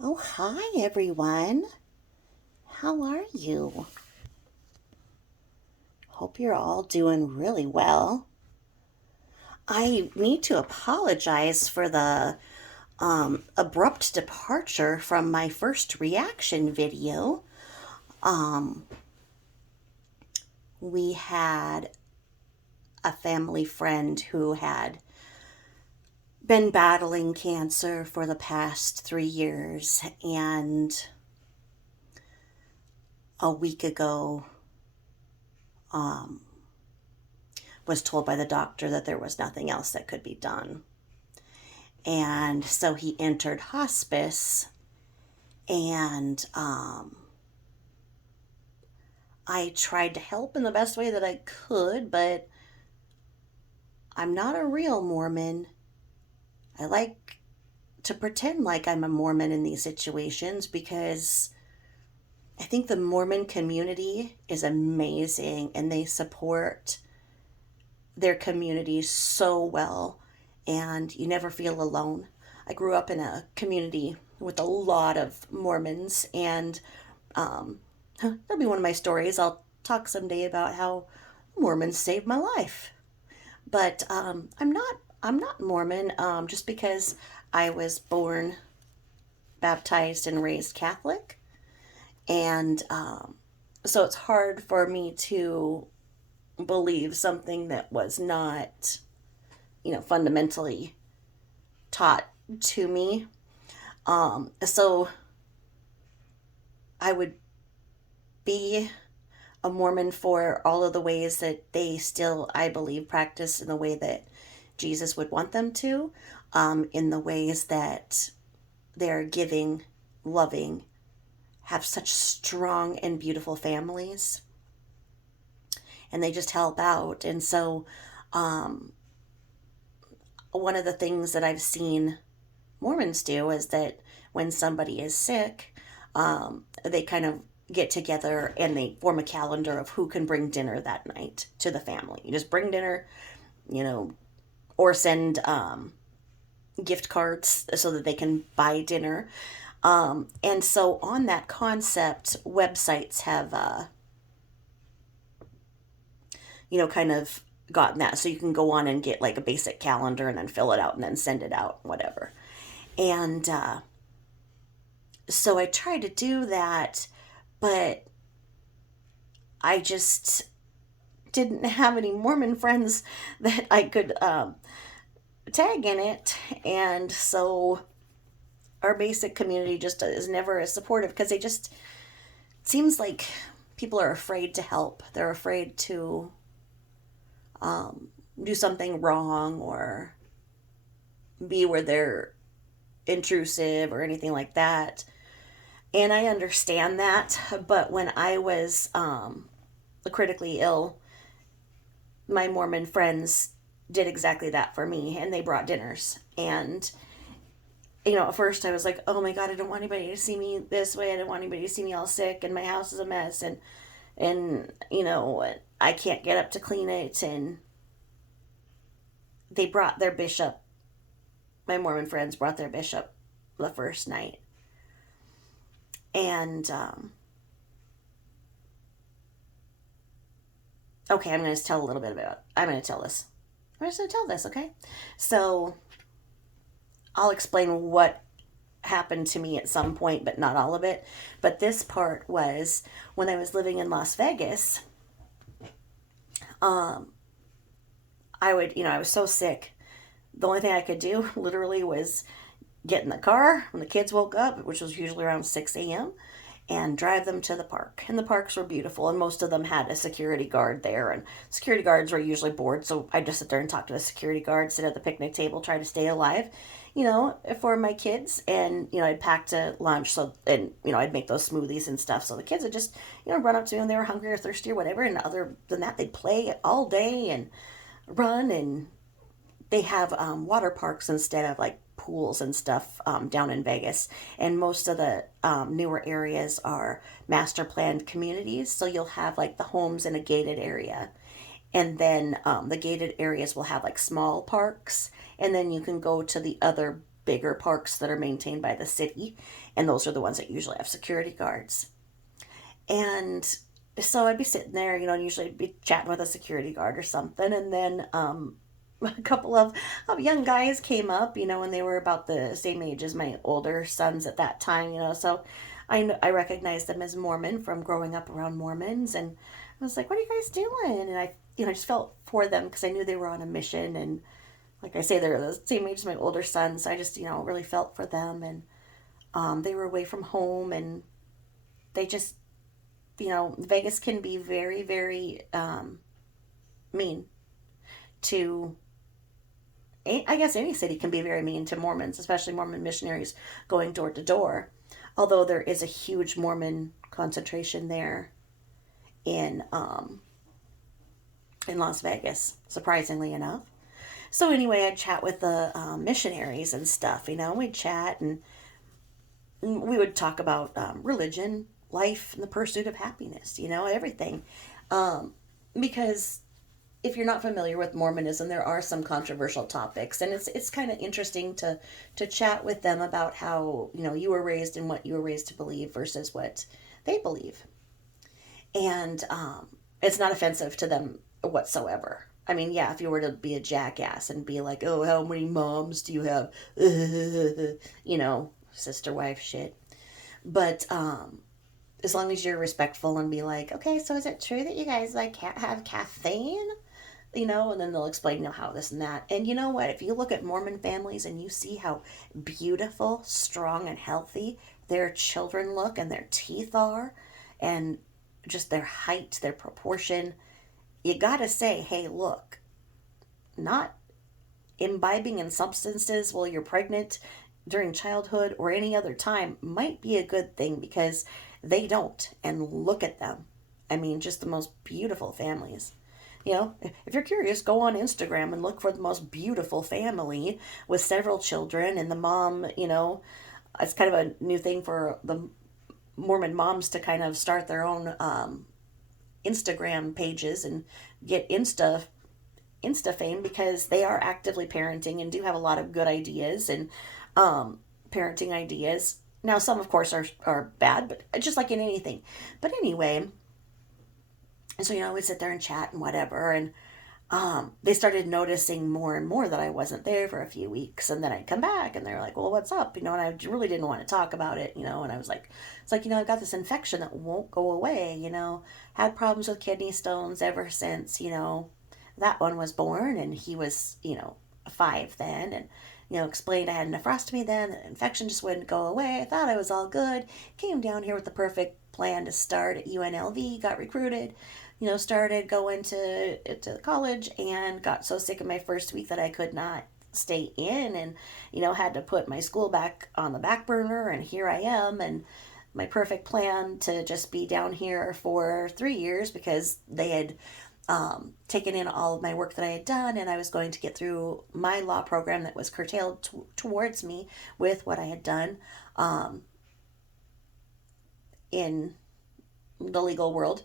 Oh, hi everyone. How are you? Hope you're all doing really well. I need to apologize for the abrupt departure from my first reaction video. Um, we had a family friend who had been battling cancer for the past 3 years, and a week ago, um, was told by the doctor that there was nothing else that could be done. And so he entered hospice, and I tried to help in the best way that I could, but I'm not a real Mormon. I like to pretend like I'm a Mormon in these situations because I think the Mormon community is amazing and they support their community so well, and you never feel alone. I grew up in a community with a lot of Mormons, and that'll be one of my stories. I'll talk someday about how Mormons saved my life. But I'm not Mormon just because I was born, baptized, and raised Catholic, and so it's hard for me to believe something that was not, fundamentally taught to me. So I would be a Mormon for all of the ways that they still, I believe, practice in the way that Jesus would want them to, in the ways that they're giving, loving, have such strong and beautiful families, and they just help out. And so, um, one of the things that I've seen Mormons do is that when somebody is sick, they kind of get together and they form a calendar of who can bring dinner that night to the family. You just bring dinner, you know, or send gift cards so that they can buy dinner. And so, on that concept, websites have, kind of gotten that. So you can go on and get like a basic calendar and then fill it out and then send it out, whatever. And so I tried to do that, but I just didn't have any Mormon friends that I could tag in it. And so our basic community just is never as supportive because they just, it seems like people are afraid to help. They're afraid to do something wrong or be where they're intrusive or anything like that. And I understand that. But when I was critically ill, my Mormon friends did exactly that for me, and they brought dinners. And at first I was like, oh my God, I don't want anybody to see me this way. I don't want anybody to see me all sick, and my house is a mess, and I can't get up to clean it. And they brought their bishop. My Mormon friends brought their bishop the first night, and okay, I'm going to tell a little bit about. I'm going to tell this. I'm just going to tell this, okay? So I'll explain what happened to me at some point, but not all of it. But this part was when I was living in Las Vegas. Um, I was so sick. The only thing I could do literally was get in the car when the kids woke up, which was usually around 6 a.m., and drive them to the park. And the parks were beautiful, and most of them had a security guard there. And security guards were usually bored, so I'd just sit there and talk to the security guard, sit at the picnic table, try to stay alive, for my kids. And I'd pack to lunch, so and I'd make those smoothies and stuff. So the kids would just run up to me when they were hungry or thirsty or whatever. And other than that, they'd play all day and run. And they have water parks instead of like pools and stuff down in Vegas. And most of the newer areas are master planned communities. So you'll have like the homes in a gated area. And then the gated areas will have like small parks. And then you can go to the other bigger parks that are maintained by the city, and those are the ones that usually have security guards. And so I'd be sitting there, and usually I'd be chatting with a security guard or something, and then a couple of young guys came up, and they were about the same age as my older sons at that time, so I recognized them as Mormon from growing up around Mormons, and I was like, what are you guys doing? And I just felt for them because I knew they were on a mission, and like I say, they're the same age as my older sons, so I just, really felt for them, and they were away from home, and they just, Vegas can be very, very mean to, I guess any city can be very mean to Mormons, especially Mormon missionaries going door to door. Although there is a huge Mormon concentration there in Las Vegas, surprisingly enough. So anyway, I'd chat with the missionaries and stuff. We'd chat and we would talk about religion, life, and the pursuit of happiness. Everything, because if you're not familiar with Mormonism, there are some controversial topics, and it's kind of interesting to chat with them about how you were raised and what you were raised to believe versus what they believe, and it's not offensive to them whatsoever. I mean, yeah, if you were to be a jackass and be like, "Oh, how many moms do you have?" Sister wife shit, but as long as you're respectful and be like, "Okay, so is it true that you guys like have caffeine?" And then they'll explain, how this and that. And you know what? If you look at Mormon families and you see how beautiful, strong, and healthy their children look and their teeth are, and just their height, their proportion, you gotta say, hey, look, not imbibing in substances while you're pregnant during childhood or any other time might be a good thing because they don't. And look at them. I mean, just the most beautiful families. If you're curious, go on Instagram and look for the most beautiful family with several children, and the mom, it's kind of a new thing for the Mormon moms to kind of start their own Instagram pages and get Insta fame because they are actively parenting and do have a lot of good ideas and parenting ideas. Now, some, of course, are bad, but just like in anything. But anyway, so, we'd sit there and chat and whatever, and they started noticing more and more that I wasn't there for a few weeks, and then I'd come back, and they were like, well, what's up, and I really didn't want to talk about it, and I was like, it's like, I've got this infection that won't go away, had problems with kidney stones ever since, that one was born, and he was, 5 then, and, explained I had a nephrostomy then, the infection just wouldn't go away, I thought I was all good, came down here with the perfect plan to start at UNLV, got recruited, started going to college and got so sick in my first week that I could not stay in and, had to put my school back on the back burner, and here I am, and my perfect plan to just be down here for 3 years because they had taken in all of my work that I had done, and I was going to get through my law program that was curtailed towards me with what I had done in the legal world,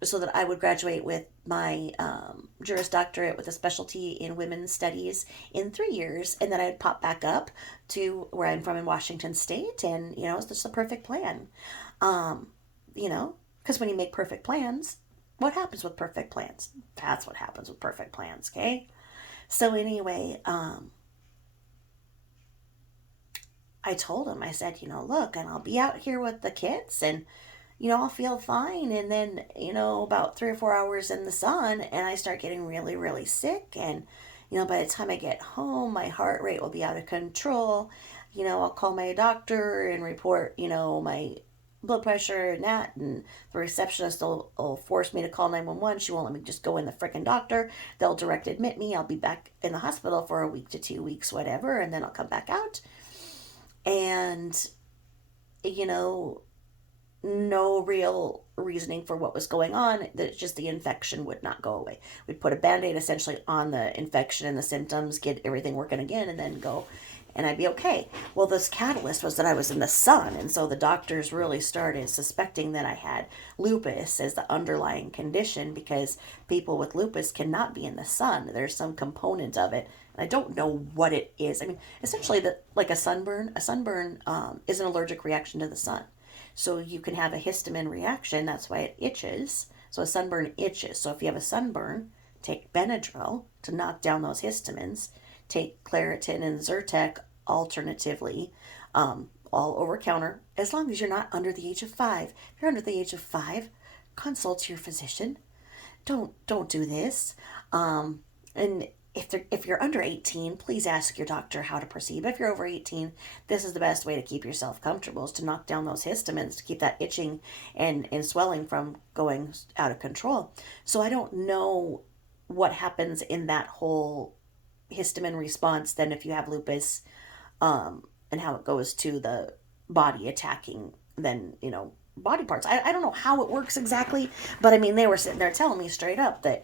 so that I would graduate with my Juris Doctorate with a specialty in women's studies in 3 years, and then I'd pop back up to where I'm from in Washington State, and it's just a perfect plan, because when you make perfect plans, what happens with perfect plans? That's what happens with perfect plans, okay? So anyway, I told him, I said, look, and I'll be out here with the kids, and I'll feel fine. And then, about 3 or 4 hours in the sun, and I start getting really, really sick. And, by the time I get home, my heart rate will be out of control. I'll call my doctor and report, my blood pressure and that. And the receptionist will force me to call 911. She won't let me just go in the frickin' doctor. They'll direct admit me. I'll be back in the hospital for a week to 2 weeks, whatever. And then I'll come back out. And, no real reasoning for what was going on. That just the infection would not go away. We'd put a Band-Aid essentially on the infection and the symptoms, get everything working again, and then go and I'd be okay. Well, this catalyst was that I was in the sun, and so the doctors really started suspecting that I had lupus as the underlying condition, because people with lupus cannot be in the sun. There's some component of it. I don't know what it is. I mean, essentially, like a sunburn. A sunburn is an allergic reaction to the sun. So you can have a histamine reaction. That's why it itches. So a sunburn itches. So if you have a sunburn, take Benadryl to knock down those histamines. Take Claritin and Zyrtec alternatively, all over counter, as long as you're not under the age of 5. If you're under the age of 5, consult your physician. Don't do this. And if you're under 18, please ask your doctor how to proceed. But if you're over 18, this is the best way to keep yourself comfortable, is to knock down those histamines to keep that itching and swelling from going out of control. So I don't know what happens in that whole histamine response then if you have lupus, and how it goes to the body attacking then, body parts. I don't know how it works exactly, but I mean, they were sitting there telling me straight up that,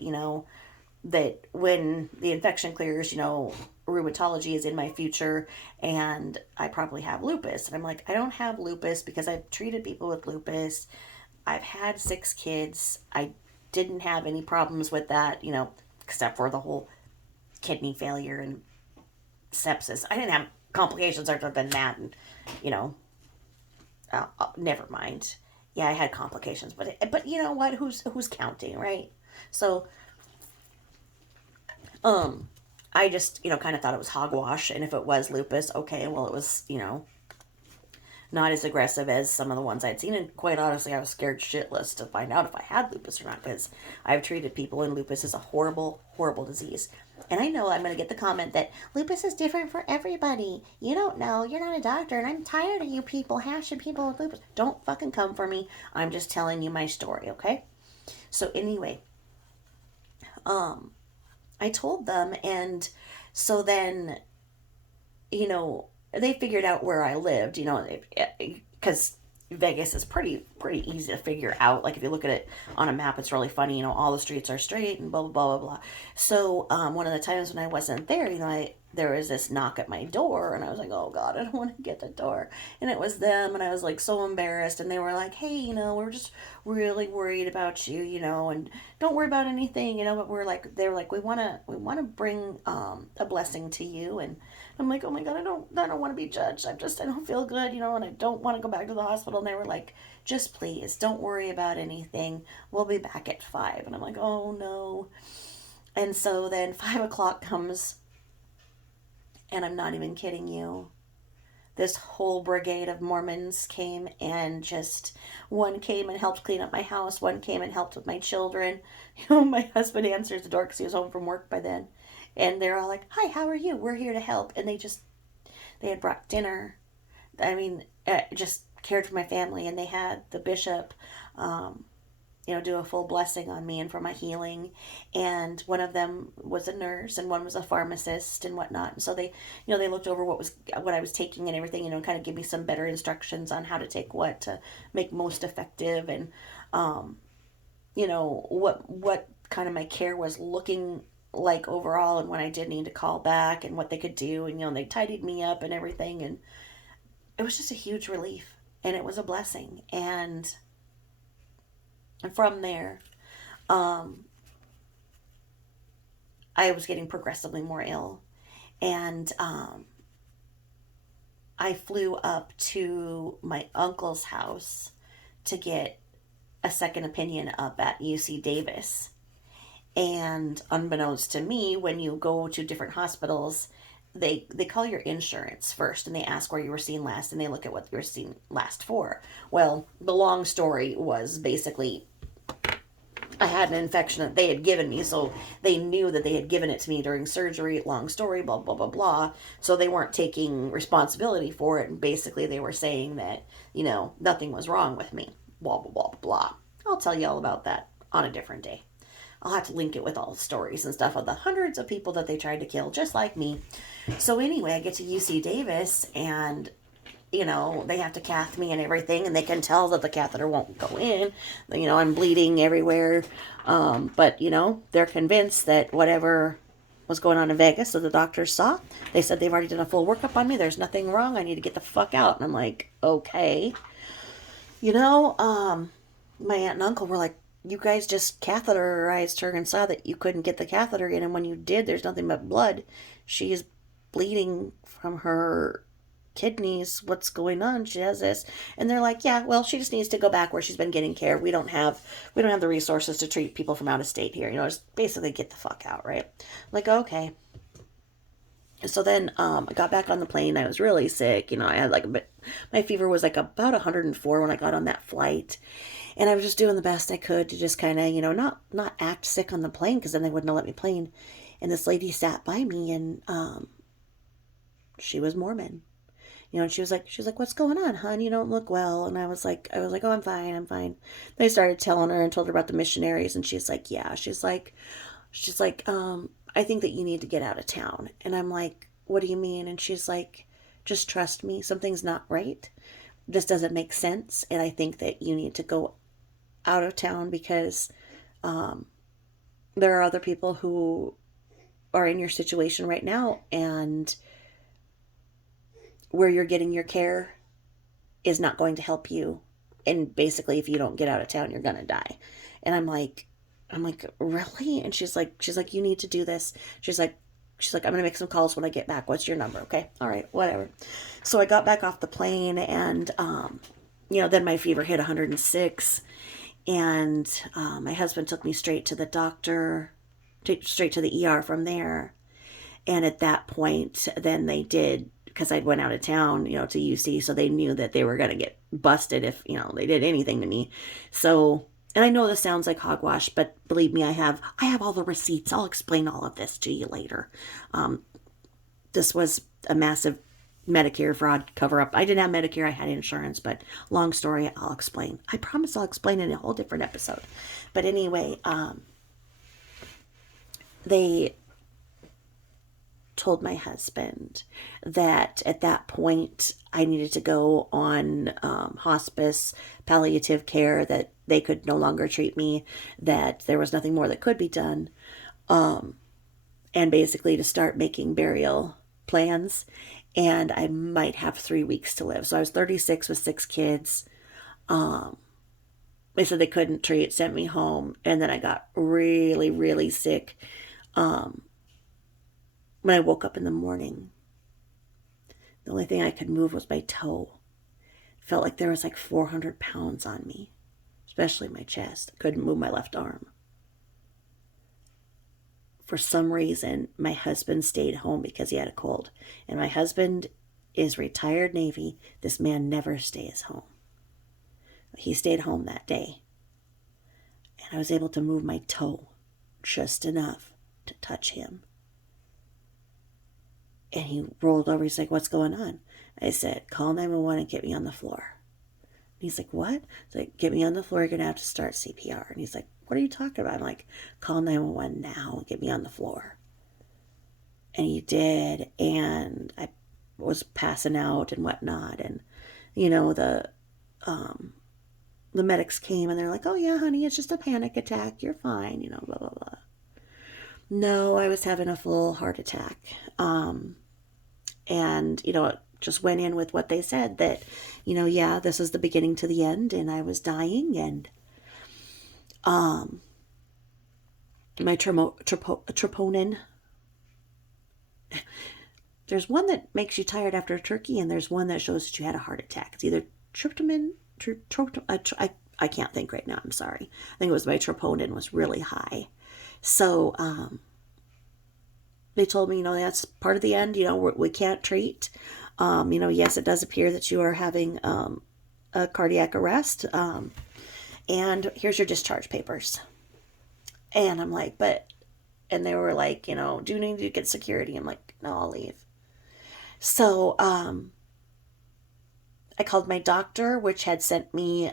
that when the infection clears, rheumatology is in my future and I probably have lupus. And I'm like, I don't have lupus because I've treated people with lupus. I've had 6 kids. I didn't have any problems with that, except for the whole kidney failure and sepsis. I didn't have complications other than that. And, never mind. Yeah, I had complications, but you know what? Who's counting, right? So, I just, kind of thought it was hogwash. And if it was lupus, okay, well, it was, not as aggressive as some of the ones I'd seen. And quite honestly, I was scared shitless to find out if I had lupus or not, because I've treated people, and lupus is a horrible, horrible disease. And I know I'm going to get the comment that lupus is different for everybody. You don't know. You're not a doctor. And I'm tired of you people hashing people with lupus. Don't fucking come for me. I'm just telling you my story, okay? So anyway, I told them, and so then, they figured out where I lived, because Vegas is pretty easy to figure out. Like, if you look at it on a map, it's really funny, all the streets are straight and blah, blah, blah, blah, blah. So, one of the times when I wasn't there, there was this knock at my door, and I was like, oh God, I don't want to get the door. And it was them, and I was like so embarrassed, and they were like, hey, we're just really worried about you, and don't worry about anything, but they were like, we want to bring a blessing to you. And I'm like, oh my God, I don't want to be judged. I don't feel good, and I don't want to go back to the hospital. And they were like, just please don't worry about anything. We'll be back at 5. And I'm like, oh no. And so then 5 o'clock comes, and I'm not even kidding you. This whole brigade of Mormons came, and just one came and helped clean up my house. One came and helped with my children. My husband answers the door because he was home from work by then. And they're all like, hi, how are you? We're here to help. And they had brought dinner. I mean, just cared for my family. And they had the bishop, do a full blessing on me and for my healing. And one of them was a nurse, and one was a pharmacist and whatnot. And so they looked over what I was taking and everything, kind of give me some better instructions on how to take what to make most effective. And, what kind of my care was looking like overall, and when I did need to call back and what they could do. And, they tidied me up and everything. And it was just a huge relief, and it was a blessing. And from there, I was getting progressively more ill. And I flew up to my uncle's house to get a second opinion up at UC Davis. And unbeknownst to me, when you go to different hospitals, they call your insurance first, and they ask where you were seen last, and they look at what you were seen last for. Well, the long story was basically I had an infection that they had given me, so they knew that they had given it to me during surgery. Long story, blah, blah, blah, blah. So they weren't taking responsibility for it, and basically they were saying that, nothing was wrong with me. Blah, blah, blah, blah. I'll tell you all about that on a different day. I'll have to link it with all the stories and stuff of the hundreds of people that they tried to kill, just like me. So anyway, I get to UC Davis, and they have to cath me and everything, and they can tell that the catheter won't go in. I'm bleeding everywhere. But, they're convinced that whatever was going on in Vegas, so the doctors saw. They said they've already done a full workup on me. There's nothing wrong. I need to get the fuck out. And I'm like, okay. You know, my aunt and uncle were like, you guys just catheterized her and saw that you couldn't get the catheter in. And when you did, there's nothing but blood. She is bleeding from her kidneys. What's going on? She has this. And they're like, yeah, well, she just needs to go back where she's been getting care. We don't have the resources to treat people from out of state here. You know, just basically get the fuck out, right? Like, okay. So then I got back on the plane. I was really sick. You know, I had like a bit, my fever was like about 104 when I got on that flight. And I was just doing the best I could to just kind of, you know, not act sick on the plane because then they wouldn't have let me plane. And this lady sat by me and she was Mormon. You know, and she was like, what's going on, hon? You don't look well. And I was like, oh, I'm fine, I'm fine. They started telling her and told her about the missionaries, and she's like, yeah, she's like, I think that you need to get out of town. And I'm like, what do you mean? And she's like, just trust me, something's not right. This doesn't make sense, and I think that you need to go out of town because there are other people who are in your situation right now, and where you're getting your care is not going to help you. And basically, if you don't get out of town, you're gonna die. And I'm like, really? And she's like, you need to do this. She's like, I'm gonna make some calls when I get back. What's your number? Okay, all right, whatever. So I got back off the plane, and then my fever hit 106, and my husband took me straight to the doctor, straight to the ER from there. And at that point, then they did, because I'd went out of town, you know, to UC, so they knew that they were going to get busted if, you know, they did anything to me. So, and I know this sounds like hogwash, but believe me, I have all the receipts. I'll explain all of this to you later. This was a massive Medicare fraud cover up. I didn't have Medicare, I had insurance, but long story, I'll explain. I promise I'll explain in a whole different episode. But anyway, they told my husband that at that point I needed to go on hospice, palliative care, that they could no longer treat me, that there was nothing more that could be done, and basically to start making burial plans. And I might have 3 weeks to live. So I was 36 with 6 kids. They said they couldn't treat, sent me home, and then I got really, really sick. When I woke up in the morning, the only thing I could move was my toe. It felt like there was like 400 pounds on me, especially my chest. I couldn't move my left arm. For some reason, my husband stayed home because he had a cold. And my husband is retired Navy. This man never stays home. He stayed home that day. And I was able to move my toe just enough to touch him. And he rolled over. He's like, what's going on? I said, call 911 and get me on the floor. And he's like, what? It's like, get me on the floor. You're going to have to start CPR. And he's like, what are you talking about? I'm like, call 911 now and get me on the floor. And he did. And I was passing out and whatnot. And, you know, the medics came and they're like, oh, yeah, honey, it's just a panic attack. You're fine, you know, blah, blah, blah. No, I was having a full heart attack. And, you know, it just went in with what they said that, you know, yeah, this is the beginning to the end, and I was dying, and my troponin, there's one that makes you tired after a turkey, and there's one that shows that you had a heart attack. It's either I can't think right now, I'm sorry. I think it was my troponin was really high. So, they told me, you know, that's part of the end. You know, we can't treat. You know, yes, it does appear that you are having a cardiac arrest. And here's your discharge papers. And I'm like, and they were like, you know, do you need to get security? I'm like, no, I'll leave. So I called my doctor, which had sent me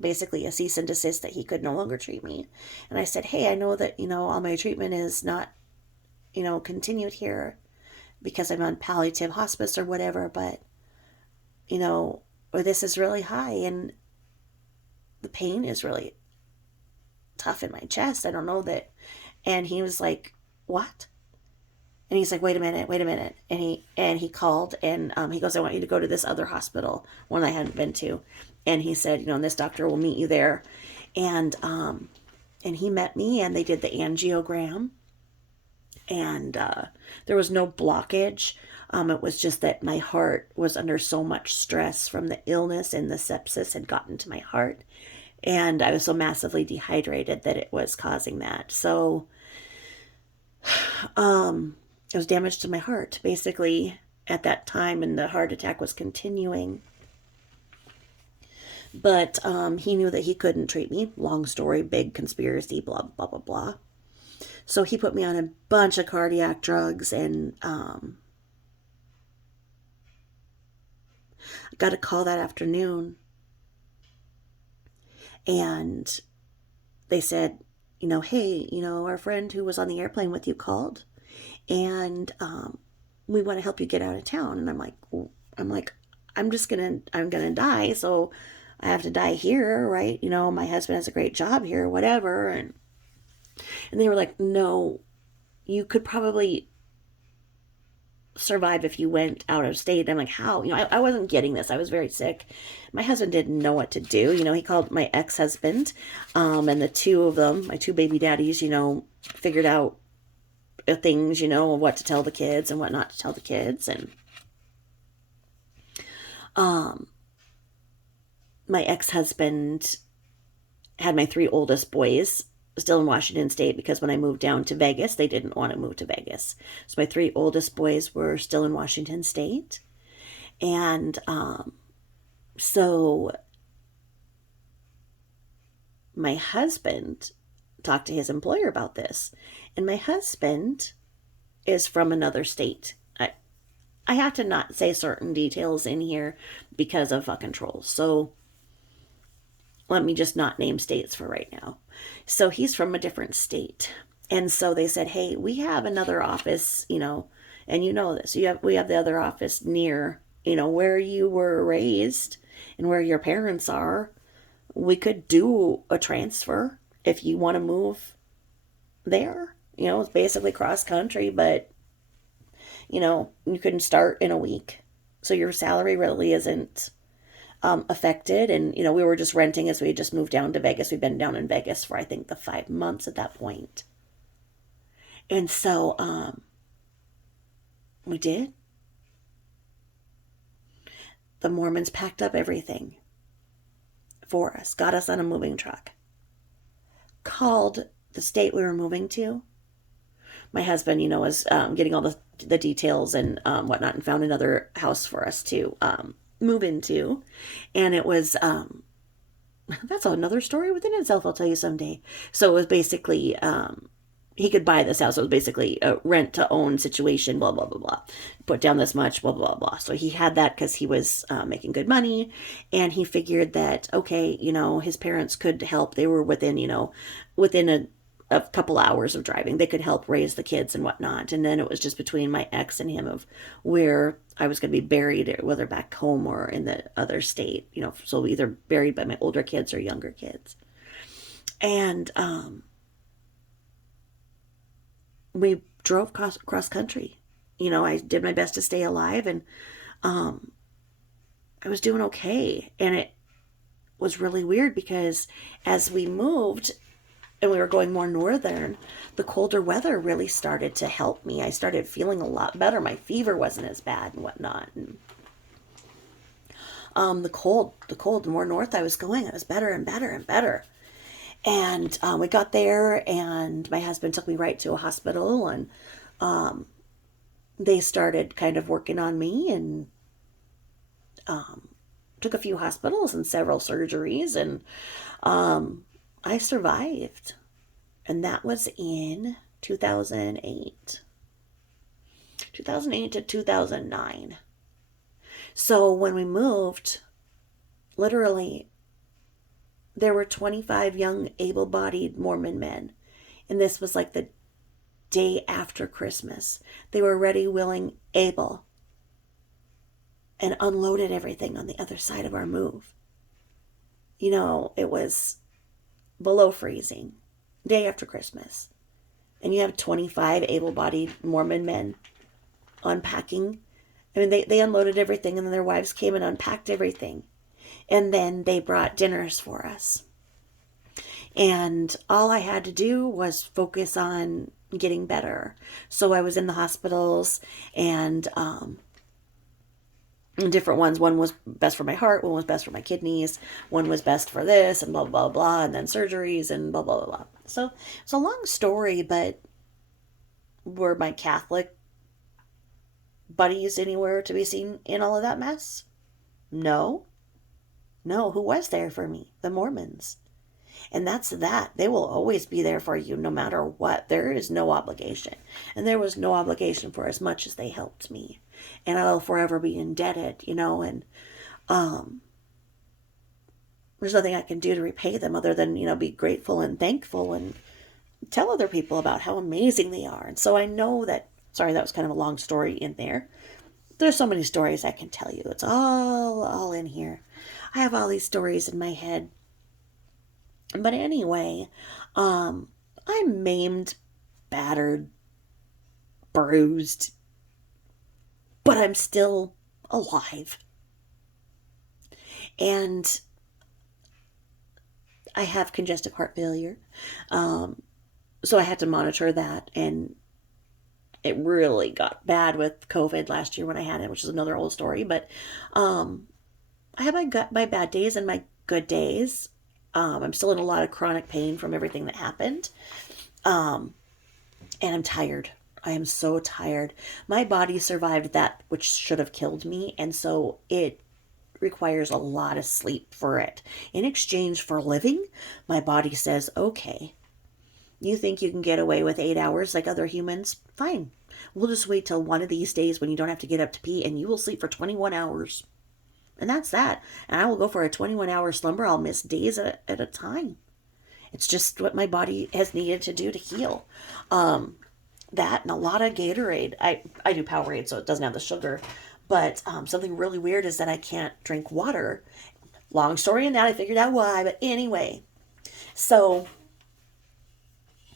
basically a cease and desist that he could no longer treat me. And I said, hey, I know that, you know, all my treatment is not, you know, continued here because I'm on palliative hospice or whatever, but, you know, or this is really high and the pain is really tough in my chest. I don't know that. And he was like, what? And he's like, wait a minute. And he called, and he goes, I want you to go to this other hospital, one I hadn't been to. And he said, and this doctor will meet you there. And he met me, and they did the angiogram, and there was no blockage. It was just that my heart was under so much stress from the illness, and the sepsis had gotten to my heart, and I was so massively dehydrated that it was causing that. So it was damage to my heart, basically, at that time, and the heart attack was continuing. But he knew that he couldn't treat me. Long story, big conspiracy, blah, blah, blah, blah. So he put me on a bunch of cardiac drugs, and I got a call that afternoon, and they said, hey, our friend who was on the airplane with you called, and we want to help you get out of town. And I'm gonna die, so I have to die here, right? My husband has a great job here, whatever. And they were like, no, you could probably survive if you went out of state. I'm like, how? I wasn't getting this. I was very sick. My husband didn't know what to do. He called my ex-husband, and the two of them, my two baby daddies, figured out things, what to tell the kids and what not to tell the kids. And my ex-husband had my three oldest boys still in Washington State, because when I moved down to Vegas, they didn't want to move to Vegas. So my three oldest boys were still in Washington State. And so my husband talked to his employer about this. And my husband is from another state. I have to not say certain details in here because of control. So let me just not name states for right now. So he's from a different state. And so they said, hey, we have another office, and this. We have the other office near, where you were raised and where your parents are. We could do a transfer if you want to move there. It's basically cross country, but, you couldn't start in a week. So your salary really isn't affected. And we were just renting as we had just moved down to Vegas. We've been down in Vegas for I think the 5 months at that point. And so we did. The Mormons packed up everything for us, got us on a moving truck, called the state we were moving to. My husband, was getting all the details and whatnot, and found another house for us to move into. And it was that's another story within itself, I'll tell you someday. So it was basically he could buy this house. It was basically a rent to own situation, blah blah blah blah, put down this much, blah blah blah. So he had that because he was making good money, and he figured that, okay, his parents could help. They were within a couple hours of driving. They could help raise the kids and whatnot. And then it was just between my ex and him of where I was going to be buried, whether back home or in the other state, so either buried by my older kids or younger kids. And we drove cross country. I did my best to stay alive, and I was doing okay. And it was really weird because as we moved, and we were going more northern, the colder weather really started to help me. I started feeling a lot better. My fever wasn't as bad and whatnot. And the cold, the more north I was going, I was better and better and better. And we got there, and my husband took me right to a hospital, and they started kind of working on me, and took a few hospitals and several surgeries, and I survived. And that was in 2008. 2008 to 2009. So when we moved, literally, there were 25 young, able-bodied Mormon men. And this was like the day after Christmas. They were ready, willing, able, and unloaded everything on the other side of our move. It was below freezing, day after Christmas. and you have 25 able-bodied Mormon men unpacking. I mean, they unloaded everything, and then their wives came and unpacked everything. And then they brought dinners for us. And all I had to do was focus on getting better. So I was in the hospitals, and different ones. One was best for my heart, one was best for my kidneys, one was best for this, and blah, blah, blah, and then surgeries, and blah, blah, blah, blah. So it's a long story, but were my Catholic buddies anywhere to be seen in all of that mess? No. No, who was there for me? The Mormons. And that's that. They will always be there for you no matter what. There is no obligation. And there was no obligation for as much as they helped me. And I'll forever be indebted, and there's nothing I can do to repay them other than, be grateful and thankful and tell other people about how amazing they are. And so I know that, sorry, that was kind of a long story in there. There's so many stories I can tell you. It's all in here. I have all these stories in my head. But anyway, I'm maimed, battered, bruised, but I'm still alive. And I have congestive heart failure. So I had to monitor that, and it really got bad with COVID last year when I had it, which is another old story. But I have my bad days and my good days. I'm still in a lot of chronic pain from everything that happened. And I'm tired. I am so tired. My body survived that which should have killed me, and so it requires a lot of sleep for it. In exchange for living, my body says, okay, you think you can get away with 8 hours like other humans? Fine. We'll just wait till one of these days when you don't have to get up to pee, and you will sleep for 21 hours. And that's that. And I will go for a 21-hour slumber. I'll miss days at a time. It's just what my body has needed to do to heal. That and a lot of Gatorade. I do Powerade, so it doesn't have the sugar. But something really weird is that I can't drink water. Long story in that, I figured out why. But anyway, so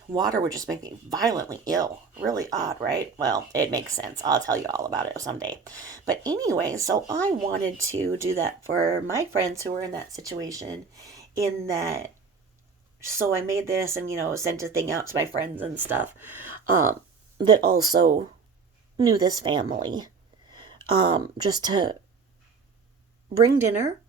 water would just make me violently ill. Really odd, right? Well, it makes sense. I'll tell you all about it someday. But anyway, so I wanted to do that for my friends who were in that situation, in that, so I made this and, sent a thing out to my friends and stuff that also knew this family, just to bring dinner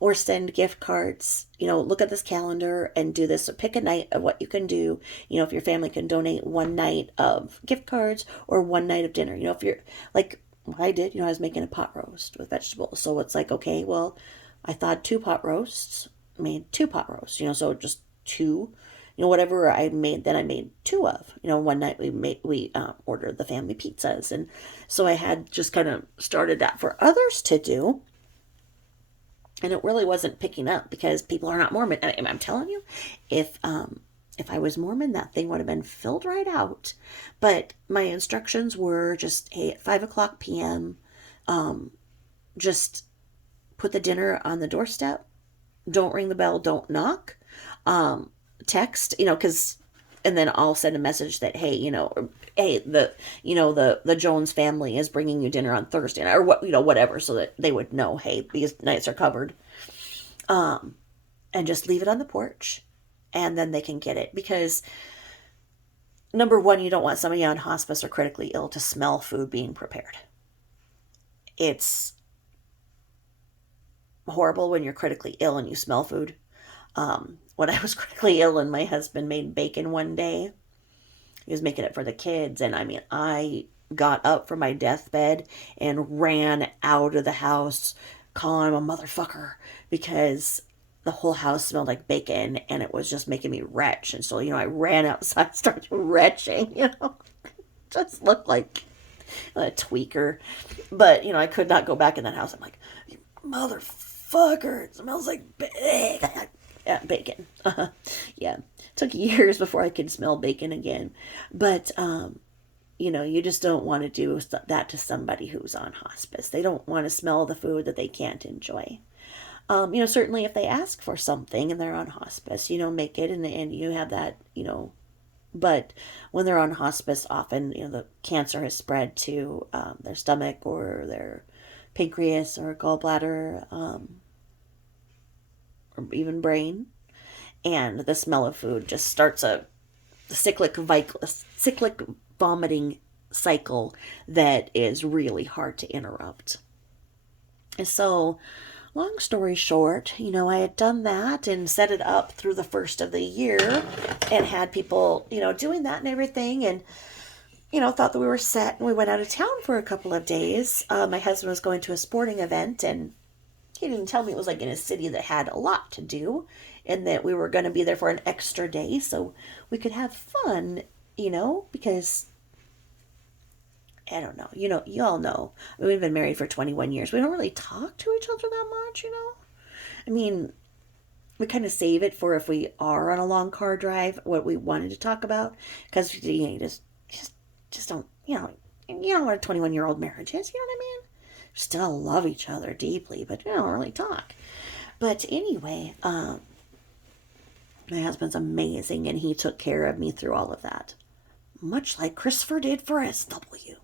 or send gift cards, look at this calendar and do this. So pick a night of what you can do. If your family can donate one night of gift cards or one night of dinner. If you're like I did, I was making a pot roast with vegetables. So it's like, okay, well, I thought 2 pot roasts, made 2 pot roasts, so just 2, whatever I made, then I made 2 of. One night we ordered the family pizzas. And so I had just kind of started that for others to do. And it really wasn't picking up because people are not Mormon. I'm telling you, if I was Mormon, that thing would have been filled right out. But my instructions were just, hey, at 5:00 p.m., just put the dinner on the doorstep. Don't ring the bell. Don't knock. Text, because, and then I'll send a message that, hey, hey, the Jones family is bringing you dinner on Thursday night, or what, whatever, so that they would know, hey, these nights are covered. And just leave it on the porch, and then they can get it. Because number one, you don't want somebody on hospice or critically ill to smell food being prepared. It's horrible when you're critically ill and you smell food. When I was critically ill and my husband made bacon one day, he was making it for the kids. And I got up from my deathbed and ran out of the house calling him a motherfucker because the whole house smelled like bacon and it was just making me retch. And so, I ran outside, started retching, just looked like a tweaker. But, I could not go back in that house. I'm like, you motherfucker, it smells like bacon. Yeah, bacon. Yeah. Took years before I could smell bacon again. But, you just don't want to do that to somebody who's on hospice. They don't want to smell the food that they can't enjoy. Certainly if they ask for something and they're on hospice, make it and you have that, But when they're on hospice, often, the cancer has spread to their stomach or their pancreas or gallbladder, or even brain. And the smell of food just starts a cyclic vomiting cycle that is really hard to interrupt. So, long story short, I had done that and set it up through the first of the year and had people, doing that and everything. And, thought that we were set, and we went out of town for a couple of days. My husband was going to a sporting event, and he didn't tell me it was like in a city that had a lot to do and that we were going to be there for an extra day so we could have fun, because I don't know. You all know. We've been married for 21 years. We don't really talk to each other that much. I mean, we kind of save it for if we are on a long car drive, what we wanted to talk about, because you just don't, you know what a 21-year-old marriage is. You know what I mean? Still love each other deeply, but we don't really talk. But anyway, my husband's amazing, and he took care of me through all of that, much like Christopher did for SW.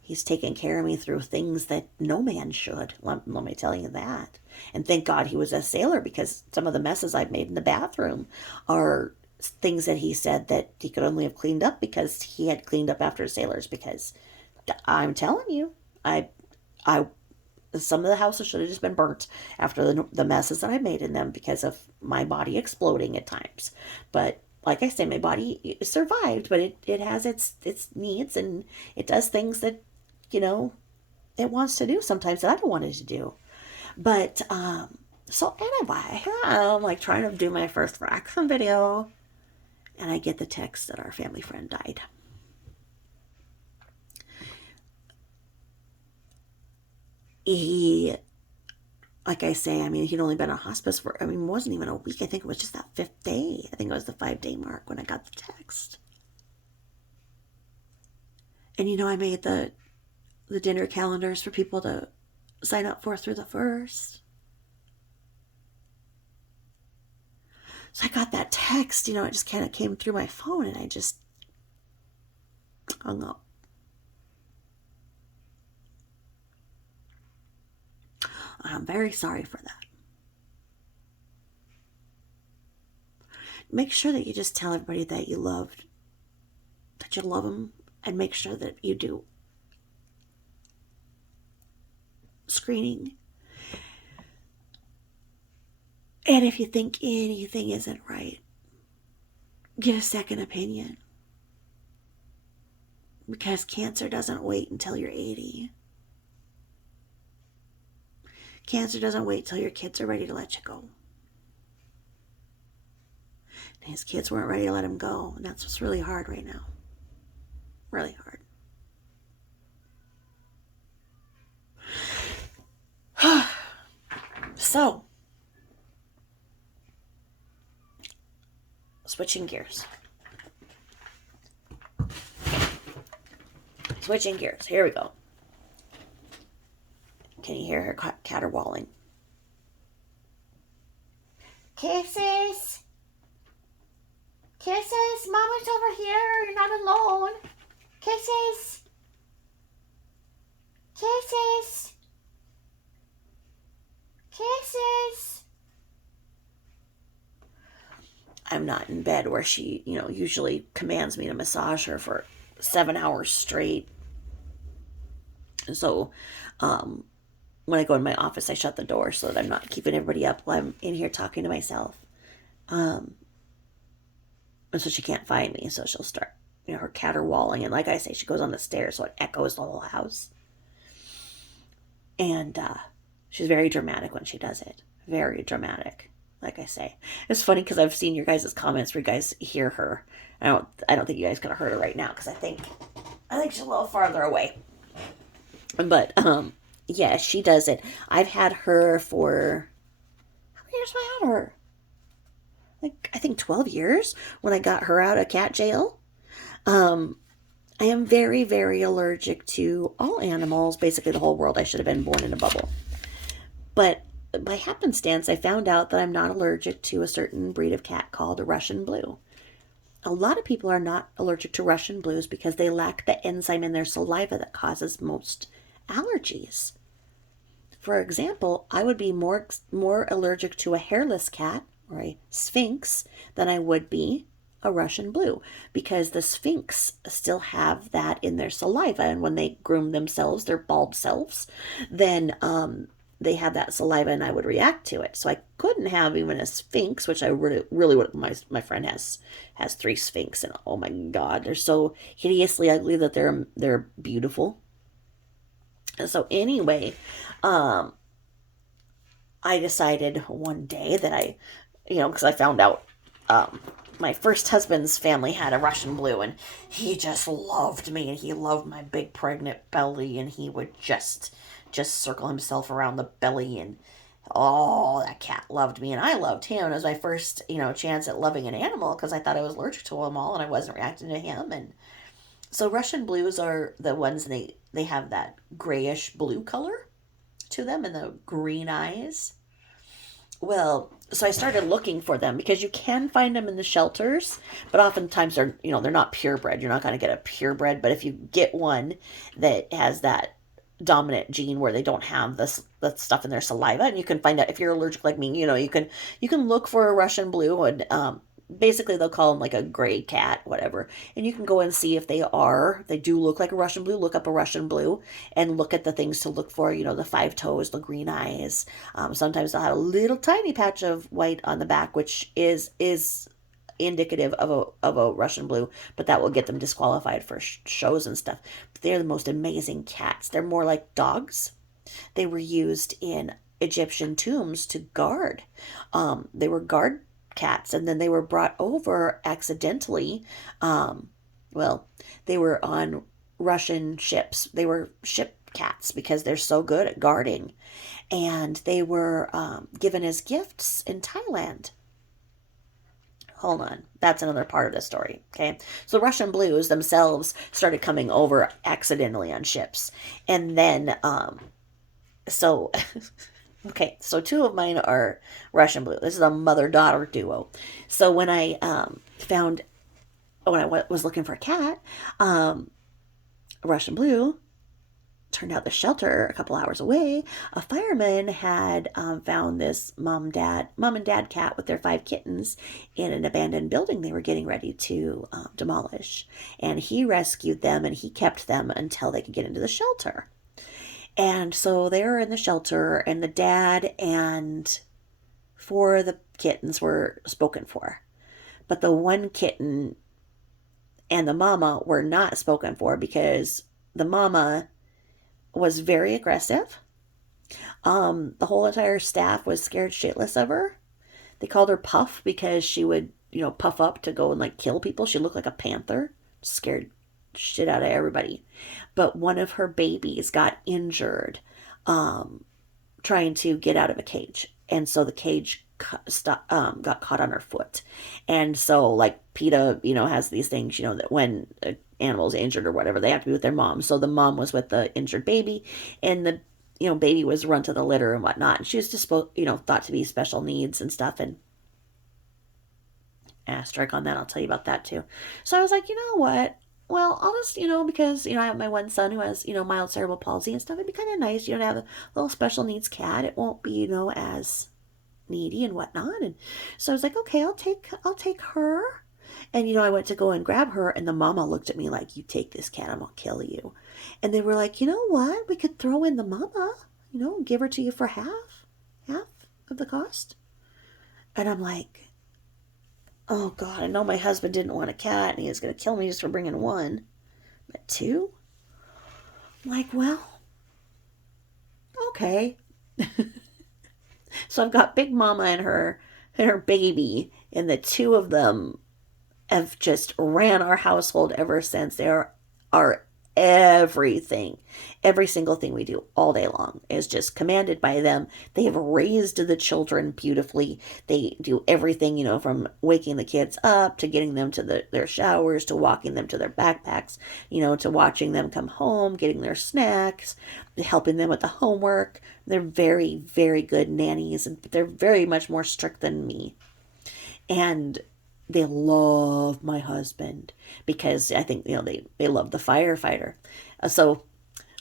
He's taken care of me through things that no man should. Let me tell you that. And thank God he was a sailor, because some of the messes I've made in the bathroom are things that he said that he could only have cleaned up because he had cleaned up after sailors. Because I'm telling you, I some of the houses should have just been burnt after the messes that I made in them because of my body exploding at times. But like I say, my body survived, but it has its needs, and it does things that, it wants to do sometimes that I don't want it to do. But, so anyway, I'm like trying to do my first reaction video, and I get the text that our family friend died. He, like I say, he'd only been in hospice for, it wasn't even a week. I think it was just that 5th day. I think it was the 5-day mark when I got the text. And, I made the dinner calendars for people to sign up for through the 1st. So I got that text, it just kind of came through my phone, and I just hung up. I'm very sorry for that. Make sure that you just tell everybody that you love them, and make sure that you do screening. And if you think anything isn't right, get a second opinion. Because cancer doesn't wait until you're 80. Cancer doesn't wait till your kids are ready to let you go. And his kids weren't ready to let him go, and that's what's really hard right now. Really hard. So, switching gears. Here we go. Can you hear her caterwauling? Kisses! Kisses! Mama's over here. You're not alone. Kisses! Kisses! Kisses! I'm not in bed where she, usually commands me to massage her for 7 hours straight. So, when I go in my office, I shut the door so that I'm not keeping everybody up while I'm in here talking to myself. And so she can't find me, so she'll start, her caterwauling. And like I say, she goes on the stairs, so it echoes the whole house. And she's very dramatic when she does it. Very dramatic, like I say. It's funny because I've seen your guys' comments where you guys hear her. I don't think you guys could have heard her right now, because I think she's a little farther away. But, yeah, she does it. I've had her for, how many years have I had her? I think 12 years when I got her out of cat jail. I am very, very allergic to all animals, basically the whole world. I should have been born in a bubble. But by happenstance, I found out that I'm not allergic to a certain breed of cat called a Russian blue. A lot of people are not allergic to Russian blues because they lack the enzyme in their saliva that causes most allergies. For example, I would be more allergic to a hairless cat or a sphinx than I would be a Russian blue, because the sphinx still have that in their saliva, and when they groom themselves, their bald selves, then they have that saliva, and I would react to it. So I couldn't have even a sphinx, which I really would. My friend has three sphinx, and oh my god, they're so hideously ugly that they're beautiful. So anyway, um, I decided one day that because I found out my first husband's family had a Russian blue, and he just loved me, and he loved my big pregnant belly, and he would just circle himself around the belly, and oh, that cat loved me, and I loved him. It was my first chance at loving an animal, because I thought I was allergic to them all, and I wasn't reacting to him. And so Russian blues are the ones, they have that grayish blue color to them and the green eyes. Well, so I started looking for them because you can find them in the shelters, but oftentimes they're not purebred. You're not going to get a purebred, but if you get one that has that dominant gene where they don't have this that stuff in their saliva, and you can find out if you're allergic like me, you can look for a Russian blue, and basically they'll call them like a gray cat, whatever, and you can go and see if they do look like a Russian blue. Look up a Russian blue and look at the things to look for, the five toes, the green eyes. Sometimes they'll have a little tiny patch of white on the back, which is indicative of a Russian blue, but that will get them disqualified for shows and stuff. But they're the most amazing cats. They're more like dogs. They were used in Egyptian tombs to guard. They were guard cats, and then they were brought over accidentally. Well, they were on Russian ships. They were ship cats because they're so good at guarding, and they were given as gifts in Thailand. Hold on, that's another part of the story. Okay, so Russian blues themselves started coming over accidentally on ships, and then so okay, so two of mine are Russian blue. This is a mother-daughter duo. So when I was looking for a cat, Russian blue, turned out the shelter a couple hours away, a fireman had found this mom and dad cat with their five kittens in an abandoned building they were getting ready to demolish. And he rescued them, and he kept them until they could get into the shelter. And so they were in the shelter, and the dad and four of the kittens were spoken for. But the one kitten and the mama were not spoken for because the mama was very aggressive. The whole entire staff was scared shitless of her. They called her Puff because she would, puff up to go and like kill people. She looked like a panther, scared shit out of everybody. But one of her babies got injured trying to get out of a cage, and so the cage got caught on her foot. And so like PETA has these things that when an animal's injured or whatever, they have to be with their mom. So the mom was with the injured baby, and the baby was run to the litter and whatnot, and she was just thought to be special needs and stuff. And asterisk on that, I'll tell you about that too. So I was like, you know what, well, I'll just, because, I have my one son who has, mild cerebral palsy and stuff. It'd be kind of nice, to have a little special needs cat. It won't be, as needy and whatnot. And so I was like, okay, I'll take her. And, I went to go and grab her, and the mama looked at me like, you take this cat, I'm going to kill you. And they were like, you know what? We could throw in the mama, give her to you for half of the cost. And I'm like, oh God, I know my husband didn't want a cat, and he was going to kill me just for bringing one. But two? I'm like, well, okay. So I've got Big Mama and her baby, and the two of them have just ran our household ever since. They are everything. Every single thing we do all day long is just commanded by them. They have raised the children beautifully. They do everything, from waking the kids up to getting them to their showers, to walking them to their backpacks, to watching them come home, getting their snacks, helping them with the homework. They're very, very good nannies, and they're very much more strict than me. And they love my husband because I think, they love the firefighter. So,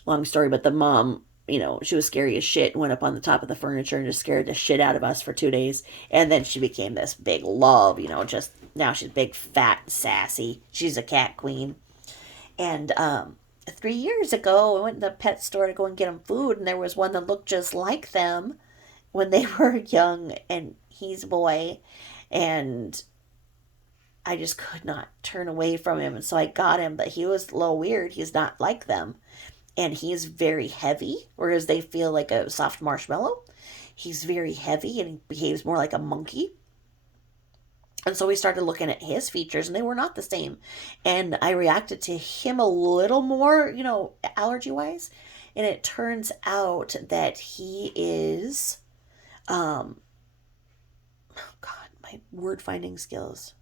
long story, but the mom, she was scary as shit, went up on the top of the furniture and just scared the shit out of us for 2 days. And then she became this big love, just now she's big, fat, sassy. She's a cat queen. And 3 years ago, I went to the pet store to go and get them food, and there was one that looked just like them when they were young, and he's a boy. And I just could not turn away from him. And so I got him, but he was a little weird. He's not like them. And he's very heavy, whereas they feel like a soft marshmallow. He's very heavy and he behaves more like a monkey. And so we started looking at his features, and they were not the same. And I reacted to him a little more, allergy wise. And it turns out that he is, oh God, my word finding skills.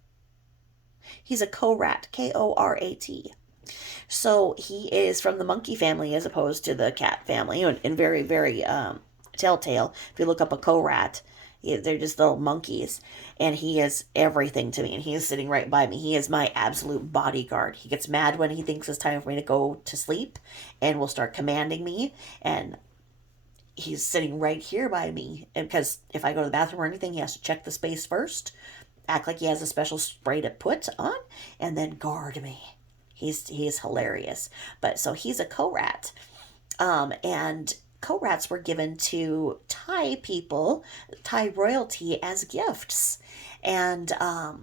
He's a co-rat, Korat. So he is from the monkey family as opposed to the cat family, and very, very telltale. If you look up a co-rat, they're just little monkeys, and he is everything to me, and he is sitting right by me. He is my absolute bodyguard. He gets mad when he thinks it's time for me to go to sleep, and will start commanding me, and he's sitting right here by me. And because if I go to the bathroom or anything, he has to check the space first, act like he has a special spray to put on, and then guard me. He's hilarious. But so he's a co-rat. And co-rats were given to Thai people, Thai royalty, as gifts. And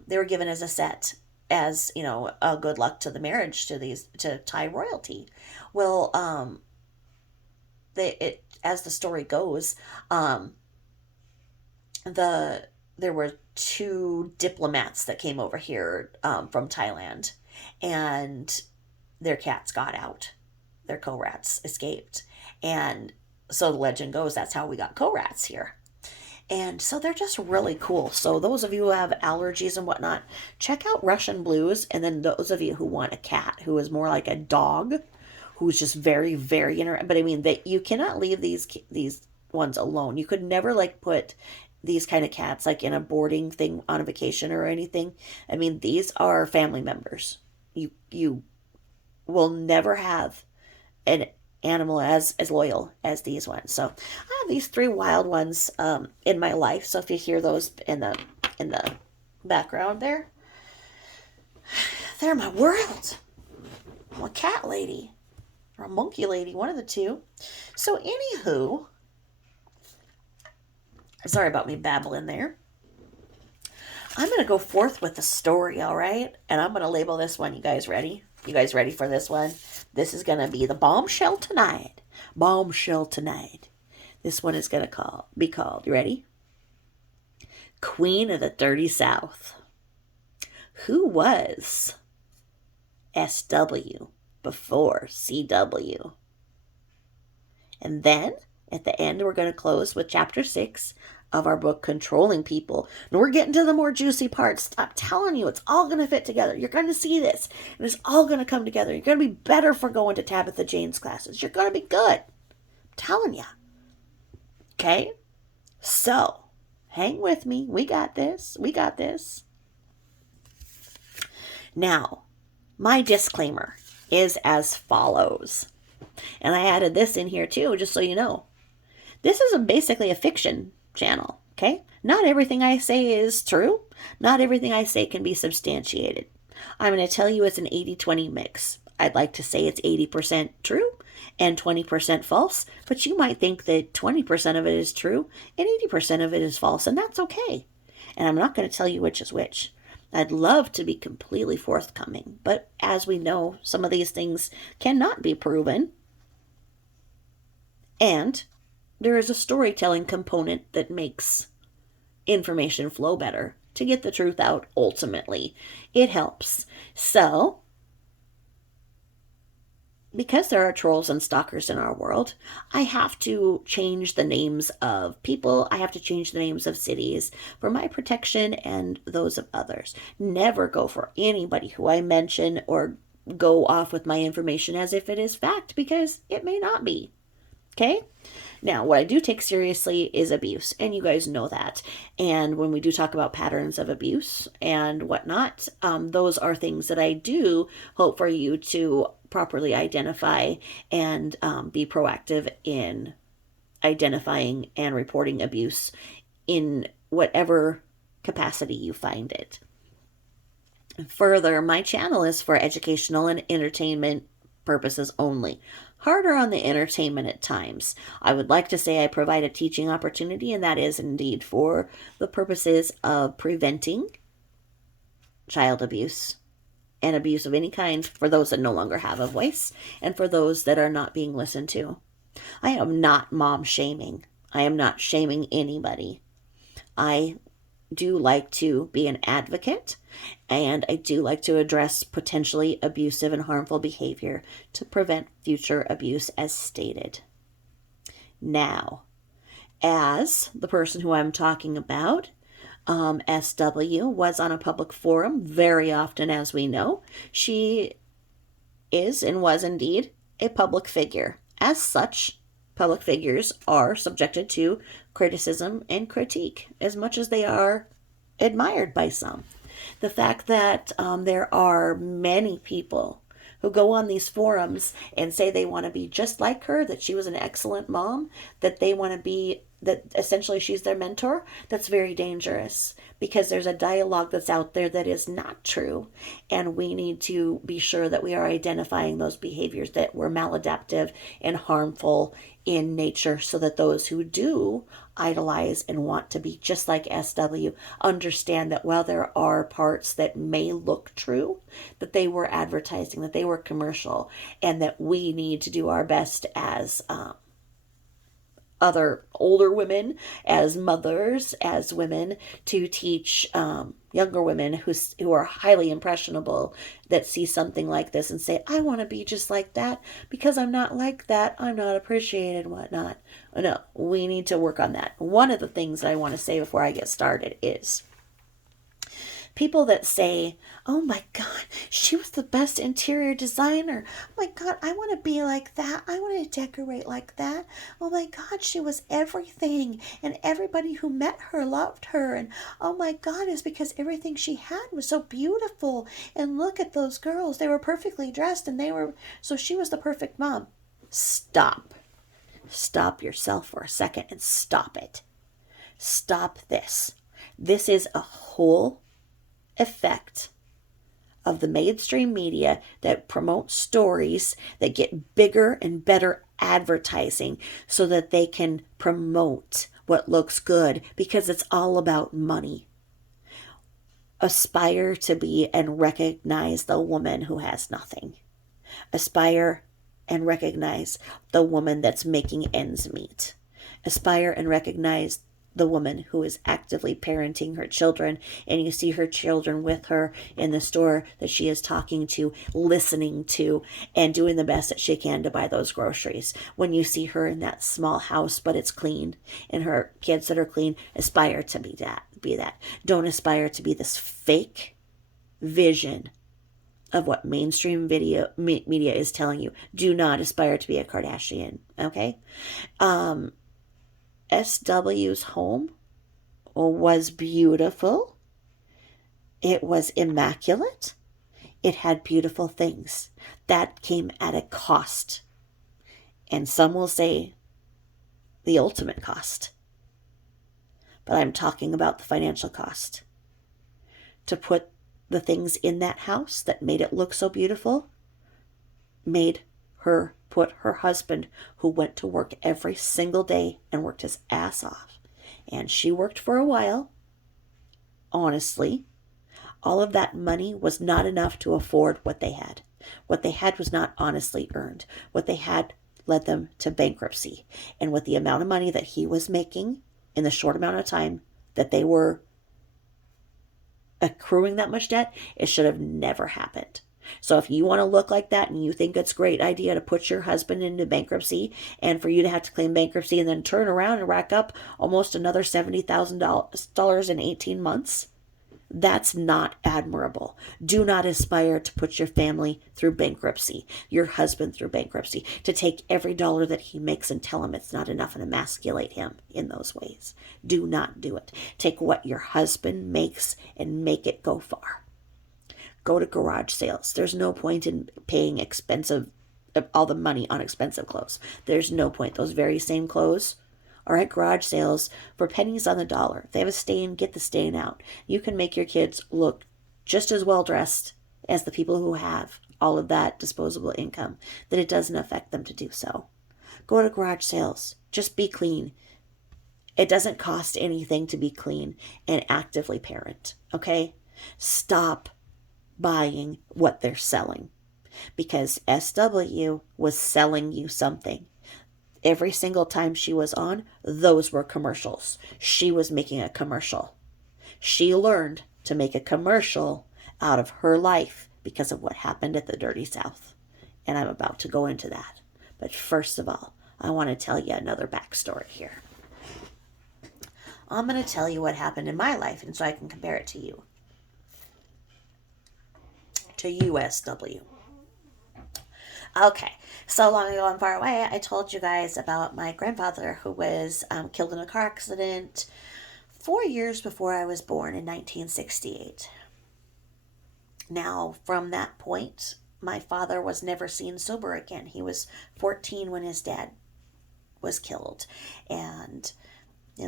they were given as a set as, a good luck to the marriage to Thai royalty. Well, as the story goes, there were 2 diplomats that came over here from Thailand, and their cats got out. Their co-rats escaped. And so the legend goes that's how we got co-rats here. And so they're just really cool. So those of you who have allergies and whatnot, check out Russian Blues. And then those of you who want a cat who is more like a dog, who's just very, very but I mean, you cannot leave these ones alone. You could never put these kind of cats in a boarding thing on a vacation or anything. I mean, these are family members. You will never have an animal as loyal as these ones. So I have these 3 wild ones in my life. So if you hear those in the background there, they're my world. I'm a cat lady or a monkey lady, one of the two. So anywho, sorry about me babbling there. I'm going to go forth with the story, all right? And I'm going to label this one. You guys ready? You guys ready for this one? This is going to be the bombshell tonight. Bombshell tonight. This one is going to be called, you ready? Queen of the Dirty South. Who was SW before CW? And then, at the end, we're going to close with chapter 6 of our book, Controlling People. And we're getting to the more juicy parts. I'm telling you, it's all going to fit together. You're going to see this, and it's all going to come together. You're going to be better for going to Tabitha Jane's classes. You're going to be good. I'm telling you. Okay? So, hang with me. We got this. We got this. Now, my disclaimer is as follows. And I added this in here too, just so you know. This is basically a fiction channel, okay? Not everything I say is true. Not everything I say can be substantiated. I'm going to tell you it's an 80-20 mix. I'd like to say it's 80% true and 20% false, but you might think that 20% of it is true and 80% of it is false, and that's okay. And I'm not going to tell you which is which. I'd love to be completely forthcoming, but as we know, some of these things cannot be proven. And there is a storytelling component that makes information flow better to get the truth out ultimately. It helps. So, because there are trolls and stalkers in our world, I have to change the names of people. I have to change the names of cities for my protection and those of others. Never go for anybody who I mention or go off with my information as if it is fact, because it may not be. Okay? Now, what I do take seriously is abuse, and you guys know that. And when we do talk about patterns of abuse and whatnot, those are things that I do hope for you to properly identify and be proactive in identifying and reporting abuse in whatever capacity you find it. Further, my channel is for educational and entertainment purposes only. Harder on the entertainment at times. I would like to say I provide a teaching opportunity, and that is indeed for the purposes of preventing child abuse and abuse of any kind for those that no longer have a voice and for those that are not being listened to. I am not mom shaming. I am not shaming anybody. I do like to be an advocate, and I do like to address potentially abusive and harmful behavior to prevent future abuse as stated. Now, as the person who I'm talking about, SW, was on a public forum very often, as we know. She is and was indeed a public figure. As such, public figures are subjected to criticism and critique as much as they are admired by some. The fact that there are many people who go on these forums and say they want to be just like her, that she was an excellent mom, that they want to be, that essentially she's their mentor, that's very dangerous because there's a dialogue that's out there that is not true. And we need to be sure that we are identifying those behaviors that were maladaptive and harmful in nature so that those who do idolize and want to be just like SW understand that while there are parts that may look true, that they were advertising, that they were commercial, and that we need to do our best as other older women, as mothers, as women, to teach younger women who are highly impressionable, that see something like this and say, I want to be just like that. Because I'm not like that, I'm not appreciated and whatnot. No, we need to work on that. One of the things that I want to say before I get started is people that say, oh my God, she was the best interior designer. Oh my God, I want to be like that. I want to decorate like that. Oh my God, she was everything. And everybody who met her loved her. And oh my God, it's because everything she had was so beautiful. And look at those girls. They were perfectly dressed and so she was the perfect mom. Stop. Stop yourself for a second and stop it. Stop this. This is a whole effect of the mainstream media that promote stories that get bigger and better advertising so that they can promote what looks good because it's all about money. Aspire to be and recognize the woman who has nothing. Aspire and recognize the woman that's making ends meet. Aspire and recognize the woman who is actively parenting her children, and you see her children with her in the store that she is talking to, listening to, and doing the best that she can to buy those groceries. When you see her in that small house, but it's clean, and her kids that are clean, aspire to be that. Don't aspire to be this fake vision of what mainstream media is telling you. Do not aspire to be a Kardashian, okay? SW's home was beautiful. It was immaculate. It had beautiful things. That came at a cost. And some will say the ultimate cost. But I'm talking about the financial cost. To put the things in that house that made it look so beautiful, made her put her husband, who went to work every single day and worked his ass off, and she worked for a while, honestly, all of that money was not enough to afford what they had. What they had was not honestly earned. What they had led them to bankruptcy. And with the amount of money that he was making in the short amount of time that they were accruing that much debt, it should have never happened. So if you want to look like that and you think it's a great idea to put your husband into bankruptcy and for you to have to claim bankruptcy and then turn around and rack up almost another $70,000 in 18 months, That's not admirable. Do not aspire to put your family through bankruptcy, your husband through bankruptcy, to take every dollar that he makes and tell him it's not enough and emasculate him in those ways. Do not do it. Take what your husband makes and make it go far. Go to garage sales. There's no point in paying all the money on expensive clothes. There's no point. Those very same clothes are at garage sales for pennies on the dollar. If they have a stain, get the stain out. You can make your kids look just as well dressed as the people who have all of that disposable income, that it doesn't affect them to do so. Go to garage sales. Just be clean. It doesn't cost anything to be clean and actively parent, okay? Stop buying what they're selling, because SW was selling you something. Every single time she was on, those were commercials. She was making a commercial. She learned to make a commercial out of her life because of what happened at the Dirty South. And I'm about to go into that. But first of all, I want to tell you another backstory here. I'm going to tell you what happened in my life, and so I can compare it to you. To USW. Okay, so long ago and far away, I told you guys about my grandfather who was killed in a car accident 4 years before I was born in 1968. Now, from that point, my father was never seen sober again. He was 14 when his dad was killed. And,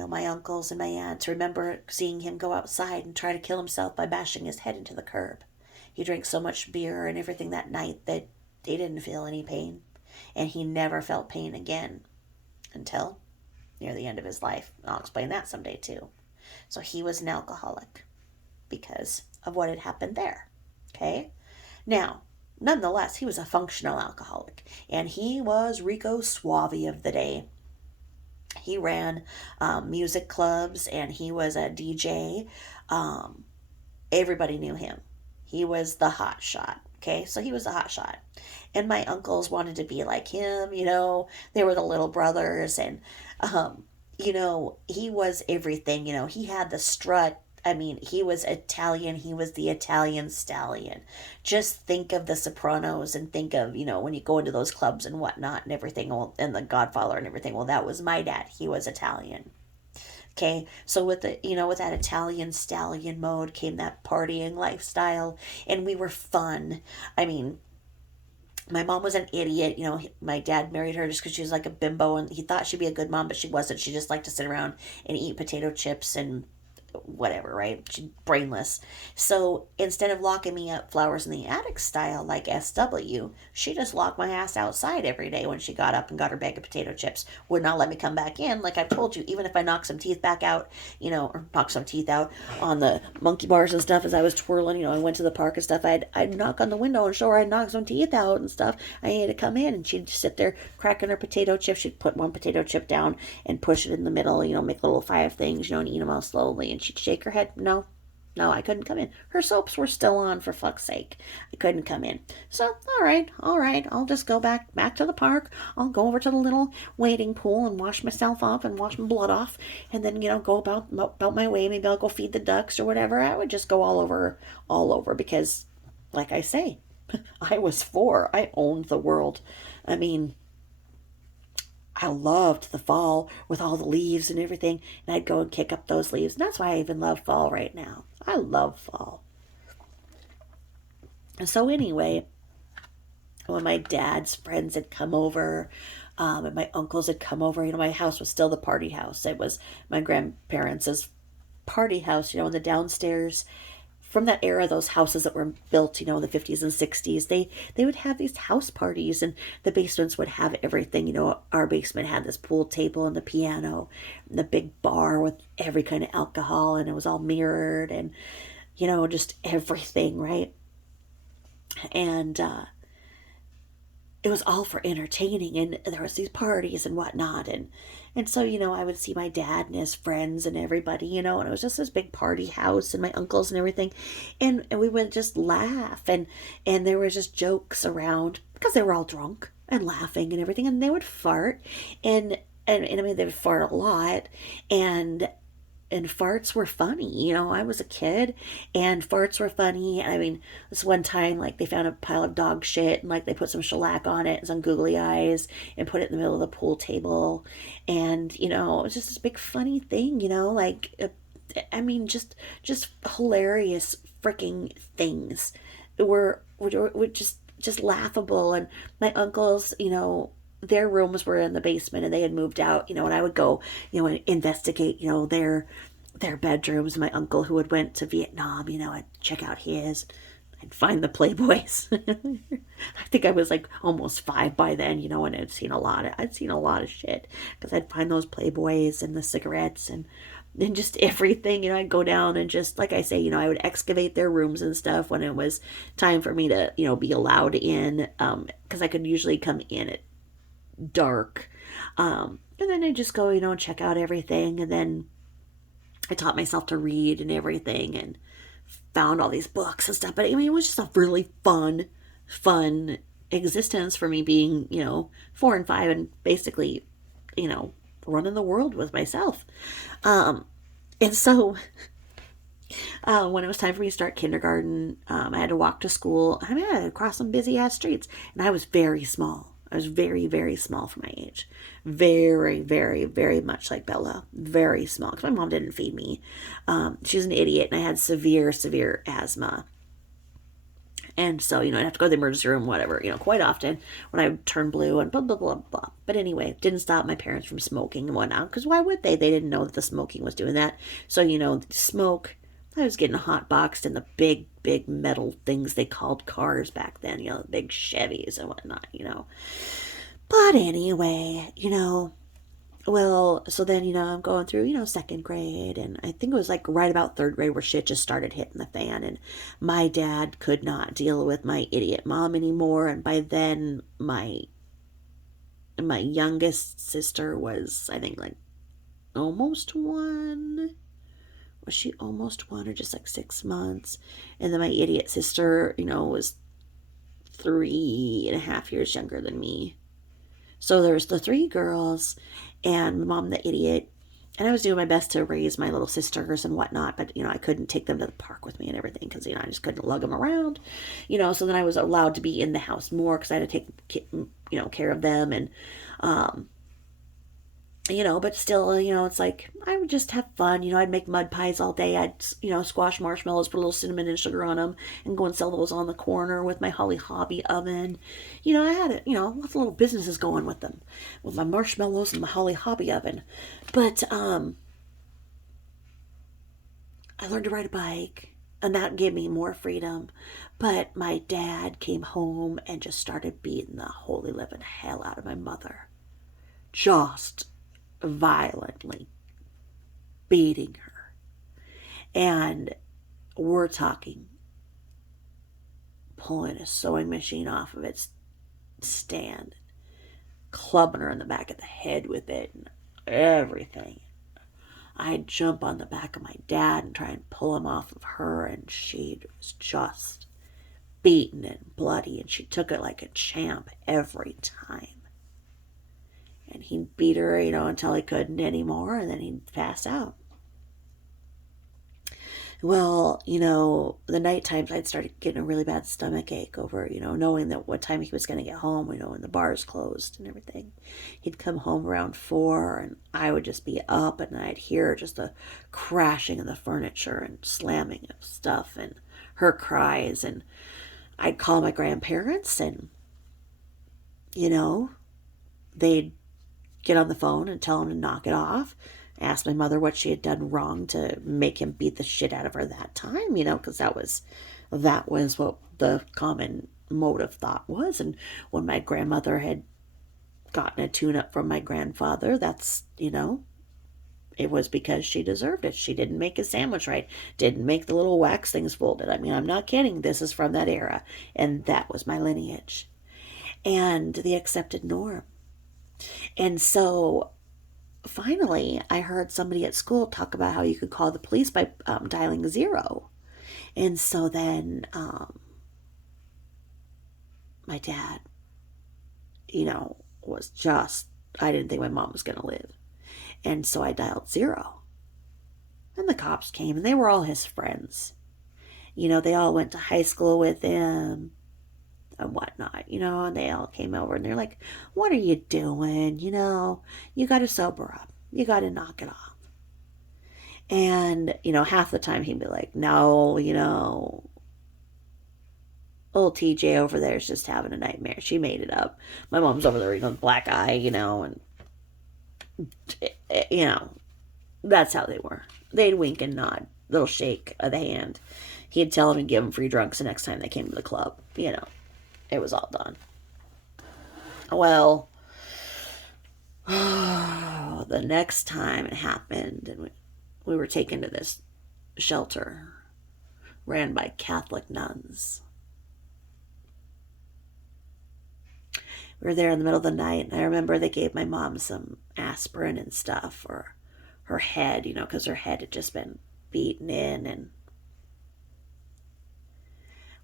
my uncles and my aunts remember seeing him go outside and try to kill himself by bashing his head into the curb. He drank so much beer and everything that night that he didn't feel any pain, and he never felt pain again until near the end of his life. I'll explain that someday too. So he was an alcoholic because of what had happened there. Okay? Now, nonetheless, he was a functional alcoholic, and he was Rico Suave of the day. He ran music clubs, and he was a DJ. Everybody knew him. He was the hot shot. Okay, so he was a hot shot. And my uncles wanted to be like him, They were the little brothers, and, he was everything, He had the strut. I mean, he was Italian. He was the Italian stallion. Just think of The Sopranos and think of, when you go into those clubs and whatnot and everything, and The Godfather and everything. Well, that was my dad. He was Italian. Okay, so with with that Italian stallion mode came that partying lifestyle, and we were fun. I mean, my mom was an idiot. My dad married her just because she was like a bimbo, and he thought she'd be a good mom, but she wasn't. She just liked to sit around and eat potato chips and whatever, right? She's brainless. So instead of locking me up flowers in the attic style like SW, she just locked my ass outside every day when she got up and got her bag of potato chips. Would not let me come back in. Like I told you, even if I knocked some teeth back out, or knocked some teeth out on the monkey bars and stuff as I was twirling, I went to the park and stuff, I'd knock on the window and show her I'd knocked some teeth out and stuff. I had to come in, and she'd sit there cracking her potato chip. She'd put one potato chip down and push it in the middle, make little 5 things, and eat them all slowly. And she'd shake her head. No, I couldn't come in. Her soaps were still on, for fuck's sake. I couldn't come in. So, all right, I'll just go back to the park. I'll go over to the little wading pool and wash myself off and wash my blood off, and then, go about my way. Maybe I'll go feed the ducks or whatever. I would just go all over because, like I say, I was 4. I owned the world. I mean, I loved the fall with all the leaves and everything, and I'd go and kick up those leaves. And that's why I even love fall right now. I love fall. And so anyway, when my dad's friends had come over, and my uncles had come over, my house was still the party house. It was my grandparents' party house, in the downstairs. From that era, those houses that were built, in the 50s and 60s, they would have these house parties, and the basements would have everything. Our basement had this pool table and the piano and the big bar with every kind of alcohol, and it was all mirrored, and, just everything, right? And it was all for entertaining, and there was these parties and whatnot, and so, I would see my dad and his friends and everybody, and it was just this big party house, and my uncles and everything, and we would just laugh, and there was just jokes around, because they were all drunk and laughing and everything, and they would fart, and I mean, they would fart a lot, and and farts were funny. I was a kid and farts were funny. I mean, this one time, like, they found a pile of dog shit and, like, they put some shellac on it and some googly eyes and put it in the middle of the pool table. And, it was just this big funny thing, like, I mean, just hilarious freaking things were just laughable. And my uncles, their rooms were in the basement and they had moved out, and I would go, and investigate, their bedrooms. My uncle who had went to Vietnam, I'd check out his. I'd find the Playboys. I think I was like almost 5 by then, and I'd seen a lot of shit because I'd find those Playboys and the cigarettes and just everything. I'd go down and just, like I say, I would excavate their rooms and stuff when it was time for me to, be allowed in, because I could usually come in at dark. And then I just go, check out everything. And then I taught myself to read and everything and found all these books and stuff. But I mean, it was just a really fun existence for me being, 4 and 5 and basically, running the world with myself. And so when it was time for me to start kindergarten, I had to walk to school. I mean, I had to cross some busy ass streets, and I was very small. I was very, very small for my age. Very, very, very much like Bella. Very small, because my mom didn't feed me. She was an idiot, and I had severe, severe asthma. And so, I'd have to go to the emergency room, whatever, quite often when I would turn blue and blah, blah, blah, blah. But anyway, didn't stop my parents from smoking and whatnot, because why would they? They didn't know that the smoking was doing that. So, smoke. I was getting hot boxed in the big, big metal things they called cars back then, the big Chevys and whatnot. But anyway, well, so then, I'm going through, second grade, and I think it was like right about third grade where shit just started hitting the fan, and my dad could not deal with my idiot mom anymore, and by then, my youngest sister was, I think, like, almost 1. Was she almost 1 or just like 6 months? And then my idiot sister, was 3.5 years younger than me. So there's the 3 girls and my mom, the idiot. And I was doing my best to raise my little sisters and whatnot, but, I couldn't take them to the park with me and everything because, I just couldn't lug them around, so then I was allowed to be in the house more because I had to take, care of them. And, but still, it's like, I would just have fun. I'd make mud pies all day. I'd, squash marshmallows, put a little cinnamon and sugar on them, and go and sell those on the corner with my Holly Hobby oven. I had it, lots of little businesses going with them, with my marshmallows and my Holly Hobby oven. But, I learned to ride a bike, and that gave me more freedom. But my dad came home and just started beating the holy living hell out of my mother. Just violently beating her. And we're talking pulling a sewing machine off of its stand, clubbing her in the back of the head with it and everything. I'd jump on the back of my dad and try and pull him off of her, and she was just beaten and bloody, and she took it like a champ every time. And he'd beat her, until he couldn't anymore, and then he'd pass out. Well, the night times I'd started getting a really bad stomach ache over, knowing that what time he was going to get home, when the bars closed and everything. He'd come home around 4, and I would just be up, and I'd hear just the crashing of the furniture and slamming of stuff and her cries, and I'd call my grandparents, and, they'd get on the phone and tell him to knock it off. Ask my mother what she had done wrong to make him beat the shit out of her that time, because that was what the common mode of thought was. And when my grandmother had gotten a tune-up from my grandfather, that's, it was because she deserved it. She didn't make his sandwich right, didn't make the little wax things folded. I mean, I'm not kidding. This is from that era, and that was my lineage and the accepted norm. And so finally, I heard somebody at school talk about how you could call the police by dialing 0. And so then my dad, was just, I didn't think my mom was going to live. And so I dialed 0. And the cops came, and they were all his friends. They all went to high school with him and whatnot, and they all came over and they're like, "What are you doing? You got to sober up. You got to knock it off." And, half the time he'd be like, "No, old TJ over there is just having a nightmare. She made it up. My mom's over there, black eye, and, you know, that's how they were. They'd wink and nod, little shake of the hand. He'd tell them and give them free drunks the next time they came to the club. It was all done. Well, the next time it happened, and we were taken to this shelter ran by Catholic nuns. We were there in the middle of the night, and I remember they gave my mom some aspirin and stuff for her head, because her head had just been beaten in, and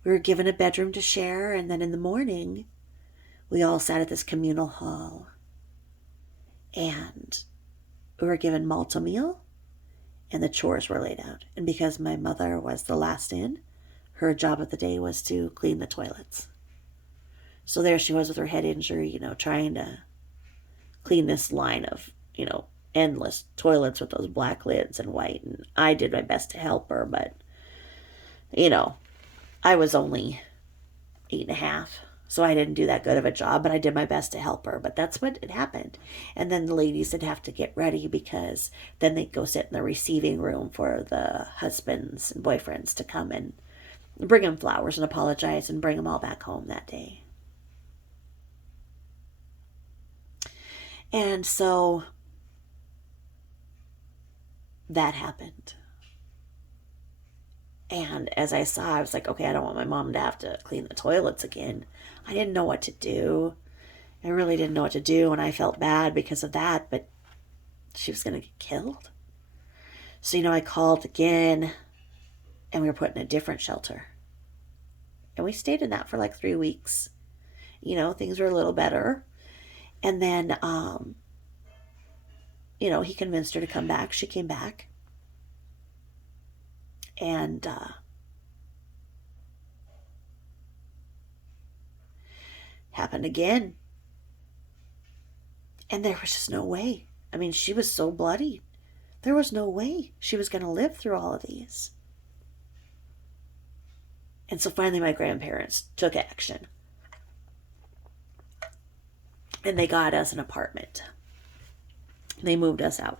we were given a bedroom to share, and then in the morning, we all sat at this communal hall, and we were given Malta meal, and the chores were laid out. And because my mother was the last in, her job of the day was to clean the toilets. So there she was with her head injury, trying to clean this line of, endless toilets with those black lids and white. And I did my best to help her, but, I was only 8.5, so I didn't do that good of a job, but I did my best to help her. But that's what had happened. And then the ladies would have to get ready, because then they'd go sit in the receiving room for the husbands and boyfriends to come and bring them flowers and apologize and bring them all back home that day. And so that happened. And as I saw, I was like, okay, I don't want my mom to have to clean the toilets again. I didn't know what to do. I really didn't know what to do, and I felt bad because of that, but she was going to get killed. So, I called again, and we were put in a different shelter. And we stayed in that for like 3 weeks. Things were a little better. And then, he convinced her to come back. She came back. And happened again. And there was just no way. I mean, she was so bloody. There was no way she was going to live through all of these. And so finally my grandparents took action. And they got us an apartment. They moved us out.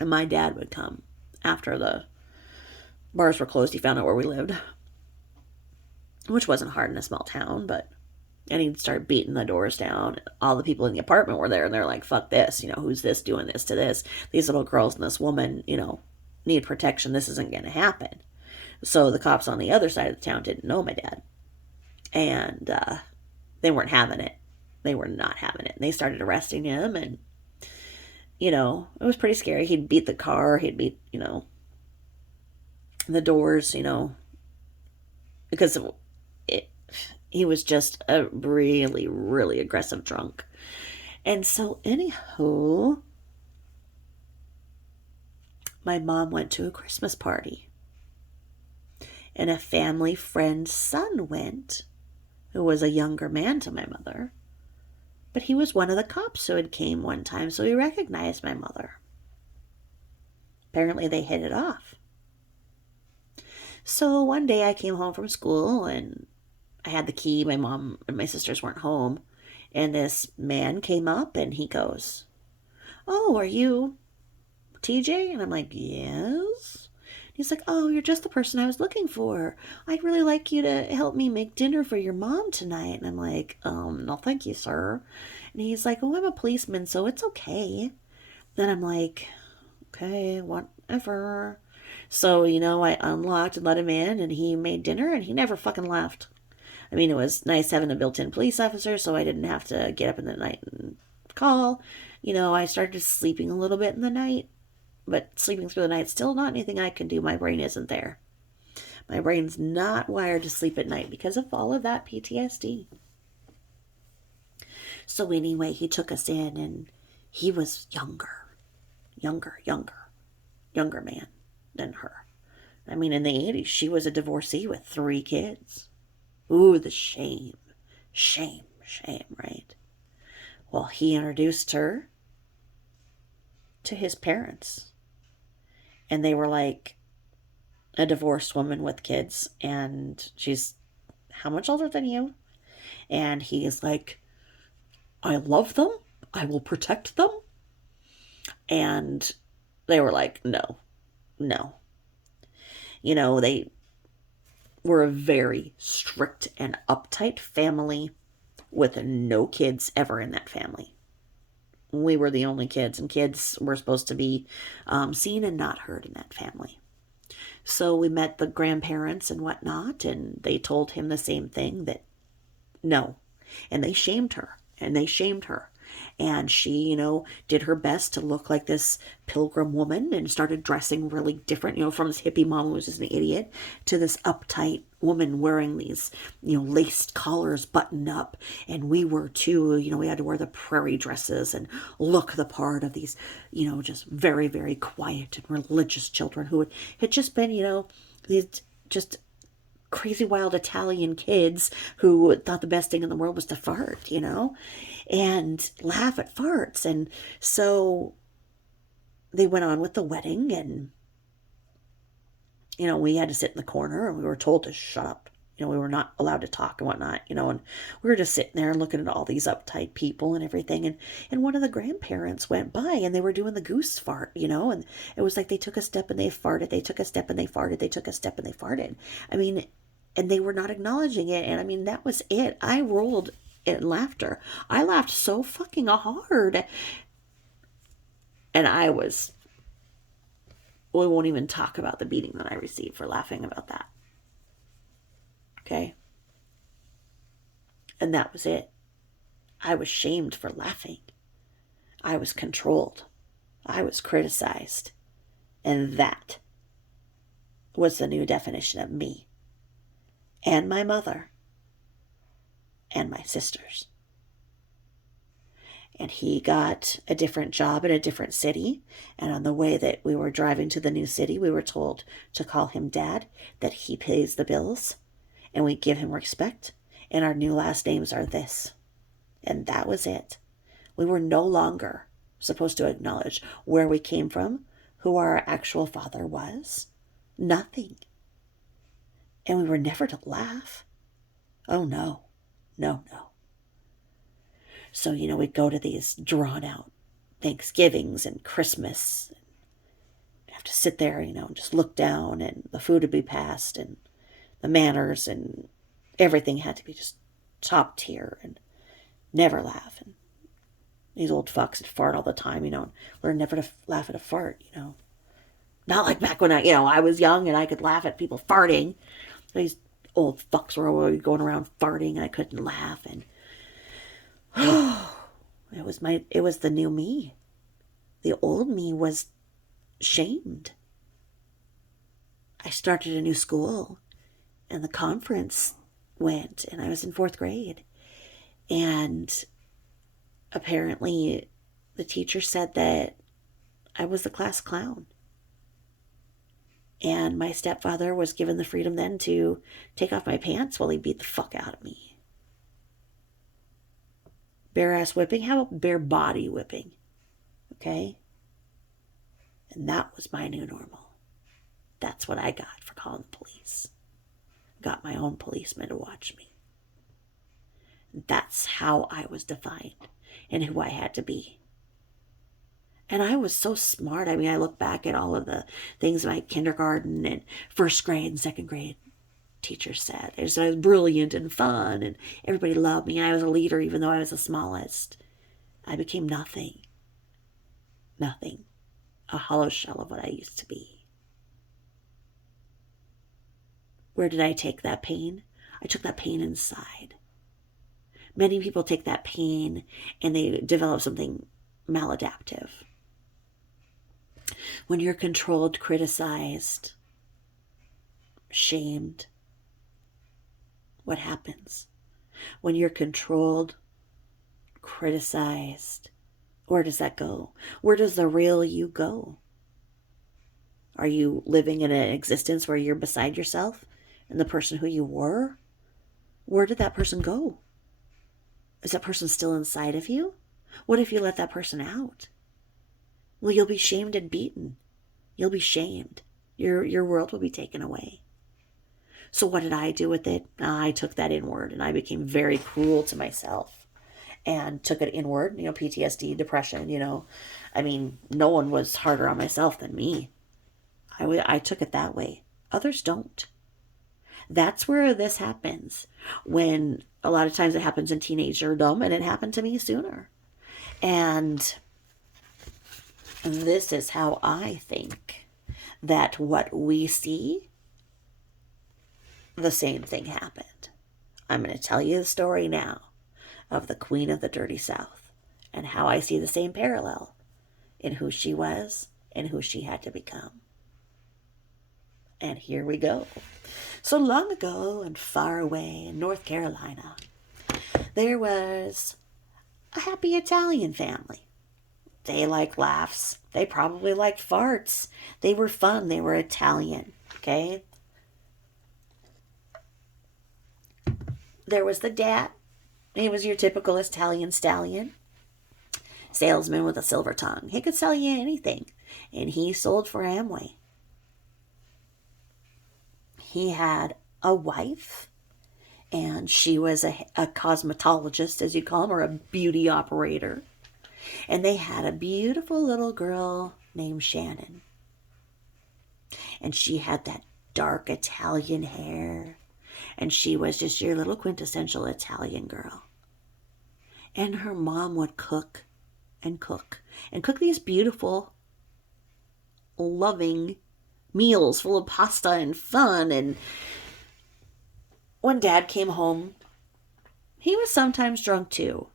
And my dad would come after the bars were closed. He found out where we lived, which wasn't hard in a small town, and he'd start beating the doors down. All the people in the apartment were there, and they're like, fuck this, who's this doing this to this? These little girls and this woman, need protection. This isn't going to happen. So the cops on the other side of the town didn't know my dad, and they weren't having it. They were not having it. And they started arresting him, and it was pretty scary. He'd beat the car. He'd beat, the doors, because he was just a really, really aggressive drunk. And so, anywho, my mom went to a Christmas party. And a family friend's son went, who was a younger man to my mother. But he was one of the cops who had came one time, so he recognized my mother. Apparently they hit it off. So one day I came home from school, and I had the key. My mom and my sisters weren't home. And this man came up, and he goes, "Oh, are you TJ?" And I'm like, "Yes." He's like, "Oh, you're just the person I was looking for. I'd really like you to help me make dinner for your mom tonight." And I'm like, "No, thank you, sir." And he's like, "Oh, I'm a policeman, so it's okay." Then I'm like, "Okay, whatever." So, I unlocked and let him in, and he made dinner, and he never fucking left. I mean, it was nice having a built-in police officer, so I didn't have to get up in the night and call. I started sleeping a little bit in the night. But sleeping through the night, still not anything I can do. My brain isn't there. My brain's not wired to sleep at night because of all of that PTSD. So anyway, he took us in, and he was younger. younger man than her. I mean, in the 80s, she was a divorcee with 3 kids. Ooh, the shame. Shame, shame, right? Well, he introduced her to his parents. And they were like a divorced woman with kids. And she's how much older than you? And he is like, I love them. I will protect them. And they were like, no, no. They were a very strict and uptight family with no kids ever in that family. We were the only kids, and kids were supposed to be seen and not heard in that family. So we met the grandparents and whatnot, and they told him the same thing, that no. And they shamed her, and they shamed her. And she, did her best to look like this pilgrim woman and started dressing really different, from this hippie mom who was just an idiot to this uptight woman wearing these, laced collars buttoned up. And we were too, we had to wear the prairie dresses and look the part of these, just very, very quiet and religious children who had just been, these just crazy wild Italian kids who thought the best thing in the world was to fart, and laugh at farts. And so they went on with the wedding, and we had to sit in the corner, and we were told to shut up. We were not allowed to talk and whatnot, and we were just sitting there looking at all these uptight people and everything. And one of the grandparents went by, and they were doing the goose fart, and it was like they took a step and they farted, they took a step and they farted, they took a step and they farted. I mean, and they were not acknowledging it. And I mean, that was it. I rolled in laughter. I laughed so fucking hard. And we won't even talk about the beating that I received for laughing about that. Okay? And that was it. I was shamed for laughing. I was controlled. I was criticized. And that was the new definition of me. And my mother. And my sisters. And he got a different job in a different city. And on the way that we were driving to the new city, we were told to call him Dad, that he pays the bills, and we give him respect. And our new last names are this. And that was it. We were no longer supposed to acknowledge where we came from, who our actual father was. Nothing. And we were never to laugh. Oh, no. No, no. So, we'd go to these drawn out Thanksgivings and Christmas. And have to sit there, and just look down, and the food would be passed, and the manners and everything had to be just top tier, and never laugh. And these old fucks would fart all the time, and learn never to laugh at a fart, Not like back when I was young and I could laugh at people farting. These old fucks were always going around farting, and I couldn't laugh. And it was the new me. The old me was shamed. I started a new school, and the conference went, and I was in 4th grade. And apparently the teacher said that I was the class clown. And my stepfather was given the freedom then to take off my pants while he beat the fuck out of me. Bare ass whipping? How about bare body whipping? Okay? And that was my new normal. That's what I got for calling the police. Got my own policeman to watch me. That's how I was defined and who I had to be. And I was so smart. I mean, I look back at all of the things my kindergarten and 1st grade and 2nd grade teachers said. I was brilliant and fun, and everybody loved me. And I was a leader even though I was the smallest. I became nothing. Nothing. A hollow shell of what I used to be. Where did I take that pain? I took that pain inside. Many people take that pain and they develop something maladaptive. When you're controlled, criticized, shamed, what happens? When you're controlled, criticized, where does that go? Where does the real you go? Are you living in an existence where you're beside yourself and the person who you were? Where did that person go? Is that person still inside of you? What if you let that person out? Well, you'll be shamed and beaten. You'll be shamed. Your world will be taken away. So what did I do with it? I took that inward and I became very cruel to myself and took it inward, PTSD, depression, I mean, no one was harder on myself than me. I took it that way. Others don't. That's where this happens. When a lot of times it happens in teenagerdom, and it happened to me sooner. And this is how I think that what we see, the same thing happened. I'm going to tell you the story now of the Queen of the Dirty South and how I see the same parallel in who she was and who she had to become. And here we go. So long ago and far away in North Carolina, there was a happy Italian family. They liked laughs. They probably liked farts. They were fun. They were Italian. Okay? There was the dad. He was your typical Italian stallion. Salesman with a silver tongue. He could sell you anything. And he sold for Amway. He had a wife. And she was a cosmetologist, as you call them, or a beauty operator. And they had a beautiful little girl named Shan'nan. And she had that dark Italian hair. And she was just your little quintessential Italian girl. And her mom would cook and cook. And cook these beautiful, loving meals full of pasta and fun. And when Dad came home, he was sometimes drunk too.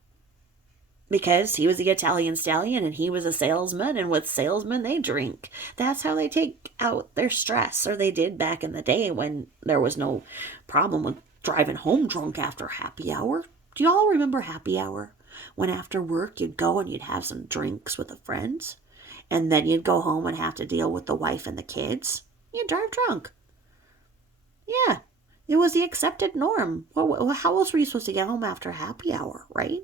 Because he was the Italian stallion and he was a salesman, and with salesmen they drink. That's how they take out their stress, or they did back in the day when there was no problem with driving home drunk after happy hour. Do you all remember happy hour? When after work you'd go and you'd have some drinks with the friends, and then you'd go home and have to deal with the wife and the kids. You'd drive drunk. Yeah, it was the accepted norm. Well, how else were you supposed to get home after happy hour, right?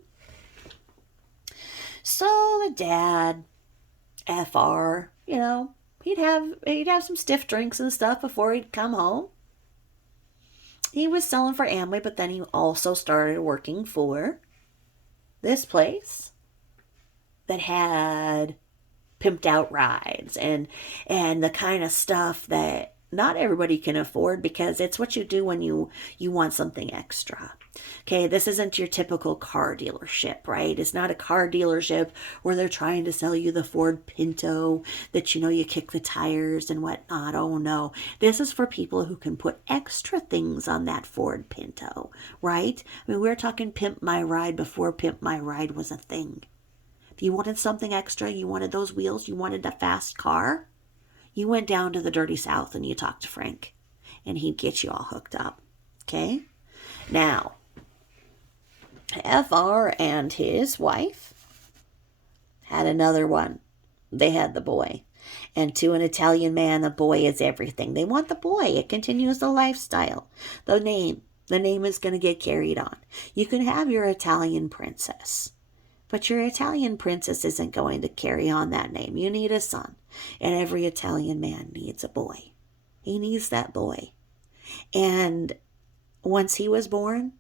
So the dad, FR, he'd have some stiff drinks and stuff before he'd come home. He was selling for Amway, but then he also started working for this place that had pimped out rides and the kind of stuff that not everybody can afford, because it's what you do when you want something extra. Okay, this isn't your typical car dealership, right? It's not a car dealership where they're trying to sell you the Ford Pinto that you kick the tires and whatnot. Oh no, this is for people who can put extra things on that Ford Pinto, right? I mean, we're talking Pimp My Ride before Pimp My Ride was a thing. If you wanted something extra, you wanted those wheels, you wanted a fast car, you went down to the Dirty South and you talked to Frank, and he'd get you all hooked up. Okay? Now, FR and his wife had another one. They had the boy. And to an Italian man, the boy is everything. They want the boy. It continues the lifestyle. The name is going to get carried on. You can have your Italian princess, but your Italian princess isn't going to carry on that name. You need a son. And every Italian man needs a boy. He needs that boy. And once he was born,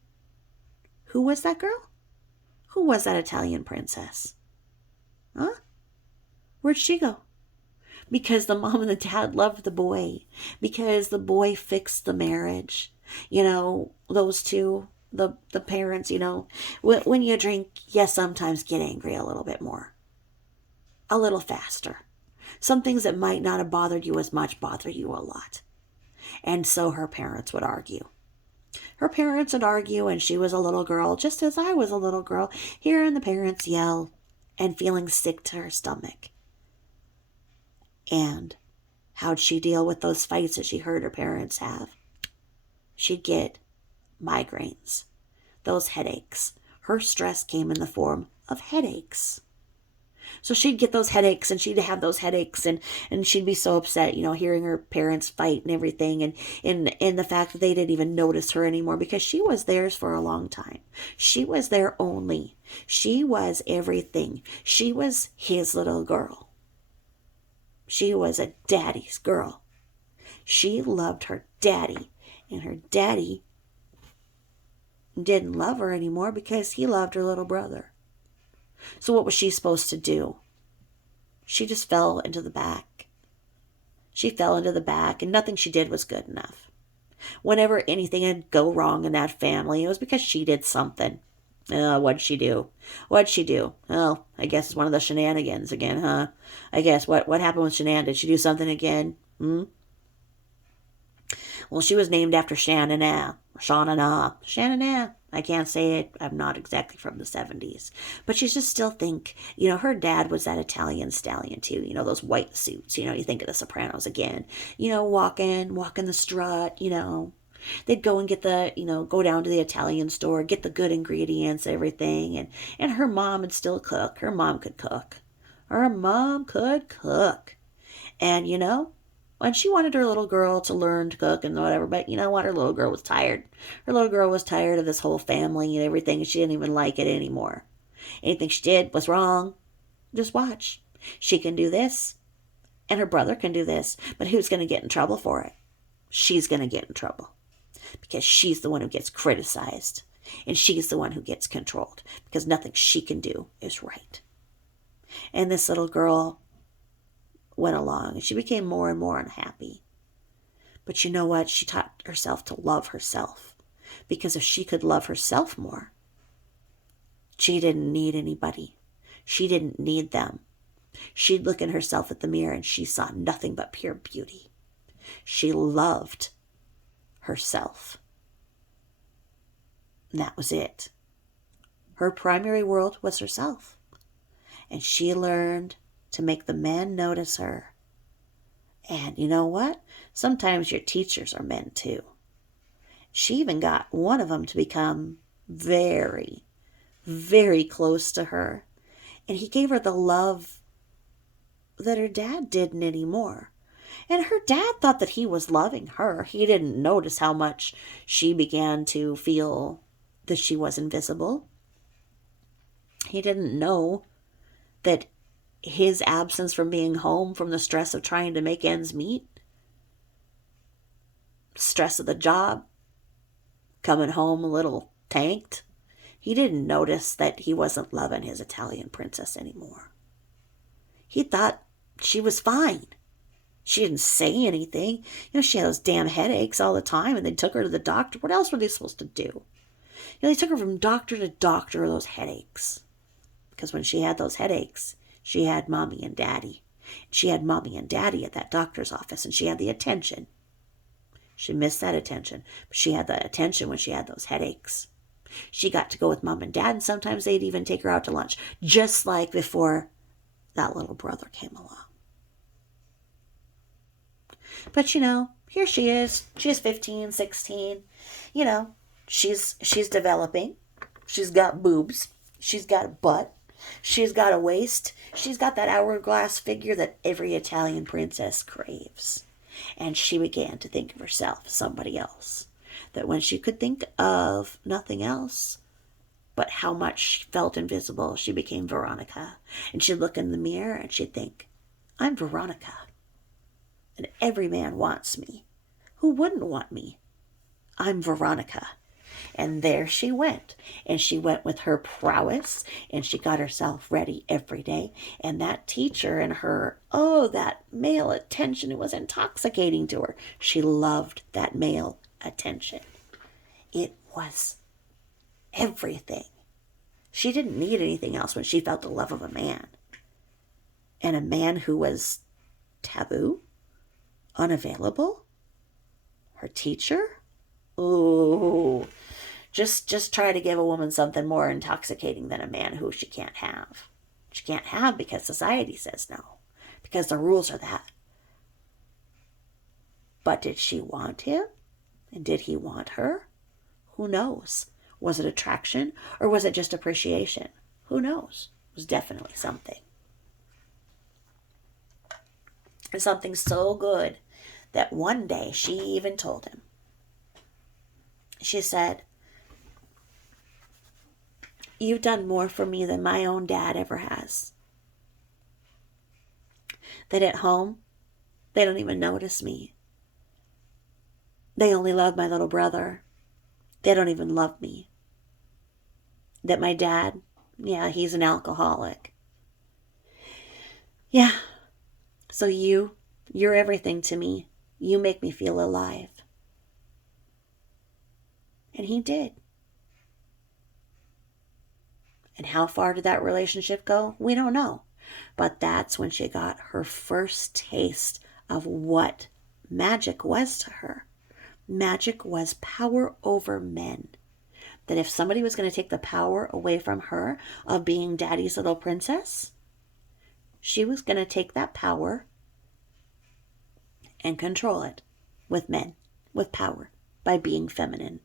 who was that girl? Who was that Italian princess? Huh? Where'd she go? Because the mom and the dad loved the boy. Because the boy fixed the marriage. Those two, the parents, when you drink, you sometimes get angry a little bit more. A little faster. Some things that might not have bothered you as much bother you a lot. And so her parents would argue. And she was a little girl, just as I was a little girl, hearing the parents yell and feeling sick to her stomach. And how'd she deal with those fights that she heard her parents have? She'd get migraines, those headaches. Her stress came in the form of headaches. So she'd get those headaches, and she'd have those headaches, and she'd be so upset, hearing her parents fight and everything, and the fact that they didn't even notice her anymore because she was theirs for a long time. She was their only. She was everything. She was his little girl. She was a daddy's girl. She loved her daddy, and her daddy didn't love her anymore because he loved her little brother. So what was she supposed to do? She just fell into the back. She fell into the back, and nothing she did was good enough. Whenever anything would go wrong in that family, it was because she did something. What'd she do? What'd she do? Well, I guess it's one of the shenanigans again, huh? I guess what happened with Shan'nan? Did she do something again? Well, she was named after Shan'nan. Shan'nan. I can't say it. I'm not exactly from the 70s. But you just still think, her dad was that Italian stallion too. Those white suits. You think of the Sopranos again. Walking the strut, They'd go and get go down to the Italian store, get the good ingredients, everything. And her mom would still cook. Her mom could cook. Her mom could cook. And, when she wanted her little girl to learn to cook and whatever, but you know what? Her little girl was tired. Her little girl was tired of this whole family and everything, and she didn't even like it anymore. Anything she did was wrong. Just watch. She can do this, and her brother can do this, but who's going to get in trouble for it? She's going to get in trouble because she's the one who gets criticized, and she's the one who gets controlled because nothing she can do is right. And this little girl went along, and she became more and more unhappy. But you know what? She taught herself to love herself, because if she could love herself more, she didn't need anybody. She didn't need them. She'd look at herself at the mirror, and she saw nothing but pure beauty. She loved herself. And that was it. Her primary world was herself. And she learned to make the men notice her. And you know what? Sometimes your teachers are men too. She even got one of them to become very, very close to her. And he gave her the love that her dad didn't anymore. And her dad thought that he was loving her. He didn't notice how much she began to feel that she was invisible. He didn't know that his absence from being home from the stress of trying to make ends meet, stress of the job, coming home a little tanked, he didn't notice that he wasn't loving his Italian princess anymore. He thought she was fine. She didn't say anything. She had those damn headaches all the time, and they took her to the doctor. What else were they supposed to do? They took her from doctor to doctor with those headaches. Because when she had those headaches, she had mommy and daddy. She had mommy and daddy at that doctor's office, and she had the attention. She missed that attention, but she had the attention when she had those headaches. She got to go with mom and dad, and sometimes they'd even take her out to lunch, just like before that little brother came along. But, here she is. She's 15, 16. She's developing. She's got boobs. She's got a butt. She's got a waist. She's got that hourglass figure that every Italian princess craves. And she began to think of herself as somebody else. That when she could think of nothing else but how much she felt invisible, she became Veronica. And she'd look in the mirror and she'd think, I'm Veronica. And every man wants me. Who wouldn't want me? I'm Veronica. And there she went. And she went with her prowess, and she got herself ready every day. And that teacher and her, that male attention, it was intoxicating to her. She loved that male attention. It was everything. She didn't need anything else when she felt the love of a man. And a man who was taboo, unavailable, her teacher. Ooh, just try to give a woman something more intoxicating than a man who she can't have. She can't have because society says no, because the rules are that. But did she want him? And did he want her? Who knows? Was it attraction or was it just appreciation? Who knows? It was definitely something. And something so good that one day she even told him. She said, "You've done more for me than my own dad ever has. That at home, they don't even notice me. They only love my little brother. They don't even love me. That my dad, yeah, he's an alcoholic. Yeah, so you're everything to me. You make me feel alive." And he did. And how far did that relationship go? We don't know. But that's when she got her first taste of what magic was to her. Magic was power over men. That if somebody was going to take the power away from her of being daddy's little princess, she was going to take that power and control it with men, with power, by being feminine.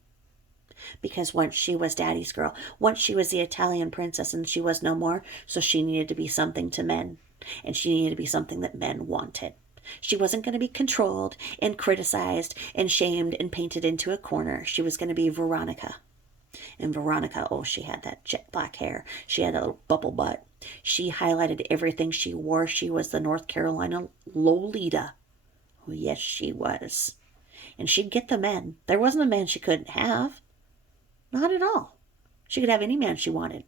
Because once she was daddy's girl, once she was the Italian princess and she was no more, so she needed to be something to men. And she needed to be something that men wanted. She wasn't going to be controlled and criticized and shamed and painted into a corner. She was going to be Veronica. And Veronica, oh, she had that jet black hair. She had that little bubble butt. She highlighted everything she wore. She was the North Carolina Lolita. Oh, yes, she was. And she'd get the men. There wasn't a man she couldn't have. Not at all. She could have any man she wanted.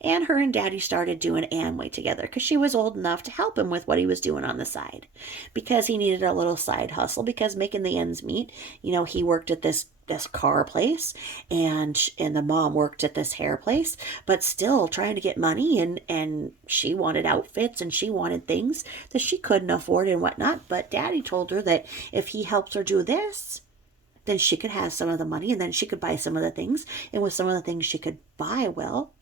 And her and Daddy started doing Amway together because she was old enough to help him with what he was doing on the side. Because he needed a little side hustle because making the ends meet. You know, he worked at this car place and the mom worked at this hair place, but still trying to get money, and she wanted outfits and she wanted things that she couldn't afford and whatnot. But Daddy told her that if he helps her do this, then she could have some of the money and then she could buy some of the things. And with some of the things she could buy, well,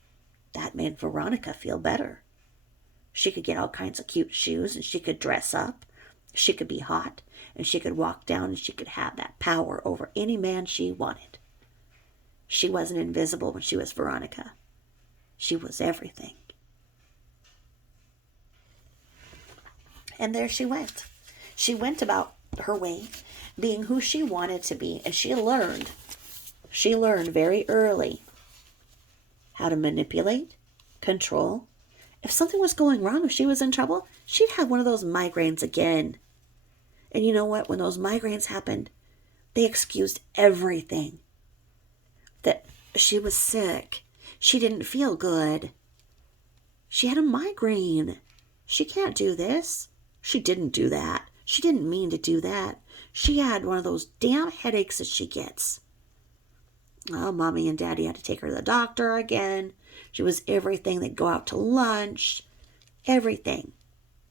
that made Veronica feel better. She could get all kinds of cute shoes and she could dress up. She could be hot and she could walk down and she could have that power over any man she wanted. She wasn't invisible when she was Veronica. She was everything. And there she went. She went about her way, being who she wanted to be, and she learned very early how to manipulate, control. If something was going wrong, if she was in trouble, she'd have one of those migraines again. And you know what? When those migraines happened, they excused everything. That she was sick. She didn't feel good. She had a migraine. She can't do this. She didn't do that. She didn't mean to do that. She had one of those damn headaches that she gets. Oh, Mommy and Daddy had to take her to the doctor again. She was everything. They'd go out to lunch. Everything.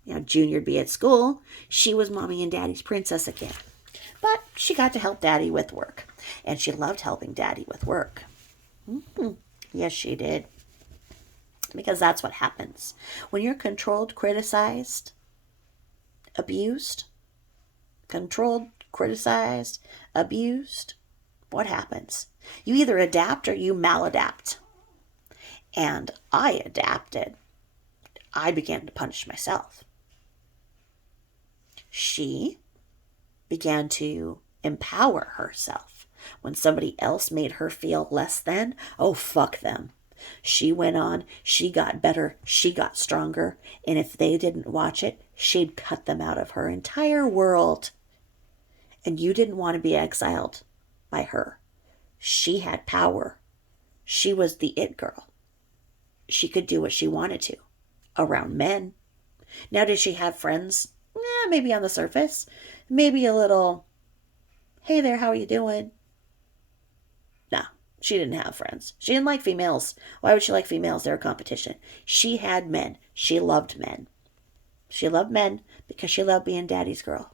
You know, Junior'd be at school. She was Mommy and Daddy's princess again. But she got to help Daddy with work. And she loved helping Daddy with work. Mm-hmm. Yes, she did. Because that's what happens. When you're controlled, criticized, abused, controlled, criticized, abused, what happens? You either adapt or you maladapt. And I adapted. I began to punish myself. She began to empower herself. When somebody else made her feel less than, oh, fuck them. She went on, she got better, she got stronger, and if they didn't watch it, she'd cut them out of her entire world. And you didn't want to be exiled by her. She had power. She was the it girl. She could do what she wanted to around men. Now, did she have friends? Maybe on the surface. Maybe a little, hey there, how are you doing? No, she didn't have friends. She didn't like females. Why would she like females? They're a competition. She had men. She loved men. She loved men because she loved being Daddy's girl.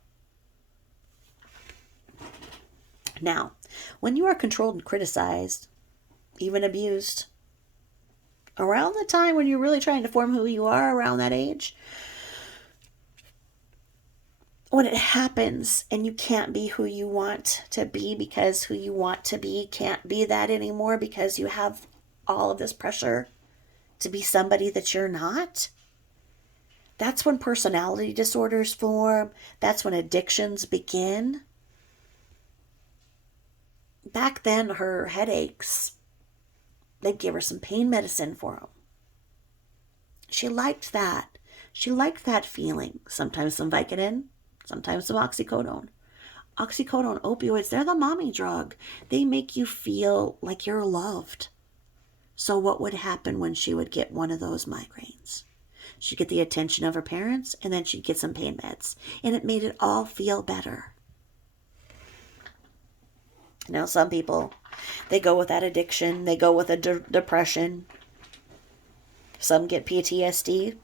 Now, when you are controlled and criticized, even abused, around the time when you're really trying to form who you are around that age, when it happens and you can't be who you want to be because who you want to be can't be that anymore because you have all of this pressure to be somebody that you're not, That's when personality disorders form. That's when addictions begin. Back then, her headaches, they'd give her some pain medicine for them. She liked that. She liked that feeling. Sometimes some Vicodin, sometimes some oxycodone. Oxycodone, opioids, they're the mommy drug. They make you feel like you're loved. So what would happen when she would get one of those migraines? She'd get the attention of her parents, and then she'd get some pain meds. And it made it all feel better. Now, some people, they go with that addiction. They go with a depression. Some get PTSD.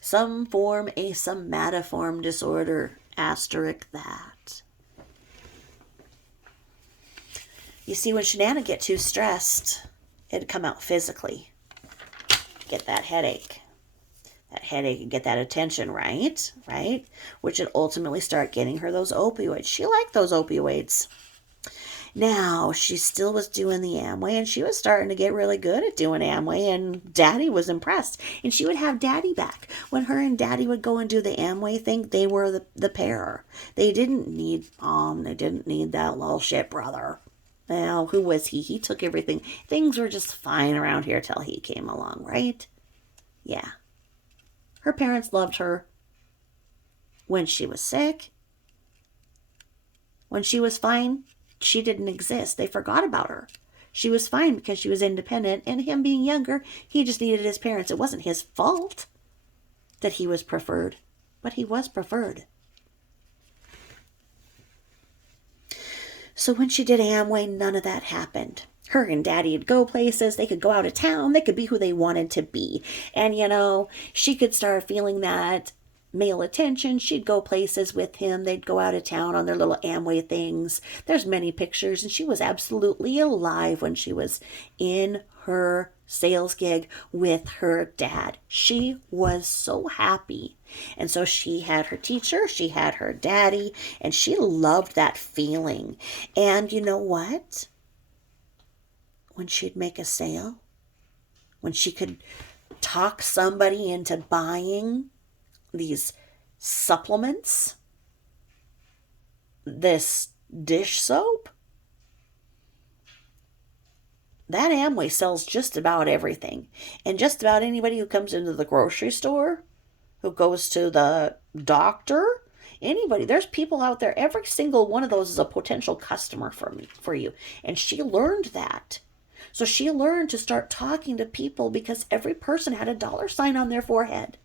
Some form a somatoform disorder. Asterisk that. You see, when Shan'nan would get too stressed, it'd come out physically. Get that headache. That headache and get that attention, right? Right? Which would ultimately start getting her those opioids. She liked those opioids. Now, she still was doing the Amway, and she was starting to get really good at doing Amway, and Daddy was impressed. And she would have Daddy back. When her and Daddy would go and do the Amway thing, they were the pair. They didn't need Mom. They didn't need that little shit brother. Well, who was he? He took everything. Things were just fine around here till he came along, right? Yeah. Her parents loved her when she was sick. When she was fine, she didn't exist. They forgot about her. She was fine because she was independent, and him being younger, he just needed his parents. It wasn't his fault that he was preferred, but he was preferred. So when she did Amway, none of that happened. Her and Daddy would go places. They could go out of town. They could be who they wanted to be. And, she could start feeling that male attention. She'd go places with him. They'd go out of town on their little Amway things. There's many pictures, and she was absolutely alive when she was in her sales gig with her dad. She was so happy. And so she had her teacher, she had her daddy, and she loved that feeling. And you know what? When she'd make a sale, when she could talk somebody into buying these supplements, this dish soap, that Amway sells just about everything. And just about anybody who comes into the grocery store, who goes to the doctor, anybody, there's people out there. Every single one of those is a potential customer for you. And she learned that. So she learned to start talking to people because every person had a dollar sign on their forehead.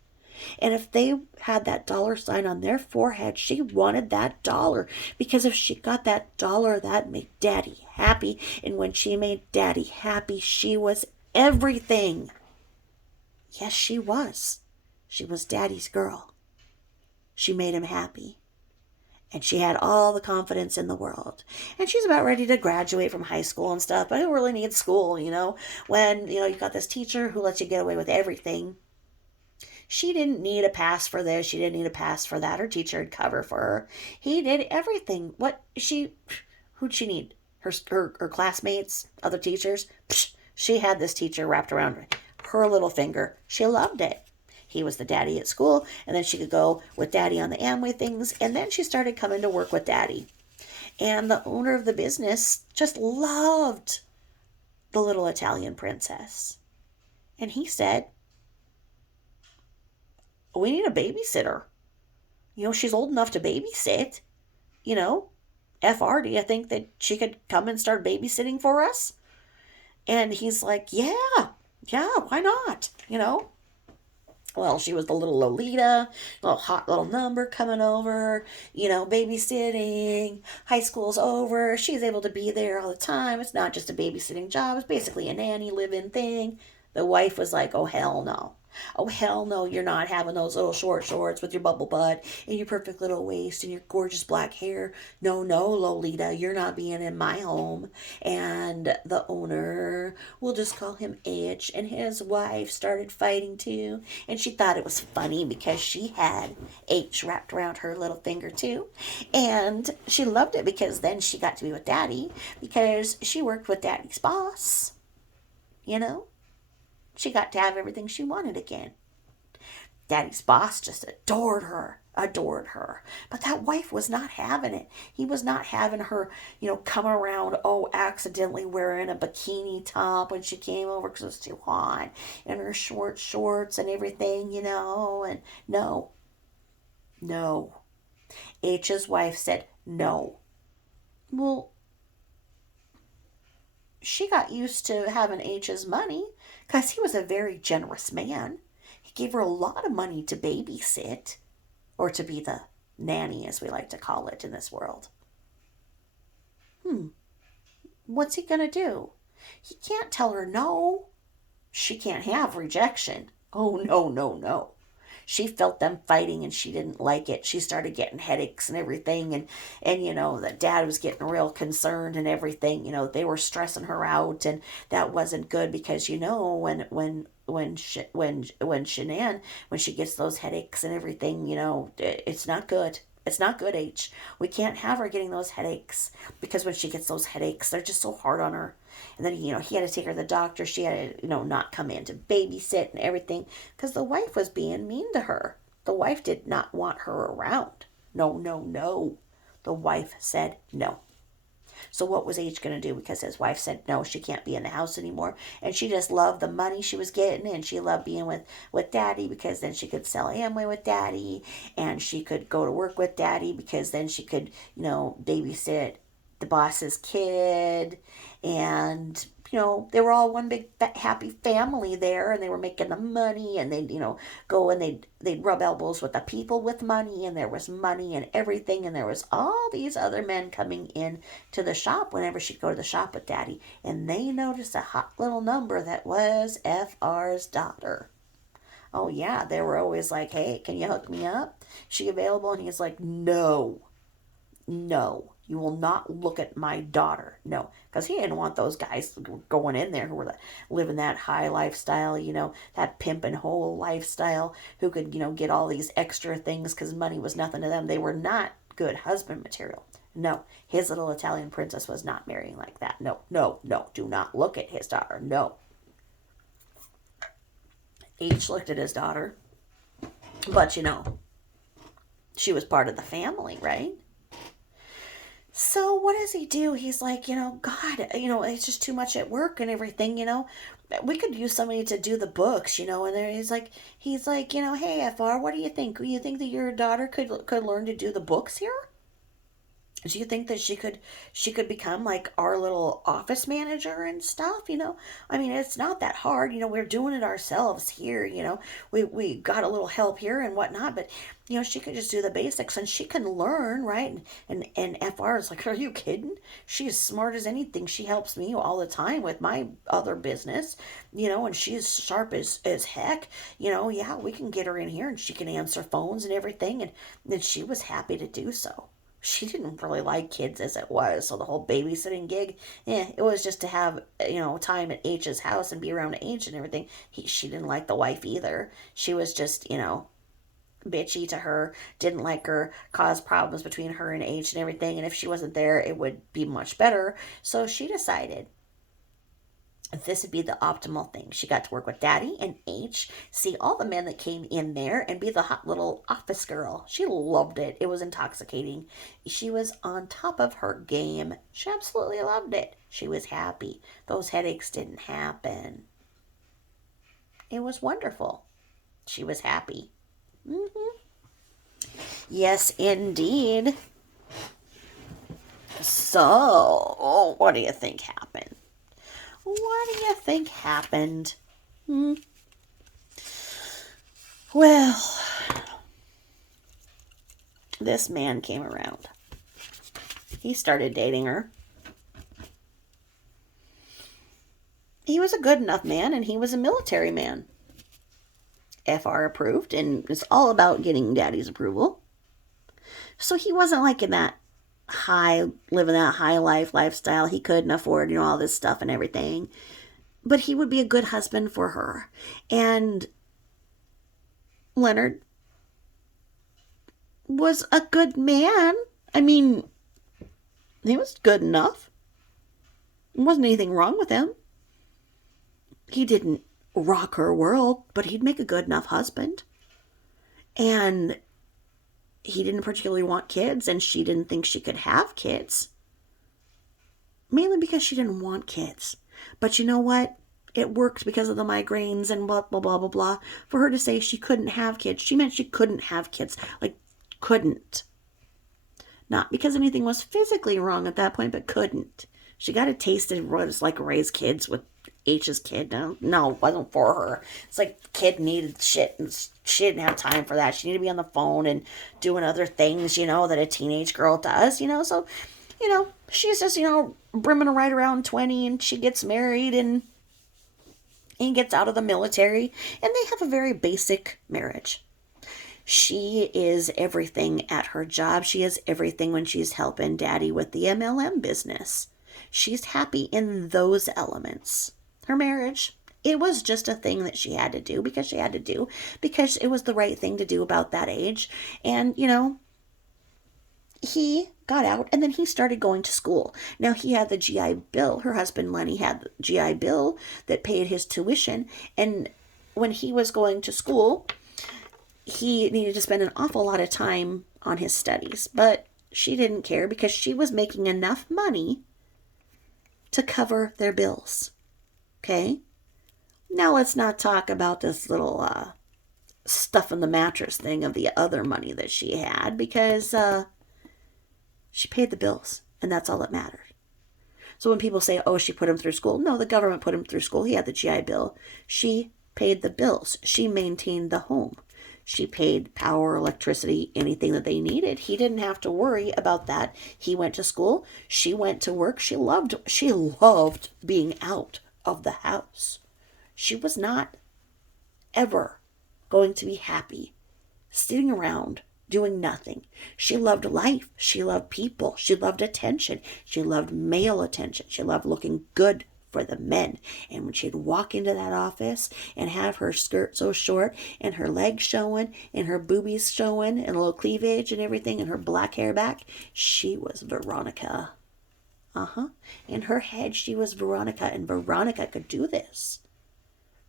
And if they had that dollar sign on their forehead, she wanted that dollar. Because if she got that dollar, that made Daddy happy. And when she made Daddy happy, she was everything. Yes, she was. She was Daddy's girl. She made him happy. And she had all the confidence in the world. And she's about ready to graduate from high school and stuff. But who really needs school, When, you've got this teacher who lets you get away with everything. She didn't need a pass for this. She didn't need a pass for that. Her teacher would cover for her. He did everything. Who'd she need? Her classmates, other teachers? Psh, she had this teacher wrapped around her little finger. She loved it. He was the daddy at school, and then she could go with Daddy on the Amway things, and then she started coming to work with Daddy. And the owner of the business just loved the little Italian princess. And he said, we need a babysitter. She's old enough to babysit. FR, do you think that she could come and start babysitting for us? And he's like, yeah, why not? Well, she was the little Lolita, little hot little number coming over, babysitting. High school's over. She's able to be there all the time. It's not just a babysitting job. It's basically a nanny live-in thing. The wife was like, oh, hell no. Oh, hell no, you're not having those little short shorts with your bubble butt and your perfect little waist and your gorgeous black hair. No, Lolita, you're not being in my home. And the owner, we'll just call him H, and his wife started fighting too. And she thought it was funny because she had H wrapped around her little finger too. And she loved it because then she got to be with Daddy because she worked with Daddy's boss. She got to have everything she wanted again. Daddy's boss just adored her, adored her. But that wife was not having it. He was not having her, come around, accidentally wearing a bikini top when she came over because it was too hot, and her short shorts and everything, and no, no. H's wife said no. Well, she got used to having H's money because he was a very generous man. He gave her a lot of money to babysit, or to be the nanny, as we like to call it in this world. Hmm, what's he gonna do? He can't tell her no. She can't have rejection. Oh, no, no, no. She felt them fighting and she didn't like it. She started getting headaches and everything, and the dad was getting real concerned and everything. They were stressing her out, and that wasn't good because when Shan'nan, when she gets those headaches and everything, it's not good. It's not good, H. We can't have her getting those headaches because when she gets those headaches, they're just so hard on her. And then, he had to take her to the doctor. She had to, not come in to babysit and everything because the wife was being mean to her. The wife did not want her around. No, no, no. The wife said no. So what was H going to do? Because his wife said no, she can't be in the house anymore. And she just loved the money she was getting, and she loved being with Daddy because then she could sell Amway with Daddy, and she could go to work with Daddy because then she could, babysit the boss's kid. And they were all one big happy family there, and they were making the money, and they'd go and they'd rub elbows with the people with money, and there was money and everything, and there was all these other men coming in to the shop whenever she'd go to the shop with Daddy, and they noticed a hot little number that was FR's daughter. Oh yeah, they were always like, hey, can you hook me up? Is she available? And he's like, no, no, you will not look at my daughter. No, because he didn't want those guys going in there who were living that high lifestyle, that pimp and hole lifestyle, who could, get all these extra things because money was nothing to them. They were not good husband material. No, his little Italian princess was not marrying like that. No, no, no, do not look at his daughter. No. H looked at his daughter, but she was part of the family, right? So what does he do? He's like, God, it's just too much at work and everything, We could use somebody to do the books, and then he's like, hey, FR, what do you think? Do you think that your daughter could learn to do the books here? Do you think that she could become like our little office manager and stuff? I mean, it's not that hard. We're doing it ourselves here. We got a little help here and whatnot, but she could just do the basics and she can learn, right? And FR is like, are you kidding? She's smart as anything. She helps me all the time with my other business, and she's sharp as heck. Yeah, we can get her in here and she can answer phones and everything, and she was happy to do so. She didn't really like kids as it was, so the whole babysitting gig, it was just to have, time at H's house and be around H and everything. She didn't like the wife either. She was just, bitchy to her, didn't like her, caused problems between her and H and everything, and if she wasn't there, it would be much better. So she decided this would be the optimal thing. She got to work with Daddy and H, see all the men that came in there, and be the hot little office girl. She loved it. It was intoxicating. She was on top of her game. She absolutely loved it. She was happy. Those headaches didn't happen. It was wonderful. She was happy. Yes, indeed. So, what do you think happened? What do you think happened? Well, this man came around. He started dating her. He was a good enough man, and he was a military man. FR approved, and it's all about getting Daddy's approval. So he wasn't like in that living that high lifestyle. He couldn't afford, all this stuff and everything. But he would be a good husband for her. And Leonard was a good man. I mean, he was good enough. There wasn't anything wrong with him. He didn't rock her world, but he'd make a good enough husband. And he didn't particularly want kids, and she didn't think she could have kids. Mainly because she didn't want kids. But you know what? It worked because of the migraines and blah, blah, blah, blah, blah. For her to say she couldn't have kids, she meant she couldn't have kids. Like, couldn't. Not because anything was physically wrong at that point, but couldn't. She got a taste of what it's like to raise kids with H's kid. No, it wasn't for her. It's like the kid needed shit, and she didn't have time for that. She needed to be on the phone and doing other things, that a teenage girl does, So, she's just, brimming right around 20, and she gets married and gets out of the military, and they have a very basic marriage. She is everything at her job. She is everything when she's helping Daddy with the MLM business. She's happy in those elements. Her marriage, it was just a thing that she had to do because it was the right thing to do about that age. And, he got out and then he started going to school. Now he had the GI Bill. Her husband Lenny had the GI Bill that paid his tuition. And when he was going to school, he needed to spend an awful lot of time on his studies. But she didn't care because she was making enough money to cover their bills. Okay? Now let's not talk about this little stuff in the mattress thing of the other money that she had, because she paid the bills, and that's all that mattered. So when people say, oh, she put him through school, no, the government put him through school. He had the GI Bill. She paid the bills. She maintained the home. She paid power, electricity, anything that they needed. He didn't have to worry about that. He went to school. She went to work. She loved being out of the house. She was not ever going to be happy sitting around doing nothing. She loved life. She loved people. She loved attention. She loved male attention. She loved looking good for the men. And when she'd walk into that office and have her skirt so short and her legs showing and her boobies showing and a little cleavage and everything and her black hair back, she was Veronica. In her head, she was Veronica, and Veronica could do this.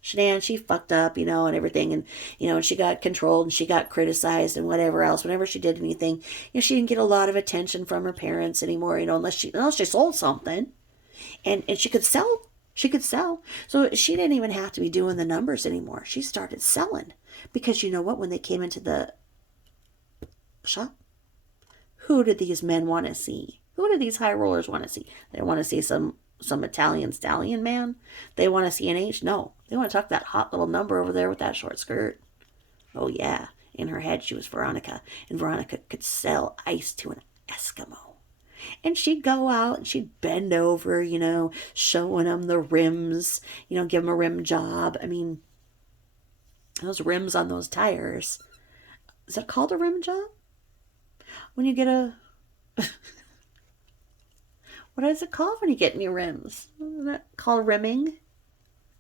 Shan'nan, she fucked up, and everything, and, and she got controlled and she got criticized and whatever else. Whenever she did anything, she didn't get a lot of attention from her parents anymore, unless she sold something. And she could sell. She could sell. So she didn't even have to be doing the numbers anymore. She started selling. Because you know what? When they came into the shop, who did these men want to see? Who did these high rollers want to see? They want to see some Italian stallion man? They want to see an H? No. They want to talk that hot little number over there with that short skirt. Oh, yeah. In her head, she was Veronica. And Veronica could sell ice to an Eskimo. And she'd go out and she'd bend over, showing them the rims, give them a rim job. I mean, those rims on those tires. Is that called a rim job? When you get a... What is it called when you get new rims? Isn't that called rimming?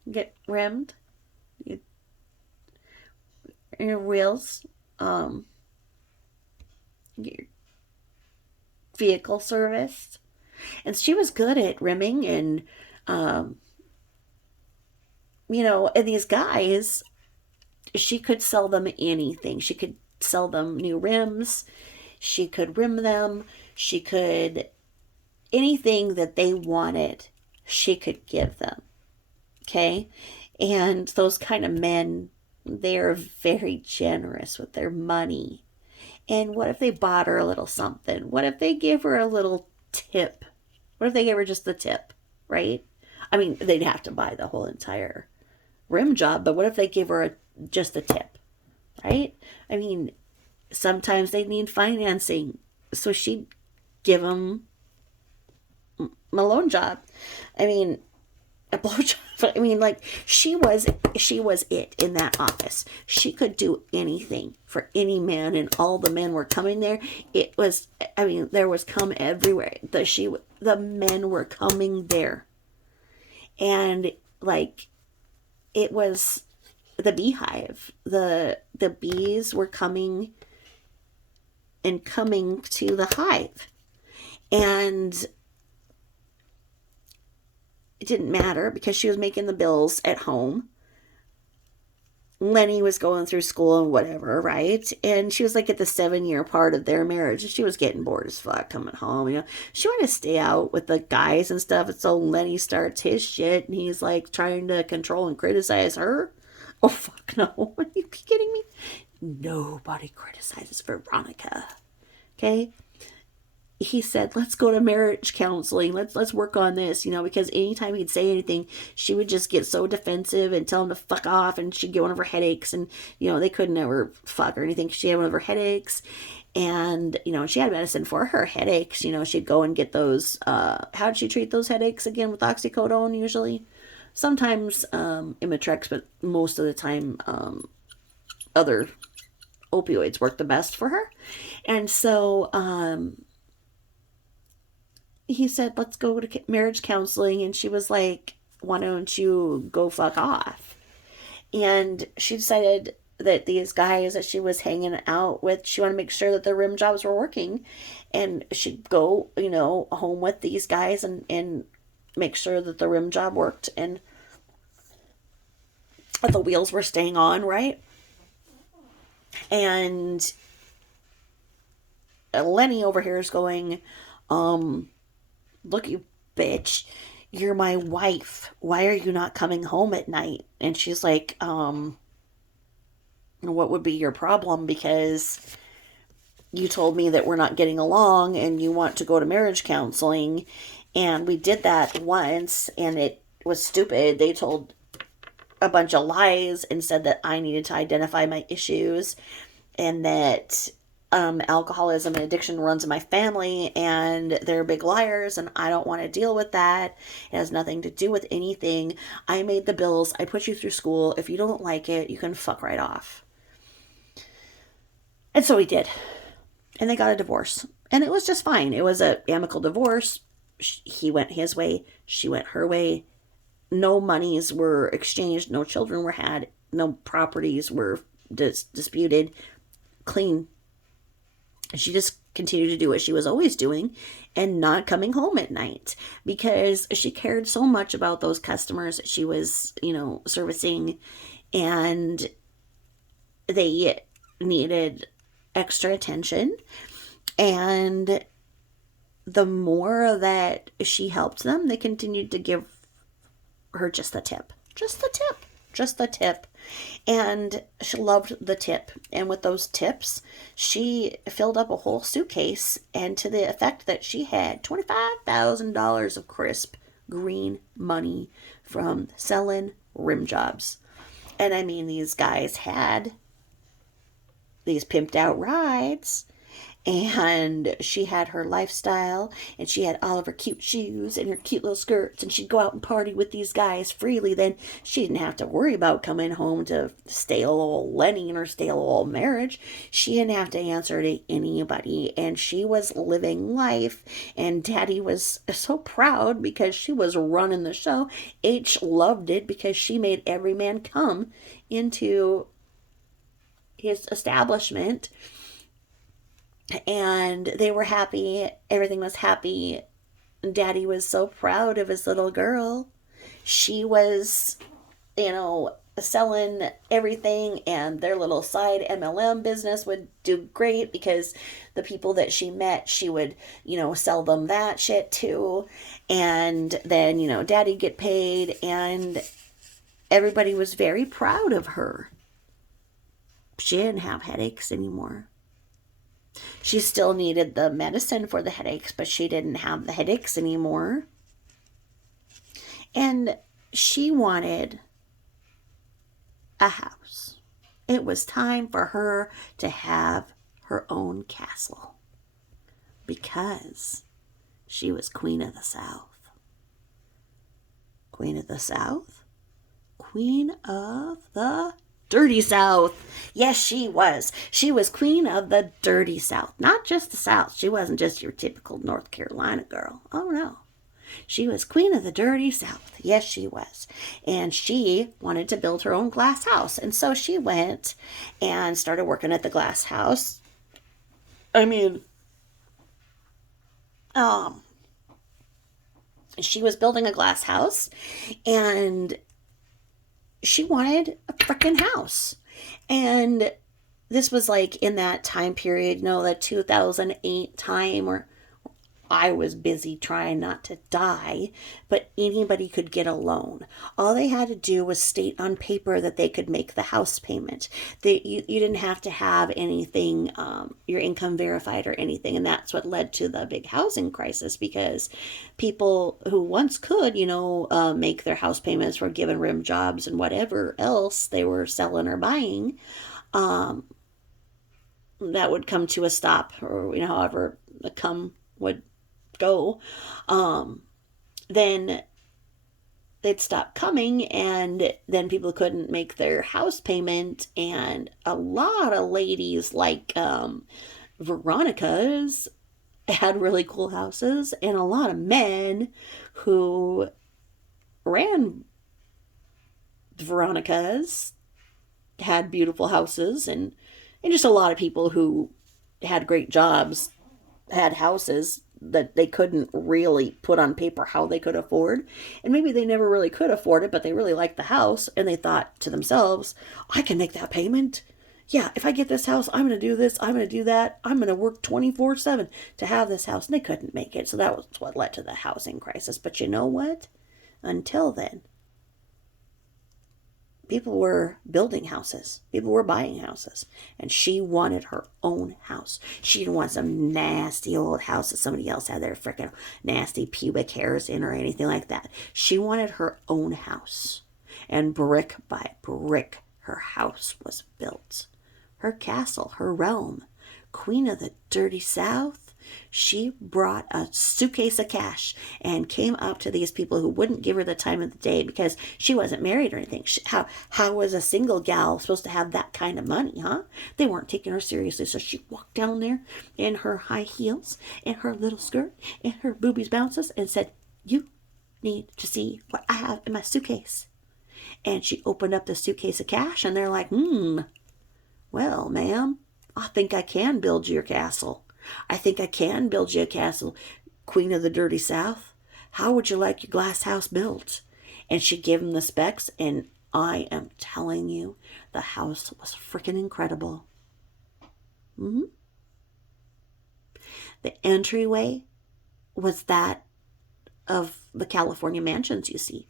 You get rimmed. Your wheels. You get your vehicle serviced. And she was good at rimming and, and these guys, she could sell them anything. She could sell them new rims. She could rim them. She could... anything that they wanted, she could give them. Okay? And those kind of men, they're very generous with their money. And what if they bought her a little something? What if they gave her a little tip? What if they gave her just the tip, right? I mean, they'd have to buy the whole entire rim job, but what if they give her just a tip, right? I mean, sometimes they need financing, so she'd give them a loan job. I mean, a blowjob. I mean, like, she was it in that office. She could do anything for any man, and all the men were coming there. It was, I mean, there was cum everywhere. The men were coming there, and like, it was the beehive. The bees were coming and coming to the hive, and it didn't matter because she was making the bills at home. Lenny was going through school and whatever, right? And she was like at the 7 year part of their marriage. And she was getting bored as fuck coming home, you know. She wanted to stay out with the guys and stuff. And so Lenny starts his shit and he's like trying to control and criticize her. Oh, fuck no. Are you kidding me? Nobody criticizes Veronica. Okay? He said, let's go to marriage counseling. Let's work on this, you know, because anytime he'd say anything, she would just get so defensive and tell him to fuck off, and she'd get one of her headaches, and, you know, they couldn't ever fuck or anything. She had one of her headaches, and, you know, she had medicine for her headaches. You know, she'd go and get those, how'd she treat those headaches again? With oxycodone, usually? Sometimes, Imitrex, but most of the time, other opioids work the best for her. And so, he said, let's go to marriage counseling. And she was like, why don't you go fuck off? And she decided that these guys that she was hanging out with, she wanted to make sure that the rim jobs were working. And she'd go, you know, home with these guys and make sure that the rim job worked and that the wheels were staying on, right? And Lenny over here is going, look, you bitch, you're my wife. Why are you not coming home at night? And she's like, what would be your problem? Because you told me that we're not getting along and you want to go to marriage counseling. And we did that once and it was stupid. They told a bunch of lies and said that I needed to identify my issues and that alcoholism and addiction runs in my family and they're big liars and I don't want to deal with that. It has nothing to do with anything. I made the bills. I put you through school. If you don't like it, you can fuck right off. And so he did. And they got a divorce. And it was just fine. It was an amicable divorce. He went his way. She went her way. No monies were exchanged. No children were had. No properties were disputed. Clean. She just continued to do what she was always doing and not coming home at night because she cared so much about those customers that she was, you know, servicing, and they needed extra attention. And the more that she helped them, they continued to give her just the tip. Just the tip. Just the tip. And she loved the tip. And with those tips, she filled up a whole suitcase, and to the effect that she had $25,000 of crisp green money from selling rim jobs. And I mean, these guys had these pimped out rides, and she had her lifestyle, and she had all of her cute shoes and her cute little skirts, and she'd go out and party with these guys freely. Then she didn't have to worry about coming home to stale old Lenny and her stale old marriage. She didn't have to answer to anybody, and she was living life, and Daddy was so proud because she was running the show. H loved it because she made every man come into his establishment, and they were happy. Everything was happy. Daddy was so proud of his little girl. She was, you know, selling everything, and their little side MLM business would do great because the people that she met, she would, you know, sell them that shit too. And then, you know, Daddy'd get paid, and everybody was very proud of her. She didn't have headaches anymore. She still needed the medicine for the headaches, but she didn't have the headaches anymore. And she wanted a house. It was time for her to have her own castle because she was Queen of the South. Queen of the South? Queen of the Dirty South. Yes, she was. She was Queen of the Dirty South. Not just the South. She wasn't just your typical North Carolina girl. Oh, no. She was Queen of the Dirty South. Yes, she was. And she wanted to build her own glass house. And so she went and started working at the glass house. I mean, she was building a glass house, and she wanted a freaking house. And this was like in that time period, that 2008 time where I was busy trying not to die, but anybody could get a loan. All they had to do was state on paper that they could make the house payment. You didn't have to have anything, your income verified or anything. And that's what led to the big housing crisis, because people who once could, make their house payments were given rim jobs and whatever else they were selling or buying. Um, that would come to a stop, or, however the come would go. um, then they'd stop coming, and then people couldn't make their house payment. And a lot of ladies like Veronica's had really cool houses, and a lot of men who ran Veronica's had beautiful houses, and just a lot of people who had great jobs had houses that they couldn't really put on paper how they could afford. And maybe they never really could afford it, but they really liked the house, and they thought to themselves, I can make that payment. Yeah, if I get this house, I'm going to do this, I'm going to do that, I'm going to work 24/7 to have this house. And they couldn't make it. So that was what led to the housing crisis. But you know what? Until then, people were building houses, people were buying houses, and she wanted her own house. She didn't want some nasty old house that somebody else had their freaking nasty pubic hairs in or anything like that. She wanted her own house, and brick by brick her house was built. Her castle, her realm, queen of the dirty South. She brought a suitcase of cash and came up to these people who wouldn't give her the time of the day because she wasn't married or anything. How was a single gal supposed to have that kind of money, huh? They weren't taking her seriously. So she walked down there in her high heels and her little skirt and her boobies bounces and said, you need to see what I have in my suitcase. And she opened up the suitcase of cash, and they're like, well, ma'am, I think I can build you your castle. I think I can build you a castle, queen of the dirty South. How would you like your glass house built? And she gave him the specs, and I am telling you, the house was freaking incredible. The entryway was that of the California mansions you see,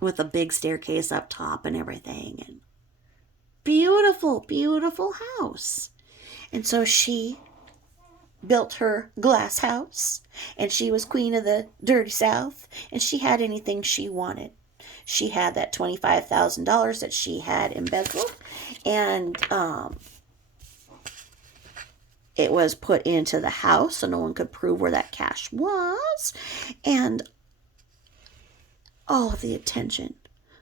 with a big staircase up top and everything, and beautiful, beautiful house. And so she built her glass house, and she was queen of the dirty South, and she had anything she wanted. She had that $25,000 that she had embezzled, and it was put into the house, so no one could prove where that cash was. And all of the attention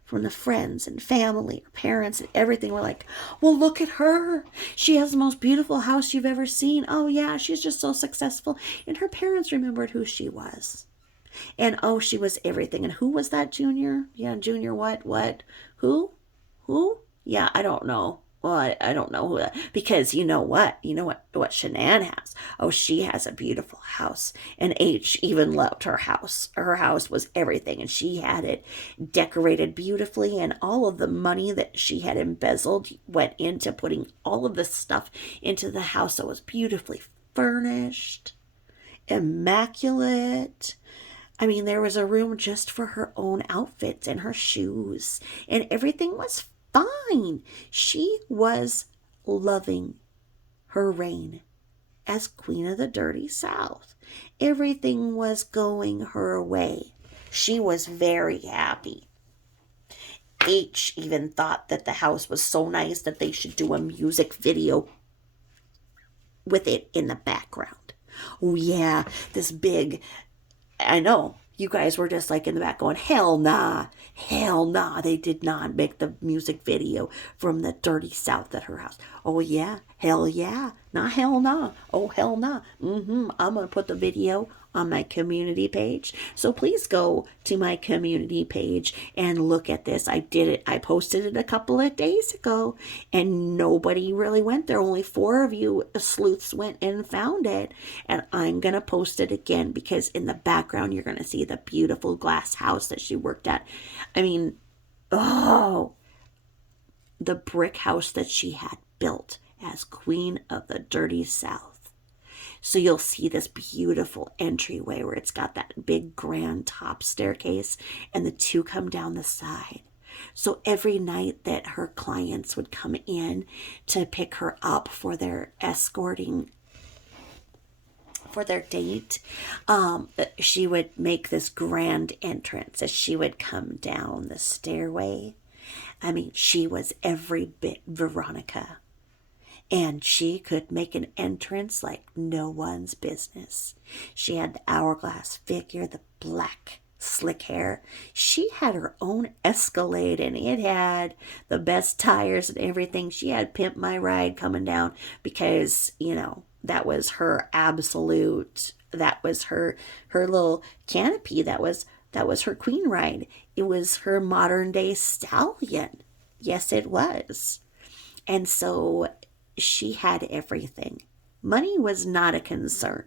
from the friends and family, her parents and everything were like, well, look at her. She has the most beautiful house you've ever seen. Oh, yeah, she's just so successful. And her parents remembered who she was. And, oh, she was everything. And who was that, Junior? Yeah, Junior what? What? Who? Yeah, I don't know. Well, I don't know who that, because you know what Shan'nan has. Oh, she has a beautiful house, and H even loved her house. Her house was everything, and she had it decorated beautifully, and all of the money that she had embezzled went into putting all of this stuff into the house. So it was beautifully furnished, immaculate. I mean, there was a room just for her own outfits and her shoes, and everything was fine. She was loving her reign as queen of the dirty South. Everything was going her way. She was very happy. H even thought that the house was so nice that they should do a music video with it in the background. Oh yeah, this big, I know, you guys were just like in the back going, hell nah, they did not make the music video from the dirty South at her house. Oh yeah, Hell yeah. Not hell nah. Oh, hell nah. I'm going to put the video on my community page. So please go to my community page and look at this. I did it. I posted it a couple of days ago and nobody really went there. Only 4 of you sleuths went and found it. And I'm going to post it again because in the background you're going to see the beautiful glass house that she worked at. I mean, oh, the brick house that she had built as Queen of the Dirty South. So you'll see this beautiful entryway where it's got that big grand top staircase and the 2 come down the side. So every night that her clients would come in to pick her up for their escorting, for their date, she would make this grand entrance as she would come down the stairway. I mean, she was every bit Veronica. And she could make an entrance like no one's business. She had the hourglass figure, the black slick hair. She had her own Escalade and it had the best tires and everything. She had Pimp My Ride coming down because, that was her absolute, that was her little canopy. That was her queen ride. It was her modern day stallion. Yes, it was. And so she had everything. Money was not a concern.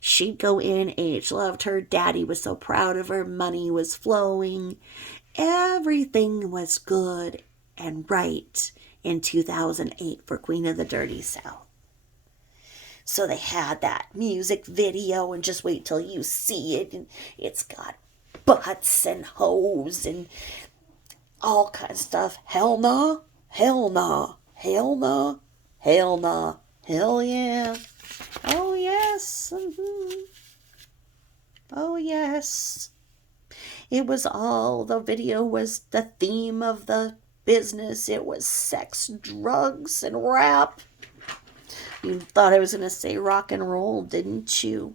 She'd go in, H loved her, Daddy was so proud of her, money was flowing. Everything was good and right in 2008 for Queen of the Dirty South. So they had that music video, and just wait till you see it, and it's got butts and hoes and all kinds of stuff. Hell no, hell no, hell no. Hell nah. Hell yeah. Oh yes. Oh yes. It was all, the video was the theme of the business. It was sex, drugs, and rap. You thought I was going to say rock and roll, didn't you?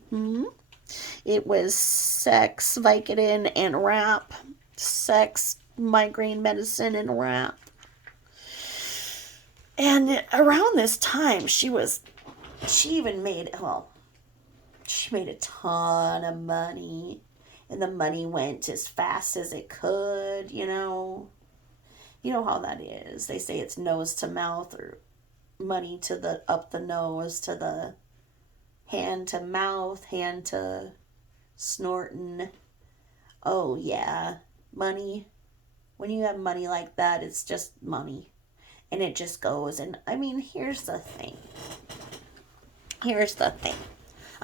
It was sex, Vicodin, and rap. Sex, migraine medicine, and rap. And around this time, she made a ton of money. And the money went as fast as it could, You know how that is. They say it's nose to mouth, or money to up the nose to the hand to mouth, hand to snorting. Oh yeah, money. When you have money like that, it's just money. And it just goes. And I mean, here's the thing. I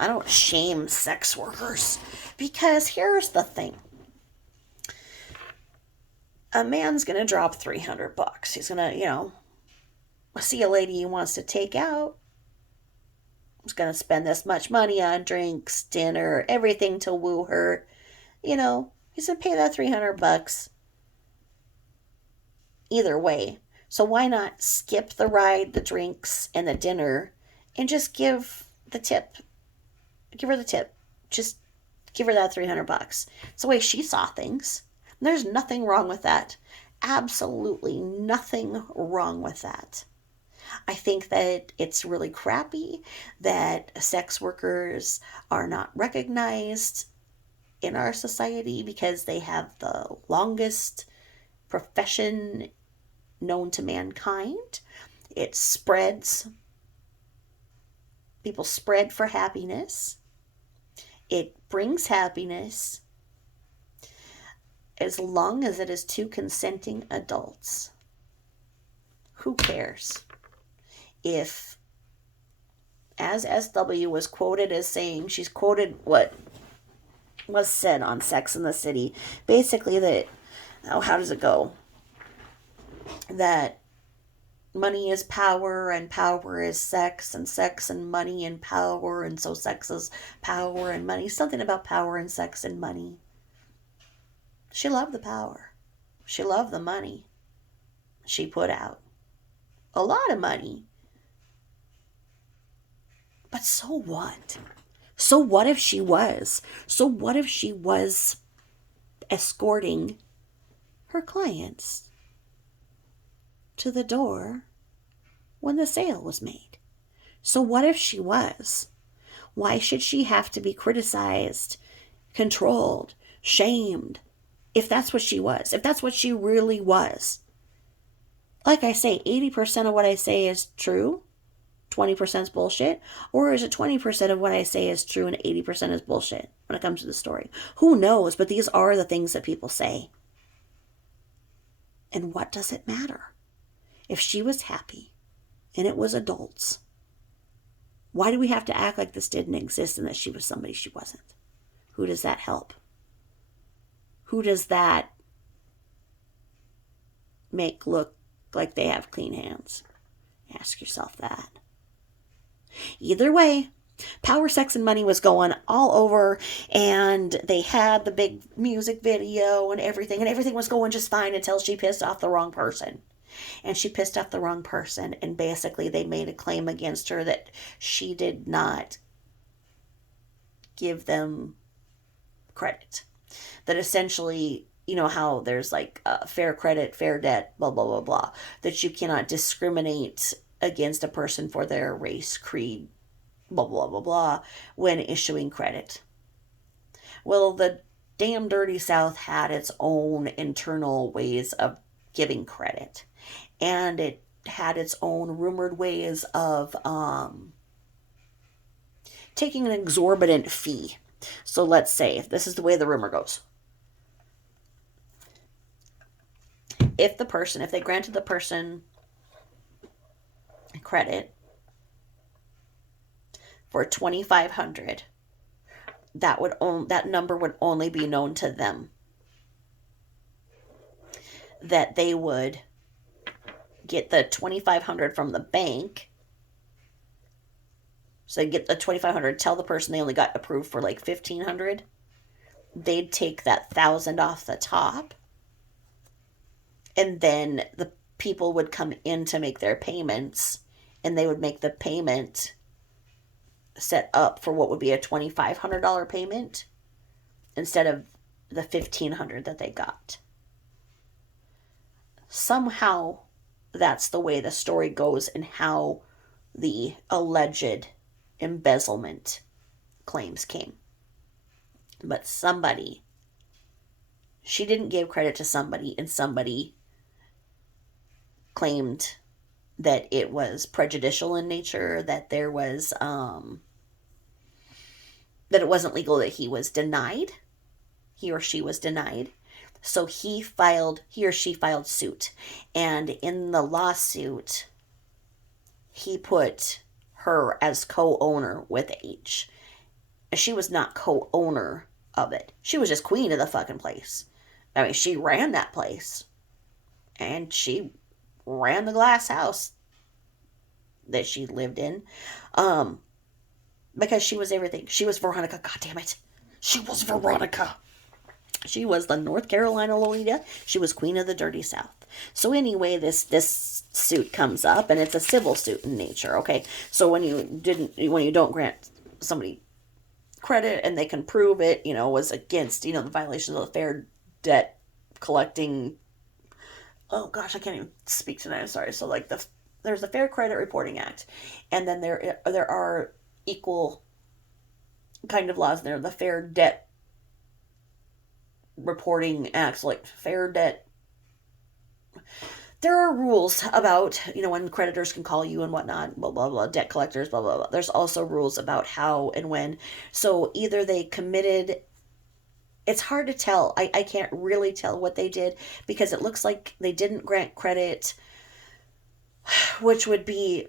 don't shame sex workers, because here's the thing. A man's going to drop $300. He's going to, see a lady he wants to take out. He's going to spend this much money on drinks, dinner, everything to woo her. He's going to pay that $300 either way. So why not skip the ride, the drinks, and the dinner, and just give the tip? Give her the tip. Just give her that $300. It's the way she saw things. There's nothing wrong with that. Absolutely nothing wrong with that. I think that it's really crappy that sex workers are not recognized in our society because they have the longest profession known to mankind. It spreads. People spread for happiness. It brings happiness as long as it is 2 consenting adults. Who cares? If, as SW was quoted as saying, she's quoted what was said on Sex and the City, basically that, how does it go? That money is power, and power is sex, and sex and money and power, and so sex is power and money. Something about power and sex and money. She loved the power. She loved the money. She put out a lot of money. But so what? So what if she was? So what if she was escorting her clients to the door when the sale was made? So what if she was? Why should she have to be criticized, controlled, shamed, if that's what she was, if that's what she really was? Like I say, 80% of what I say is true, 20% is bullshit? Or is it 20% of what I say is true and 80% is bullshit when it comes to the story? Who knows? But these are the things that people say. And what does it matter? If she was happy and it was adults, why do we have to act like this didn't exist and that she was somebody she wasn't? Who does that help? Who does that make look like they have clean hands? Ask yourself that. Either way, power, sex, and money was going all over, and they had the big music video and everything was going just fine until she pissed off the wrong person. And she pissed off the wrong person, and basically they made a claim against her that she did not give them credit. That essentially, you know how there's like fair credit, fair debt, blah, blah, blah, blah. That you cannot discriminate against a person for their race, creed, blah, blah, blah, blah, when issuing credit. Well, the damn dirty South had its own internal ways of giving credit. And it had its own rumored ways of taking an exorbitant fee. So let's say, if this is the way the rumor goes. If they granted the person credit for $2,500, that number would only be known to them. That they would get the $2,500 from the bank. So they get the $2,500, tell the person they only got approved for like $1,500. They'd take that $1,000 off the top. And then the people would come in to make their payments, and they would make the payment set up for what would be a $2,500 payment instead of the $1,500 that they got. Somehow that's the way the story goes and how the alleged embezzlement claims came. But she didn't give credit to somebody, and somebody claimed that it was prejudicial in nature, that there was that it wasn't legal, that he or she was denied. So he or she filed suit. And in the lawsuit, he put her as co-owner with H. She was not co-owner of it. She was just queen of the fucking place. I mean, she ran that place. And she ran the glass house that she lived in. Because she was everything. She was Veronica. God damn it. She was Veronica. She was the North Carolina Lolita. She was queen of the dirty South. So anyway, this suit comes up, and it's a civil suit in nature. Okay, so when you don't grant somebody credit and they can prove it, was against the violations of the Fair Debt Collecting. Oh gosh, I can't even speak tonight. I'm sorry. So like there's the Fair Credit Reporting Act, and then there are equal kind of laws there. The Fair Debt Reporting Acts, like fair debt. There are rules about, when creditors can call you and whatnot, blah, blah, blah, debt collectors, blah, blah, blah. There's also rules about how and when. So either they committed, it's hard to tell. I can't really tell what they did, because it looks like they didn't grant credit, which would be,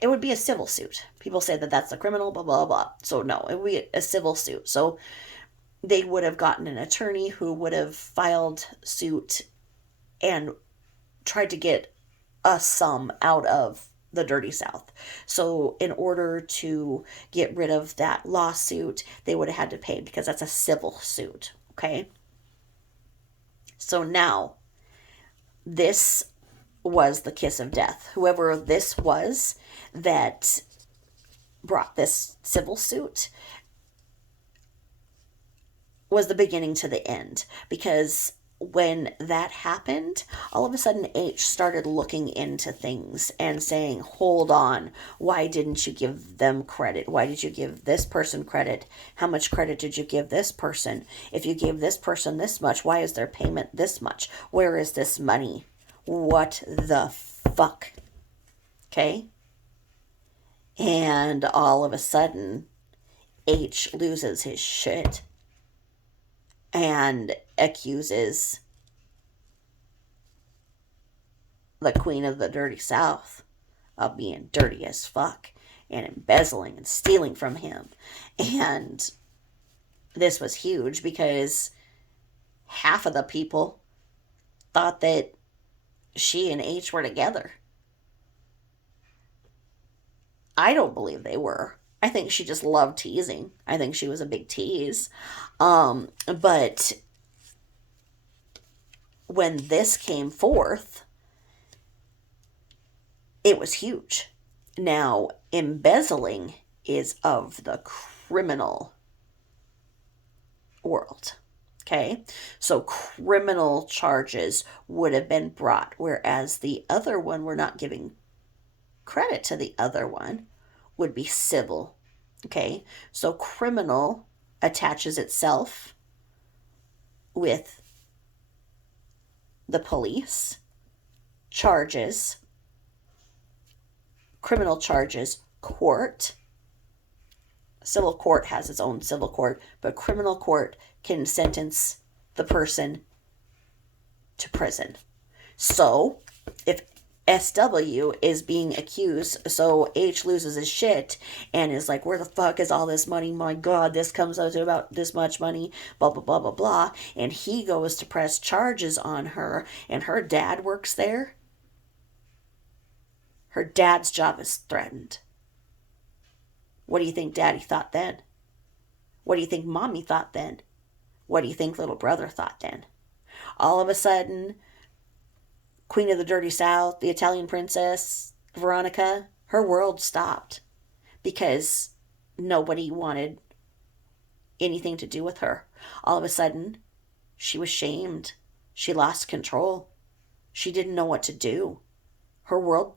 it would be a civil suit. People say that that's a criminal, blah, blah, blah. So no, it would be a civil suit. So they would have gotten an attorney who would have filed suit and tried to get a sum out of the dirty South. So in order to get rid of that lawsuit, they would have had to pay, because that's a civil suit. Okay. So now this was the kiss of death. Whoever this was that brought this civil suit was the beginning to the end, because when that happened, all of a sudden H started looking into things and saying, hold on, why didn't you give them credit? Why did you give this person credit? How much credit did you give this person? If you gave this person this much, why is their payment this much? Where is this money? What the fuck? Okay? And all of a sudden, H loses his shit and accuses the Queen of the Dirty South of being dirty as fuck and embezzling and stealing from him. And this was huge because half of the people thought that she and H were together. I don't believe they were. I think she just loved teasing. I think she was a big tease. But when this came forth, it was huge. Now, embezzling is of the criminal world. Okay? So criminal charges would have been brought, whereas the other one, we're not giving credit to the other one, would be civil. Okay? So criminal attaches itself with the police, charges, criminal charges, court. Civil court has its own civil court, but criminal court can sentence the person to prison. So, if SW is being accused, so H loses his shit and is like, where the fuck is all this money? My God, this comes out to about this much money, blah, blah, blah, blah, blah. And he goes to press charges on her, and her dad works there. Her dad's job is threatened. What do you think Daddy thought then? What do you think Mommy thought then? What do you think little brother thought then? All of a sudden, Queen of the Dirty South, the Italian princess, Veronica, her world stopped because nobody wanted anything to do with her. All of a sudden, she was shamed. She lost control. She didn't know what to do. Her world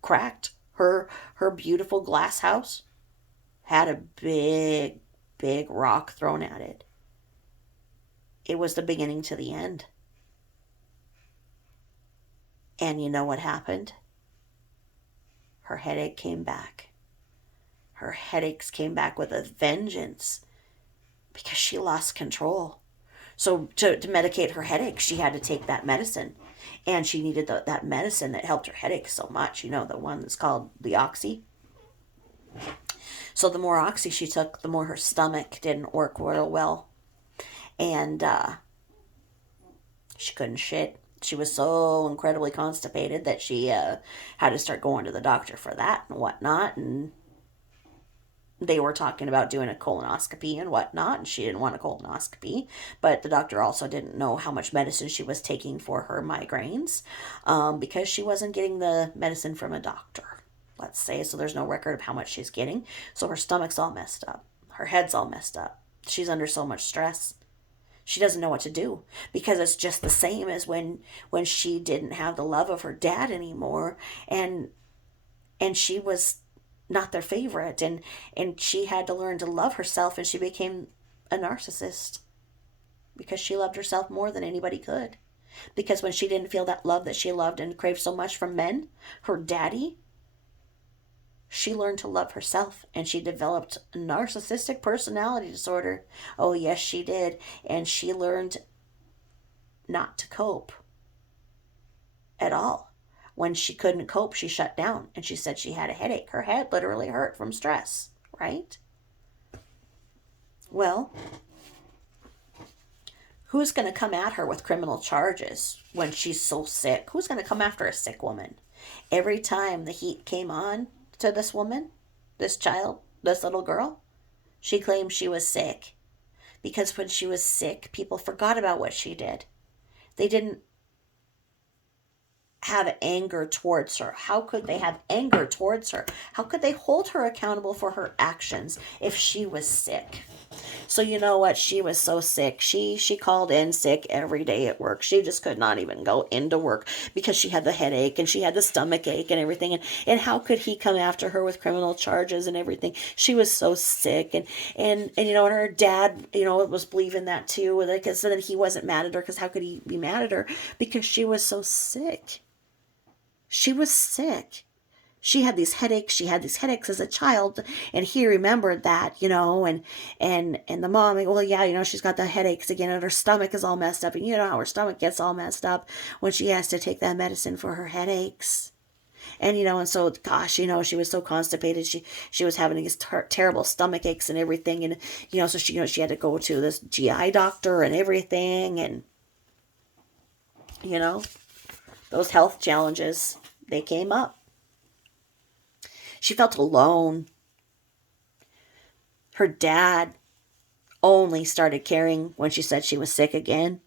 cracked. Her beautiful glass house had a big, big rock thrown at it. It was the beginning to the end. And you know what happened? Her headache came back. Her headaches came back with a vengeance because she lost control. So to medicate her headache, she had to take that medicine. And she needed that medicine that helped her headache so much. You know, the one that's called the Oxy. So the more Oxy she took, the more her stomach didn't work real well. And she couldn't shit. She was so incredibly constipated that she had to start going to the doctor for that and whatnot. And they were talking about doing a colonoscopy and whatnot, and she didn't want a colonoscopy. But the doctor also didn't know how much medicine she was taking for her migraines because she wasn't getting the medicine from a doctor, let's say. So there's no record of how much she's getting. So her stomach's all messed up. Her head's all messed up. She's under so much stress. She doesn't know what to do because it's just the same as when she didn't have the love of her dad anymore, and she was not their favorite, and she had to learn to love herself, and she became a narcissist because she loved herself more than anybody could. Because when she didn't feel that love that she loved and craved so much from men, her daddy, she learned to love herself, and she developed a narcissistic personality disorder. Oh, yes, she did. And she learned not to cope at all. When she couldn't cope, she shut down, and she said she had a headache. Her head literally hurt from stress, right? Well, who's going to come at her with criminal charges when she's so sick? Who's going to come after a sick woman? Every time the heat came on to this woman, this child, this little girl, she claimed she was sick. Because when she was sick, people forgot about what she did. They didn't have anger towards her. How could they have anger towards her? How could they hold her accountable for her actions if she was sick? So you know what? She was so sick. She called in sick every day at work. She just could not even go into work because she had the headache and she had the stomach ache and everything. And how could he come after her with criminal charges and everything? She was so sick. And you know, and her dad, you know, was believing that too. Because then he wasn't mad at her, because how could he be mad at her? Because she was so sick. She was sick. She had these headaches as a child, and he remembered that, you know. And the mom, well, yeah, you know, she's got the headaches again, and her stomach is all messed up, and you know how her stomach gets all messed up when she has to take that medicine for her headaches. And you know, and so, gosh, you know, she was so constipated, she was having these terrible stomach aches and everything. And you know, so she, you know, she had to go to this GI doctor and everything. And you know, those health challenges, they came up. She felt alone. Her dad only started caring when she said she was sick again.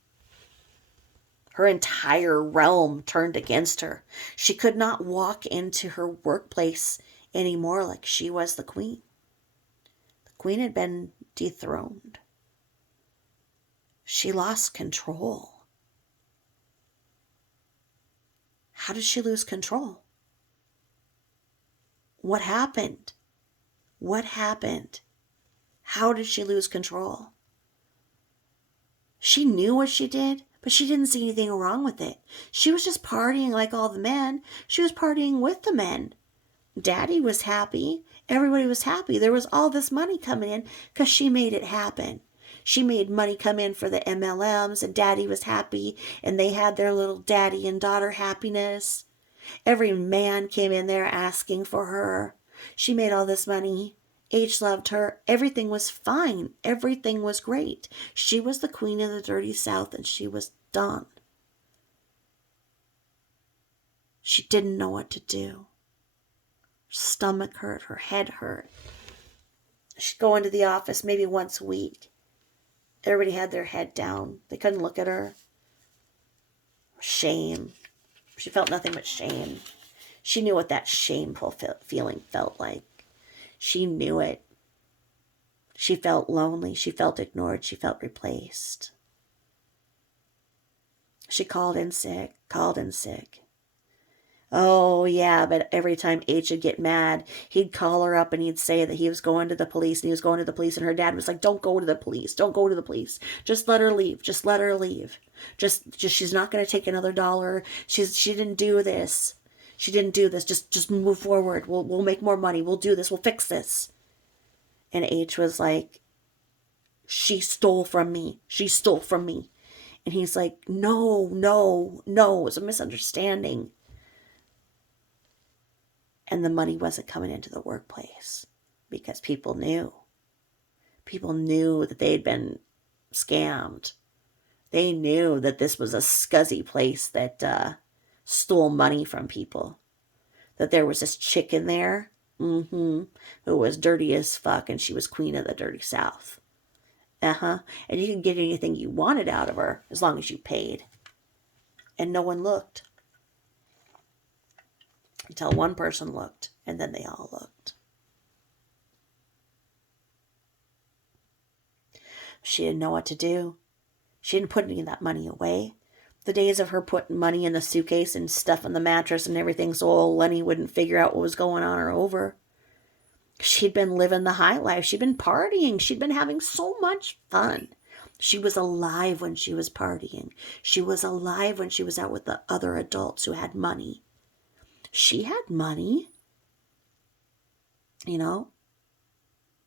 Her entire realm turned against her. She could not walk into her workplace anymore like she was the queen. The queen had been dethroned. She lost control. How did she lose control? What happened? What happened? How did she lose control? She knew what she did, but she didn't see anything wrong with it. She was just partying like all the men. She was partying with the men. Daddy was happy. Everybody was happy. There was all this money coming in because she made it happen. She made money come in for the MLMs, and Daddy was happy, and they had their little daddy and daughter happiness. Every man came in there asking for her. She made all this money. H loved her. Everything was fine. Everything was great. She was the queen of the dirty South, and she was done. She didn't know what to do. Her stomach hurt. Her head hurt. She'd go into the office maybe once a week. Everybody had their head down. They couldn't look at her. Shame. She felt nothing but shame. She knew what that shameful feeling felt like. She knew it. She felt lonely. She felt ignored. She felt replaced. She called in sick, called in sick. Oh, yeah, but every time H would get mad, he'd call her up and he'd say that he was going to the police, and he was going to the police, and her dad was like, don't go to the police. Don't go to the police. Just let her leave. Just let her leave. Just she's not going to take another dollar. She didn't do this. She didn't do this. Just move forward. We'll make more money. We'll do this. We'll fix this. And H was like, she stole from me. She stole from me. And he's like, no. It was a misunderstanding. And the money wasn't coming into the workplace because people knew. People knew that they'd been scammed. They knew that this was a scuzzy place that stole money from people. That there was this chick in there, who was dirty as fuck, and she was queen of the dirty South. And you could get anything you wanted out of her as long as you paid. And no one looked. Until one person looked, and then they all looked. She didn't know what to do. She didn't put any of that money away. The days of her putting money in the suitcase and stuff on the mattress and everything so old Lenny wouldn't figure out what was going on are over. She'd been living the high life. She'd been partying. She'd been having so much fun. She was alive when she was partying. She was alive when she was out with the other adults who had money. She had money. You know,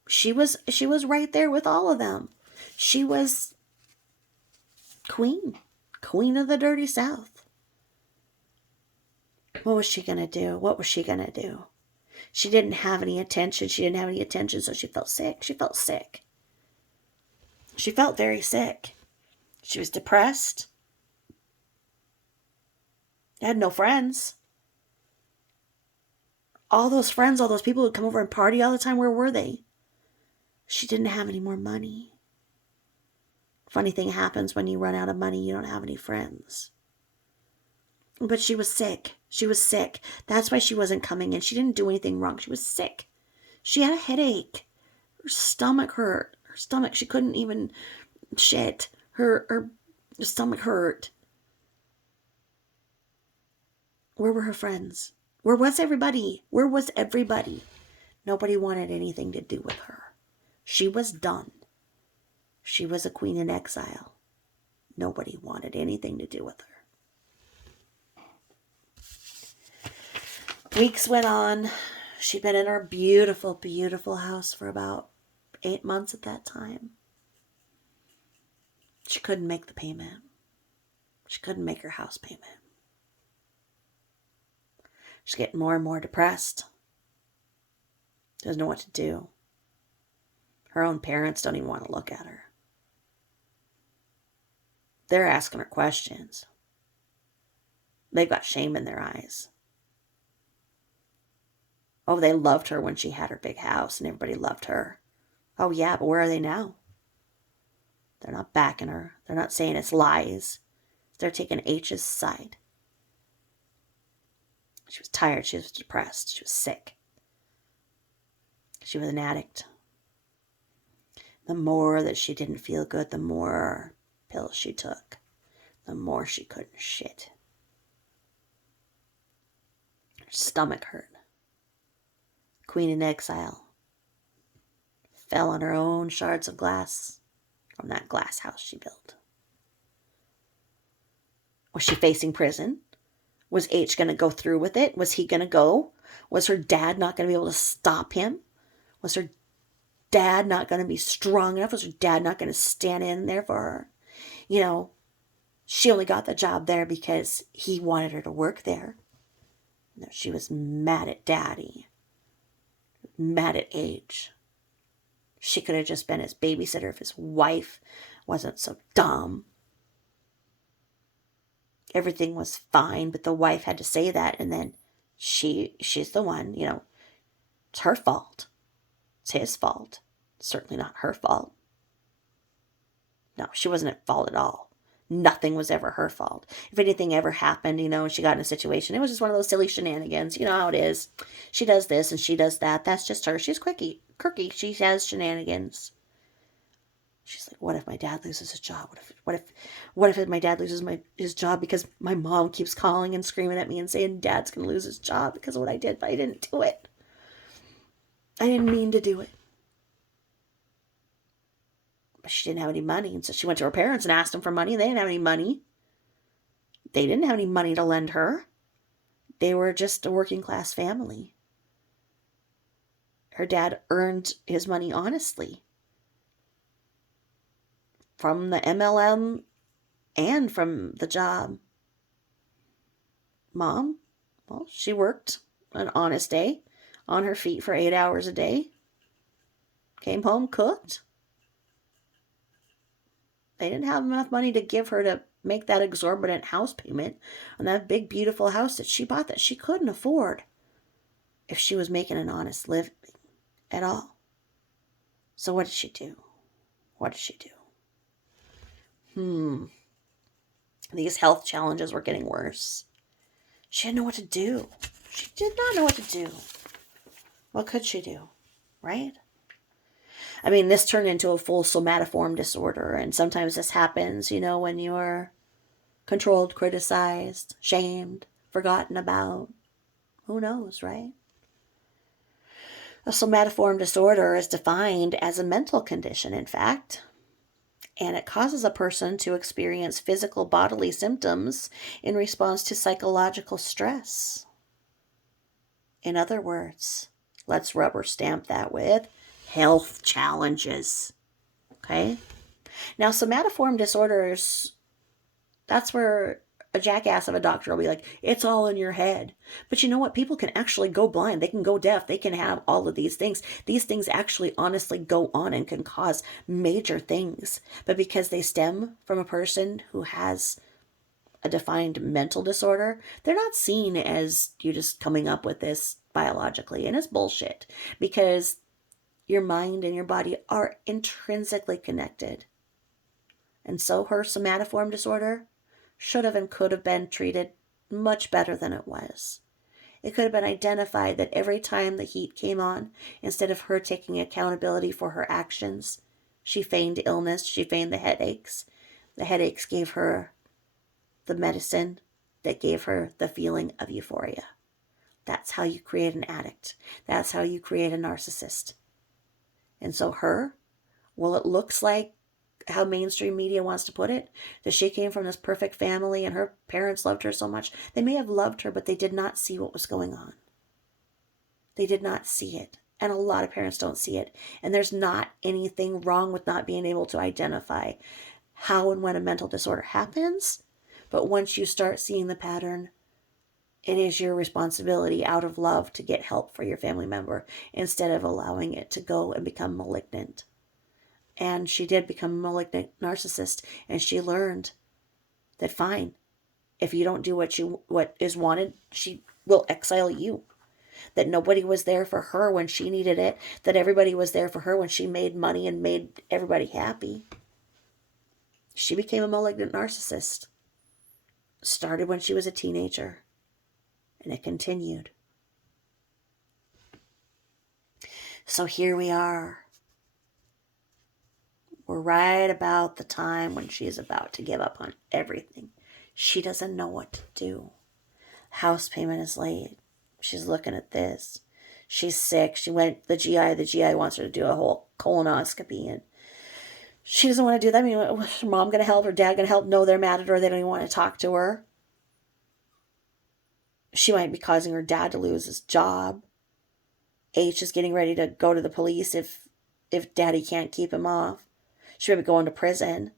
she was right there with all of them. She was queen of the dirty South. What was she going to do? What was she going to do? She didn't have any attention. So she felt sick. She felt sick. She felt very sick. She was depressed. Had no friends. All those friends, all those people who would come over and party all the time, where were they? She didn't have any more money. Funny thing happens when you run out of money, you don't have any friends. But she was sick. She was sick. That's why she wasn't coming in. She didn't do anything wrong. She was sick. She had a headache. Her stomach hurt. Her stomach, she couldn't even shit. Her stomach hurt. Where were her friends? Where was everybody? Where was everybody? Nobody wanted anything to do with her. She was done. She was a queen in exile. Nobody wanted anything to do with her. Weeks went on. She'd been in her beautiful, beautiful house for about 8 months at that time. She couldn't make the payment. She couldn't make her house payment. She's getting more and more depressed. Doesn't know what to do. Her own parents don't even want to look at her. They're asking her questions. They've got shame in their eyes. Oh, they loved her when she had her big house and everybody loved her. Oh, yeah, but where are they now? They're not backing her. They're not saying it's lies. They're taking H's side. She was tired. She was depressed. She was sick. She was an addict. The more that she didn't feel good, the more pills she took, the more she couldn't shit. Her stomach hurt. Queen in exile. Fell on her own shards of glass from that glass house she built. Was she facing prison? Was H going to go through with it? Was he going to go? Was her dad not going to be able to stop him? Was her dad not going to be strong enough? Was her dad not going to stand in there for her? You know, she only got the job there because he wanted her to work there. No, she was mad at daddy. Mad at H. She could have just been his babysitter if his wife wasn't so dumb. Everything was fine, but the wife had to say that, and then she's the one, you know, it's her fault. It's his fault. It's certainly not her fault. No, she wasn't at fault at all. Nothing was ever her fault. If anything ever happened, you know, and she got in a situation, it was just one of those silly shenanigans. You know how it is. She does this and she does that. That's just her. She's quirky. She has shenanigans. She's like, what if my dad loses his job? What if my dad loses his job because my mom keeps calling and screaming at me and saying Dad's going to lose his job because of what I did, but I didn't do it. I didn't mean to do it. But she didn't have any money, and so she went to her parents and asked them for money. They didn't have any money. They didn't have any money to lend her. They were just a working class family. Her dad earned his money honestly. From the MLM and from the job. Mom, well, she worked an honest day on her feet for 8 hours a day. Came home, cooked. They didn't have enough money to give her to make that exorbitant house payment on that big, beautiful house that she bought that she couldn't afford if she was making an honest living at all. So what did she do? What did she do? These health challenges were getting worse. She didn't know what to do. She did not know what to do. What could she do? Right? I mean, this turned into a full somatoform disorder, and sometimes this happens, you know, when you're controlled, criticized, shamed, forgotten about. Who knows, right? A somatoform disorder is defined as a mental condition, in fact, and it causes a person to experience physical bodily symptoms in response to psychological stress. In other words, let's rubber stamp that with health challenges. Okay? Now, somatoform disorders, that's where a jackass of a doctor will be like, it's all in your head. But you know what? People can actually go blind. They can go deaf. They can have all of these things. These things actually honestly go on and can cause major things. But because they stem from a person who has a defined mental disorder, they're not seen as you just coming up with this biologically. And it's bullshit. Because your mind and your body are intrinsically connected. And so her somatoform disorder should have and could have been treated much better than it was. It could have been identified that every time the heat came on, instead of her taking accountability for her actions, She feigned illness. She feigned the headaches. The headaches gave her the medicine that gave her the feeling of euphoria. That's how you create an addict. That's how you create a narcissist. And so well, it looks like how mainstream media wants to put it, that she came from this perfect family and her parents loved her so much. They may have loved her, but they did not see what was going on. They did not see it. And a lot of parents don't see it. And there's not anything wrong with not being able to identify how and when a mental disorder happens. But once you start seeing the pattern, it is your responsibility out of love to get help for your family member instead of allowing it to go and become malignant. And she did become a malignant narcissist, and she learned that fine, if you don't do what is wanted, she will exile you. That nobody was there for her when she needed it, that everybody was there for her when she made money and made everybody happy. She became a malignant narcissist. Started when she was a teenager, and it continued. So here we are. We're right about the time when she's about to give up on everything. She doesn't know what to do. House payment is late. She's looking at this. She's sick. She went to the GI. The GI wants her to do a whole colonoscopy, and she doesn't want to do that. I mean, is her mom going to help? Her dad going to help? No, they're mad at her. They don't even want to talk to her. She might be causing her dad to lose his job. H is getting ready to go to the police if daddy can't keep him off. She may be going to prison.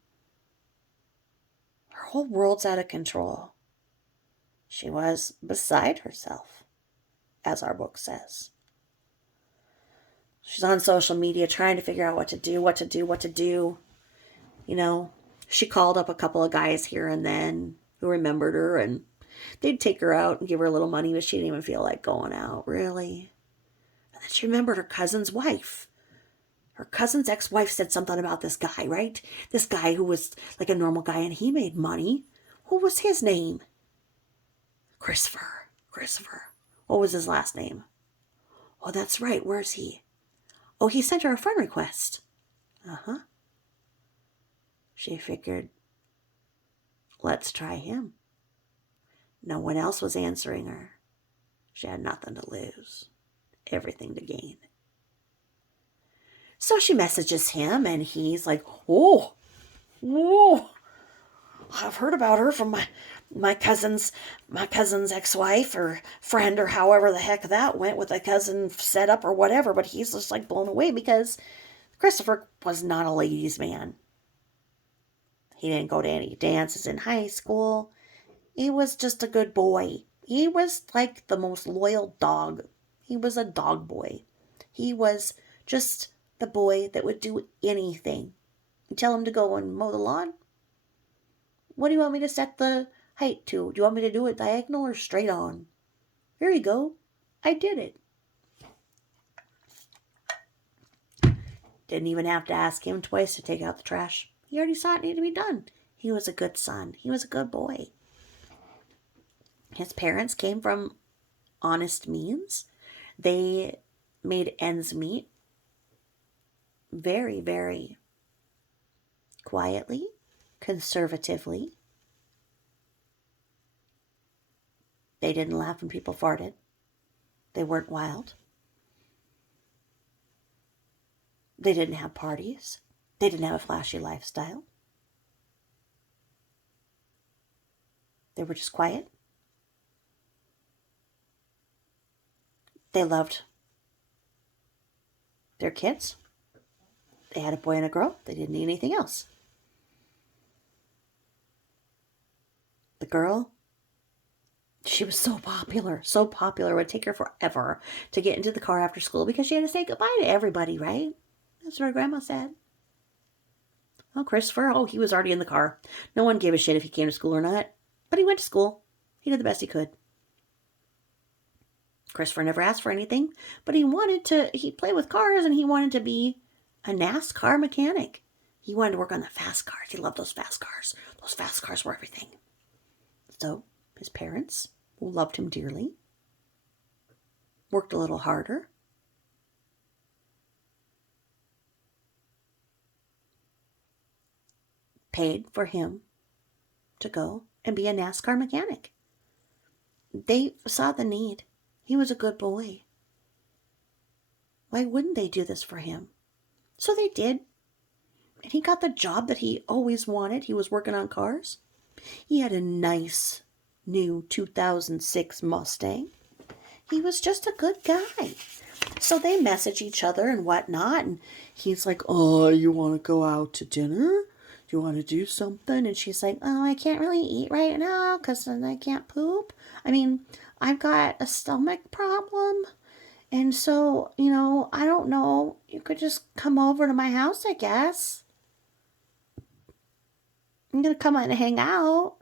Her whole world's out of control. She was beside herself, as our book says. She's on social media trying to figure out what to do. You know, she called up a couple of guys here and then who remembered her, and they'd take her out and give her a little money, but she didn't even feel like going out, really. And then she remembered her cousin's wife. Her cousin's ex-wife said something about this guy, right? This guy who was like a normal guy and he made money. What was his name? Christopher. What was his last name? Oh, that's right. Where's he? Oh, he sent her a friend request. Uh-huh. She figured, let's try him. No one else was answering her. She had nothing to lose, everything to gain. So she messages him, and he's like, whoa, I've heard about her from my cousin's ex-wife or friend or however the heck that went with a cousin setup or whatever. But he's just like blown away because Christopher was not a ladies' man. He didn't go to any dances in high school. He was just a good boy. He was like the most loyal dog. He was a dog boy. He was just the boy that would do anything. You tell him to go and mow the lawn? What do you want me to set the height to? Do you want me to do it diagonal or straight on? Here you go. I did it. Didn't even have to ask him twice to take out the trash. He already saw it needed to be done. He was a good son. He was a good boy. His parents came from honest means. They made ends meet very, very quietly, conservatively. They didn't laugh when people farted. They weren't wild. They didn't have parties. They didn't have a flashy lifestyle. They were just quiet. They loved their kids. They had a boy and a girl. They didn't need anything else. The girl, she was so popular. It would take her forever to get into the car after school because she had to say goodbye to everybody, right? That's what her grandma said. Oh, Christopher, he was already in the car. No one gave a shit if he came to school or not. But he went to school. He did the best he could. Christopher never asked for anything, but he played with cars and he wanted to be a NASCAR mechanic. He wanted to work on the fast cars. He loved those fast cars. Those fast cars were everything. So his parents, who loved him dearly, worked a little harder. paid for him to go and be a NASCAR mechanic. They saw the need. He was a good boy. Why wouldn't they do this for him? So they did. And he got the job that he always wanted. He was working on cars. He had a nice new 2006 Mustang. He was just a good guy. So they message each other and whatnot. And he's like, oh, you want to go out to dinner? Do you want to do something? And she's like, oh, I can't really eat right now because I can't poop. I mean, I've got a stomach problem. And so, I don't know. You could just come over to my house, I guess. I'm going to come out and hang out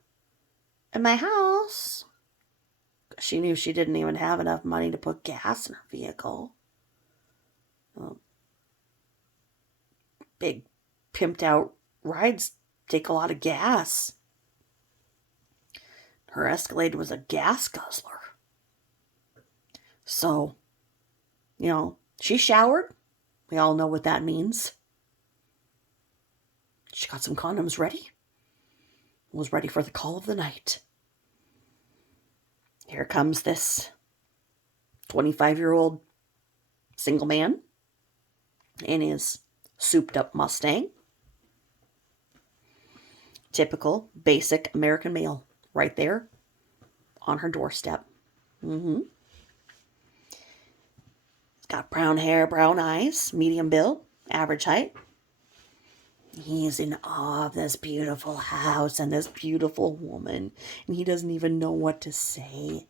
at my house. She knew she didn't even have enough money to put gas in her vehicle. Well, big pimped out rides take a lot of gas. Her Escalade was a gas guzzler. So, she showered. We all know what that means. She got some condoms ready. Was ready for the call of the night. Here comes this 25-year-old single man in his souped-up Mustang. Typical, basic American male right there on her doorstep. He's got brown hair, brown eyes, medium build, average height. He's in awe of this beautiful house and this beautiful woman, and he doesn't even know what to say.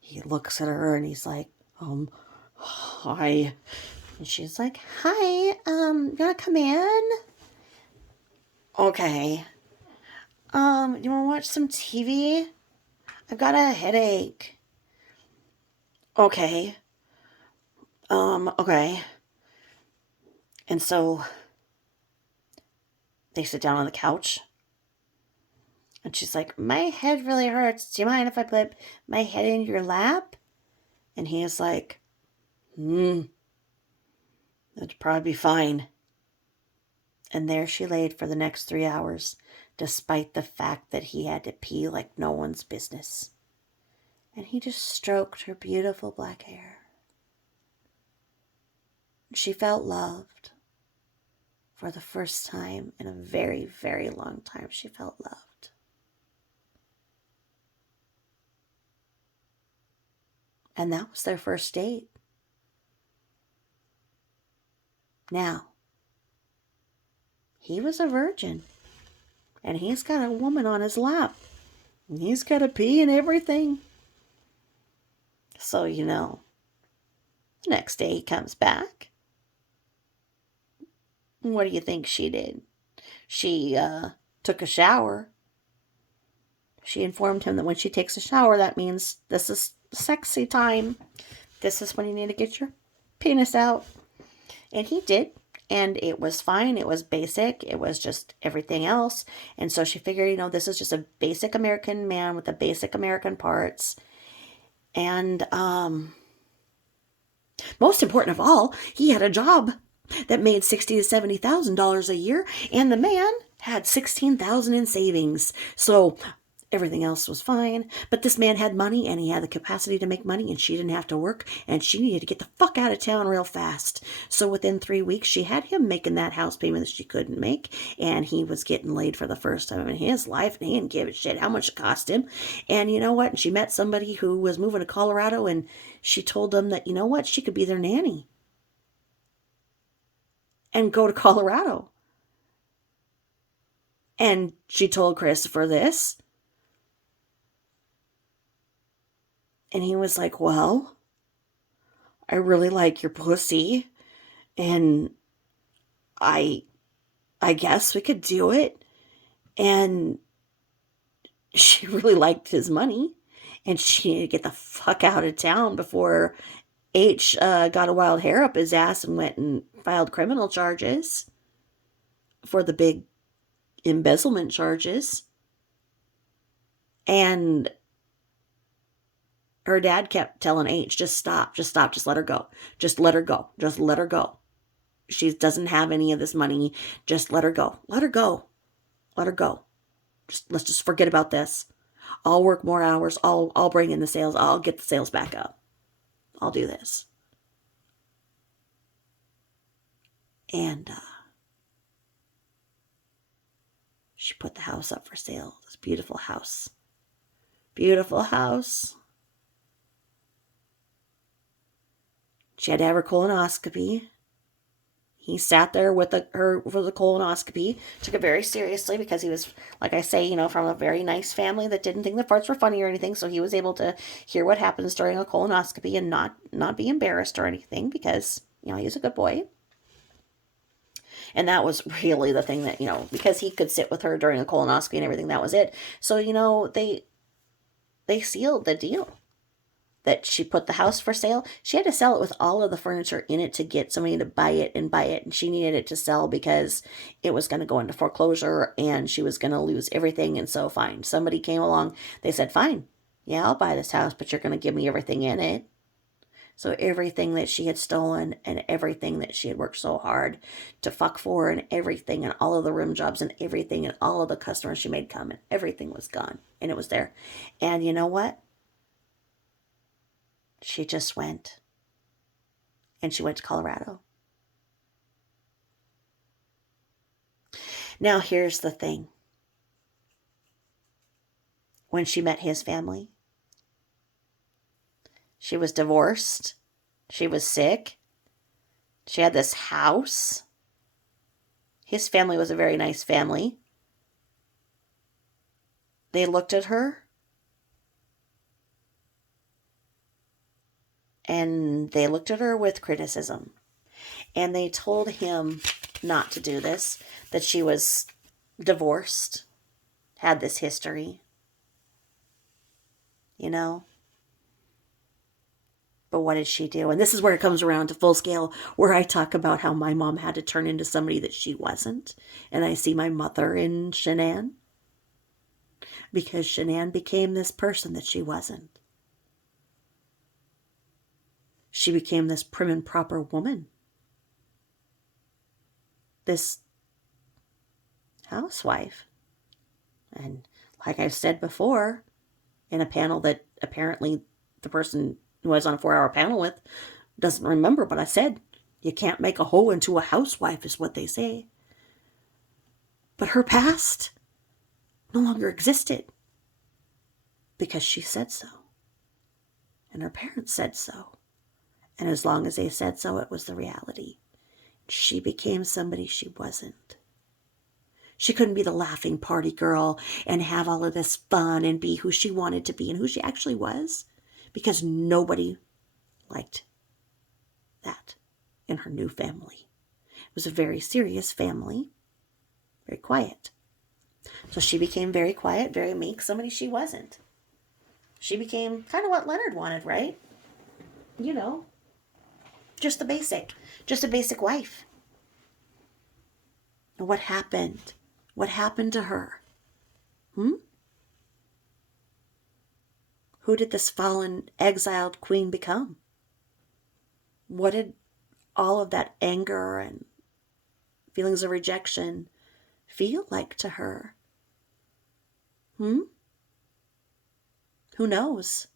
He looks at her and he's like, hi. And she's like, hi, you wanna come in? Okay. You wanna watch some TV? I've got a headache. Okay. Okay. And so they sit down on the couch. And she's like, my head really hurts. Do you mind if I put my head in your lap? And he is like, that'd probably be fine. And there she laid for the next 3 hours, despite the fact that he had to pee like no one's business. And he just stroked her beautiful black hair. She felt loved. For the first time in a very, very long time, she felt loved. And that was their first date. Now, he was a virgin. And he's got a woman on his lap. And he's got to pee and everything. So, the next day he comes back. What do you think she did? She took a shower. She informed him that when she takes a shower, that means this is sexy time. This is when you need to get your penis out. And he did. And it was fine. It was basic. It was just everything else. And so she figured, this is just a basic American man with the basic American parts. And most important of all, he had a job that made $60,000 to $70,000 a year, and the man had $16,000 in savings. So everything else was fine, but this man had money, and he had the capacity to make money, and she didn't have to work, and she needed to get the fuck out of town real fast. So within 3 weeks, she had him making that house payment that she couldn't make, and he was getting laid for the first time in his life, and he didn't give a shit how much it cost him. And you know what? And she met somebody who was moving to Colorado, and she told them that, she could be their nanny and go to Colorado. And she told Christopher this. And he was like, well, I really like your pussy. And I guess we could do it. And she really liked his money. And she needed to get the fuck out of town before H got a wild hair up his ass and went and filed criminal charges for the big embezzlement charges. And her dad kept telling H, just stop, just let her go. Just let her go. Just let her go. She doesn't have any of this money. Just let her go. Let her go. Let her go. Let's just forget about this. I'll work more hours. I'll bring in the sales. I'll get the sales back up. I'll do this. And she put the house up for sale. This beautiful house. Beautiful house. She had to have her colonoscopy. He sat there with her for the colonoscopy, took it very seriously because he was, like I say, from a very nice family that didn't think the farts were funny or anything. So he was able to hear what happens during a colonoscopy and not be embarrassed or anything because, he's a good boy. And that was really the thing that, because he could sit with her during a colonoscopy and everything, that was it. So, they sealed the deal. That she put the house for sale. She had to sell it with all of the furniture in it to get somebody to buy it. And she needed it to sell because it was going to go into foreclosure and she was going to lose everything. And so fine. Somebody came along. They said, fine, yeah, I'll buy this house, but you're going to give me everything in it. So everything that she had stolen and everything that she had worked so hard to fuck for and everything and all of the room jobs and everything and all of the customers she made come and everything was gone and it was there. And you know what? She just went. And she went to Colorado. Now, here's the thing. When she met his family, she was divorced. She was sick. She had this house. His family was a very nice family. They looked at her. And they looked at her with criticism. And they told him not to do this, that she was divorced, had this history, But what did she do? And this is where it comes around to full scale, where I talk about how my mom had to turn into somebody that she wasn't. And I see my mother in Shan'nan, because Shan'nan became this person that she wasn't. She became this prim and proper woman. This housewife. And like I've said before, in a panel that apparently the person who I was on a 4-hour panel with doesn't remember, but I said, you can't make a hoe into a housewife is what they say. But her past no longer existed because she said so. And her parents said so. And as long as they said so, it was the reality. She became somebody she wasn't. She couldn't be the laughing party girl and have all of this fun and be who she wanted to be and who she actually was, because nobody liked that in her new family. It was a very serious family, very quiet. So she became very quiet, very meek, somebody she wasn't. She became kind of what Leonard wanted, right? Just a basic wife. And what happened? What happened to her? Who did this fallen, exiled queen become? What did all of that anger and feelings of rejection feel like to her? Who knows?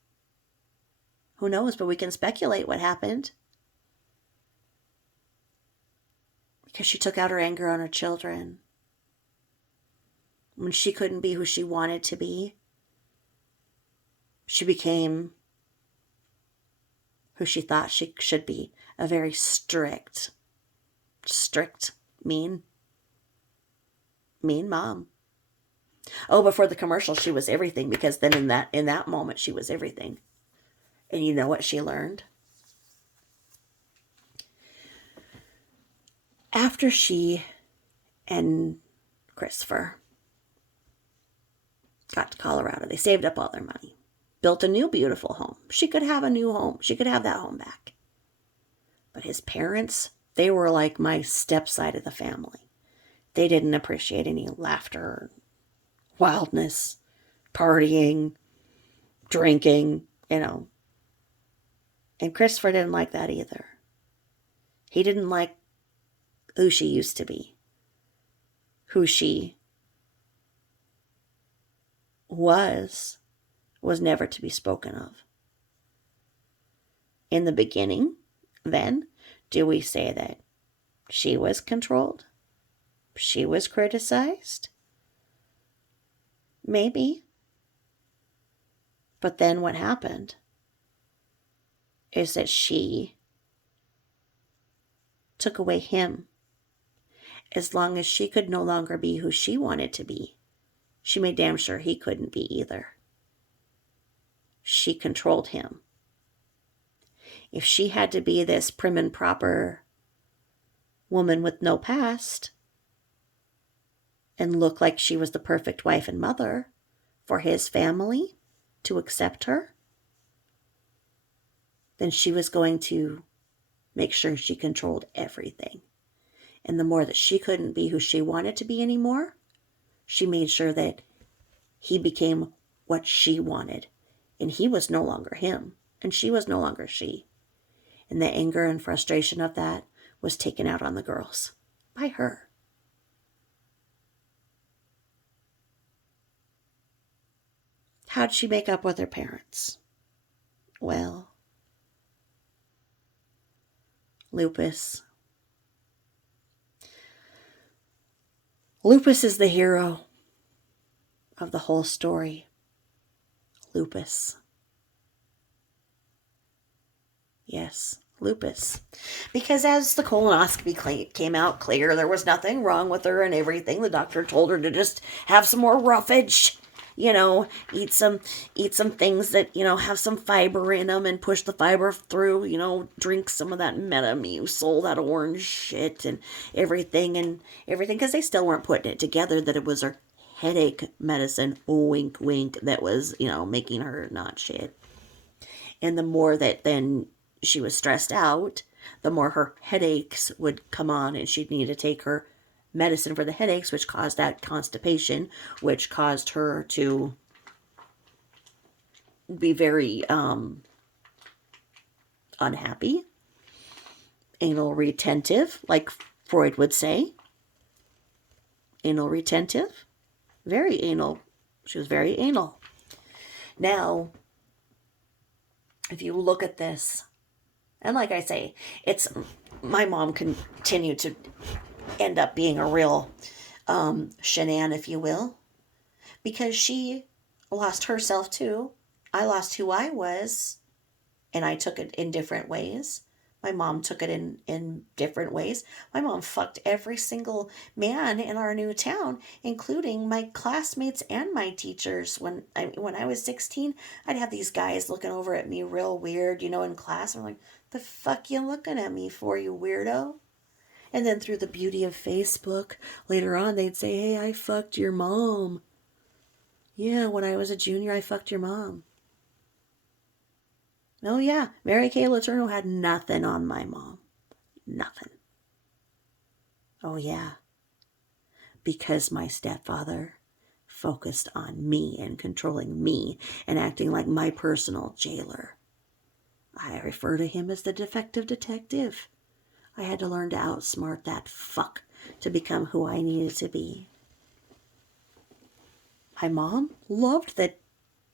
Who knows? But we can speculate what happened. Because she took out her anger on her children. When she couldn't be who she wanted to be, she became who she thought she should be. A very strict, mean mom. Oh, before the commercial, she was everything, because then in that moment, she was everything. And you know what she learned? After she and Christopher got to Colorado, they saved up all their money, built a new beautiful home. She could have a new home. She could have that home back. But his parents, they were like my stepside of the family. They didn't appreciate any laughter, wildness, partying, drinking, And Christopher didn't like that either. He didn't like who she used to be, who she was never to be spoken of. In the beginning, then, do we say that she was controlled? She was criticized? Maybe. But then what happened is that she took away him. As long as she could no longer be who she wanted to be, she made damn sure he couldn't be either. She controlled him. If she had to be this prim and proper woman with no past and look like she was the perfect wife and mother for his family to accept her, then she was going to make sure she controlled everything. And the more that she couldn't be who she wanted to be anymore, she made sure that he became what she wanted. And he was no longer him, and she was no longer she. And the anger and frustration of that was taken out on the girls by her. How'd she make up with her parents? Well, Lupus. Lupus is the hero of the whole story. Lupus. Yes, lupus. Because as the colonoscopy came out clear, there was nothing wrong with her and everything. The doctor told her to just have some more roughage, eat some things that, have some fiber in them and push the fiber through, drink some of that Metamucil, that orange shit and everything, because they still weren't putting it together that it was her headache medicine, wink, wink, that was, making her not shit. And the more that then she was stressed out, the more her headaches would come on, and she'd need to take her medicine for the headaches, which caused that constipation, which caused her to be very unhappy, anal retentive, like Freud would say. Anal retentive, very anal. She was very anal. Now, if you look at this, and like I say, my mom continued to end up being a real Shan'nan, if you will, because she lost herself too. I lost who I was, and I took it in different ways. My mom took it in different ways. My mom fucked every single man in our new town, including my classmates and my teachers. When I was 16, I'd have these guys looking over at me real weird, in class. I'm like, the fuck you looking at me for, you weirdo? And then through the beauty of Facebook, later on, they'd say, hey, I fucked your mom. Yeah, when I was a junior, I fucked your mom. Oh, yeah, Mary Kay Letourneau had nothing on my mom. Nothing. Oh, yeah. Because my stepfather focused on me and controlling me and acting like my personal jailer. I refer to him as the defective detective. I had to learn to outsmart that fuck to become who I needed to be. My mom loved that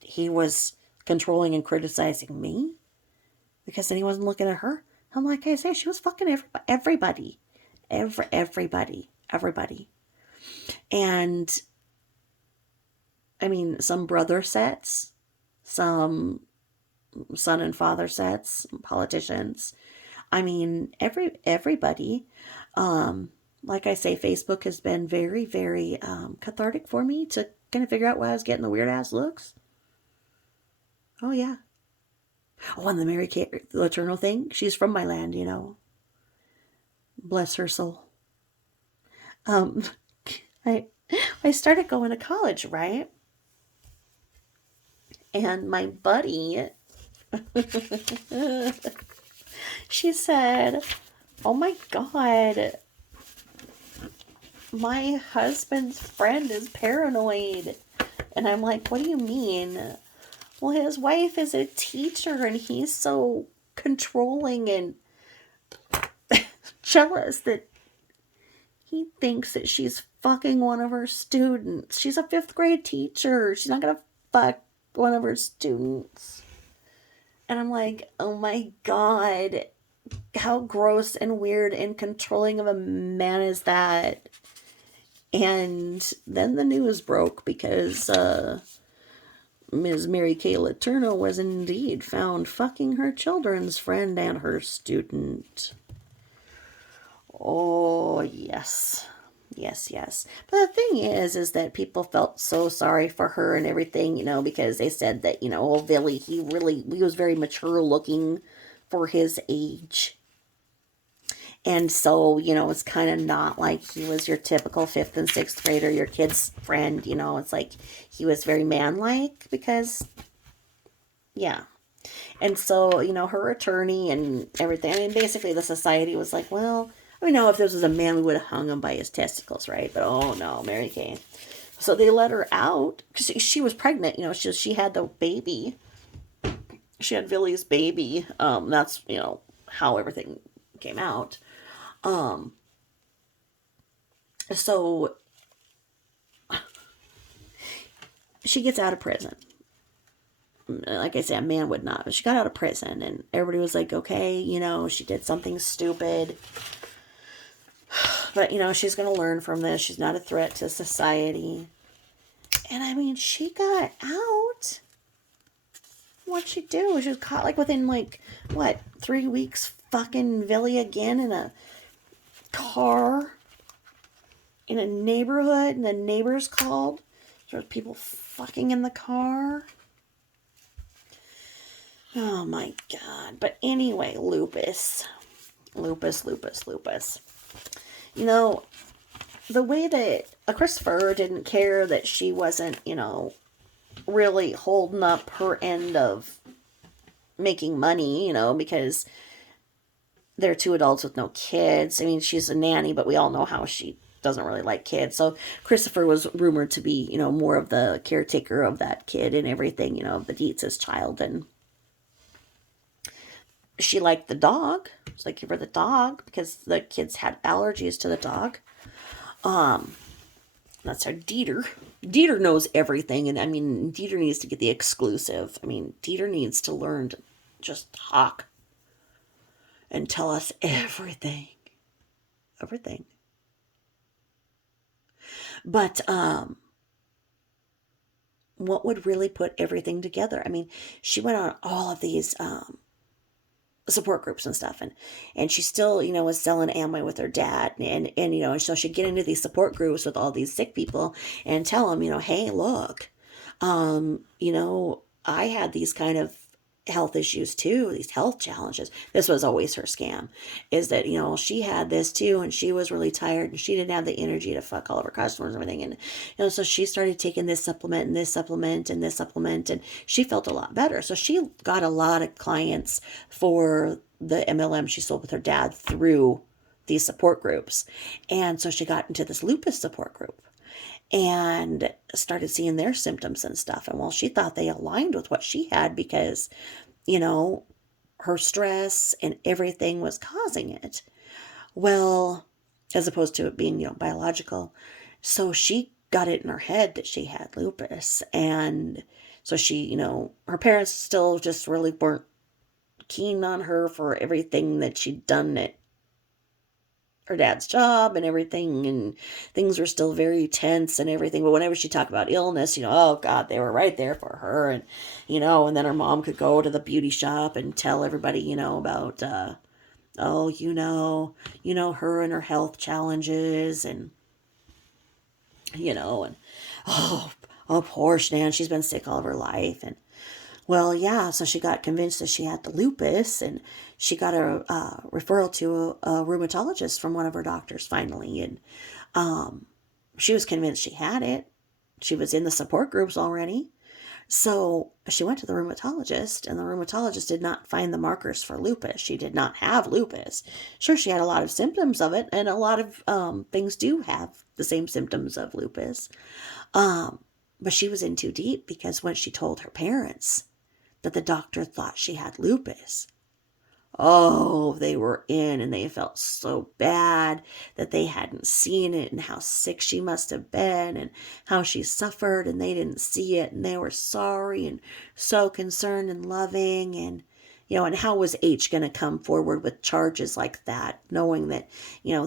he was controlling and criticizing me, because then he wasn't looking at her. And like I say, she was fucking everybody. Everybody. And, I mean, some brother sets, some son and father sets, politicians. I mean, everybody. Like I say, Facebook has been very, very cathartic for me to kind of figure out why I was getting the weird ass looks. Oh, yeah. Oh, and the Mary Kay Letourneau thing. She's from my land, Bless her soul. I started going to college, right? And my buddy, she said, oh my God, my husband's friend is paranoid. And I'm like, what do you mean? Well, his wife is a teacher and he's so controlling and jealous that he thinks that she's fucking one of her students. She's a 5th grade teacher. She's not gonna fuck one of her students. And I'm like, oh my god, how gross and weird and controlling of a man is that? And then the news broke because Ms. Mary Kay Letourneau was indeed found fucking her children's friend and her student. Oh, yes. Yes, yes. But the thing is that people felt so sorry for her and everything, because they said that, old Billy, he was very mature looking for his age. And so, it's kind of not like he was your typical 5th and 6th grader, your kid's friend, it's like he was very man-like because, yeah. And so, her attorney and everything, I mean, basically the society was like, well, if this was a man, we would have hung him by his testicles, right? But oh no, Mary Kay. So they let her out because she was pregnant, she had the baby. She had Billy's baby. That's, how everything came out. So she gets out of prison. Like I said, a man would not, but she got out of prison and everybody was like, okay, she did something stupid, but she's going to learn from this. She's not a threat to society. And I mean, she got out. What'd she do? She was caught within 3 weeks fucking Billy again in a car in a neighborhood, and the neighbors called. There's people fucking in the car. Oh my god. But anyway, lupus. The way that Christopher didn't care that she wasn't, really holding up her end of making money, because they're 2 adults with no kids. I mean, she's a nanny, but we all know how she doesn't really like kids. So Christopher was rumored to be, more of the caretaker of that kid and everything, the Dietz's child. And she liked the dog. She's like, give her the dog because the kids had allergies to the dog. That's our Dieter. Dieter knows everything. And I mean, Dieter needs to get the exclusive. I mean, Dieter needs to learn to just talk and tell us everything. Everything. But what would really put everything together? I mean, she went on all of these support groups and stuff, and she still, was selling Amway with her dad, and so she'd get into these support groups with all these sick people and tell them, hey, look, I had these kind of health issues too, these health challenges. This was always her scam, is that, she had this too, and she was really tired, and she didn't have the energy to fuck all of her customers and everything, and, so she started taking this supplement and this supplement and this supplement, and she felt a lot better. So she got a lot of clients for the MLM she sold with her dad through these support groups. And so she got into this lupus support group and started seeing their symptoms and stuff. And she thought they aligned with what she had because, her stress and everything was causing it. Well, as opposed to it being, biological. So she got it in her head that she had lupus. And so she, her parents still just really weren't keen on her for everything that she'd done at her dad's job and everything, and things were still very tense and everything. But whenever she talked about illness, oh God, they were right there for her. And, and then her mom could go to the beauty shop and tell everybody, about, her and her health challenges and, and, poor Shan'nan, she's been sick all of her life. And, well, yeah, so she got convinced that she had the lupus, and she got a referral to a rheumatologist from one of her doctors finally. And she was convinced she had it. She was in the support groups already. So she went to the rheumatologist, and the rheumatologist did not find the markers for lupus. She did not have lupus. Sure, she had a lot of symptoms of it, and a lot of things do have the same symptoms of lupus. But she was in too deep, because when she told her parents that the doctor thought she had lupus, Oh, they were in and they felt so bad that they hadn't seen it and how sick she must have been and how she suffered and they didn't see it and they were sorry and so concerned and loving and how was H going to come forward with charges like that, knowing that,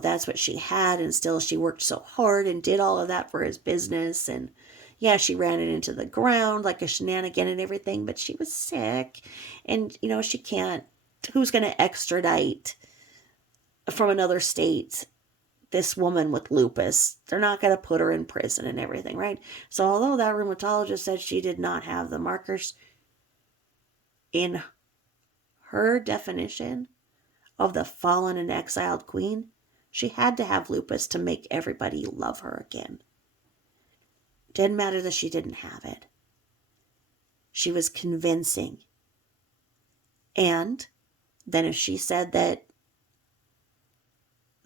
that's what she had and still she worked so hard and did all of that for his business and yeah, she ran it into the ground like a shenanigan and everything, but she was sick and, she can't who's going to extradite from another state this woman with lupus? They're not going to put her in prison and everything, right? So although that rheumatologist said she did not have the markers, in her definition of the fallen and exiled queen, she had to have lupus to make everybody love her again. Didn't matter that she didn't have it. She was convincing. And then if she said that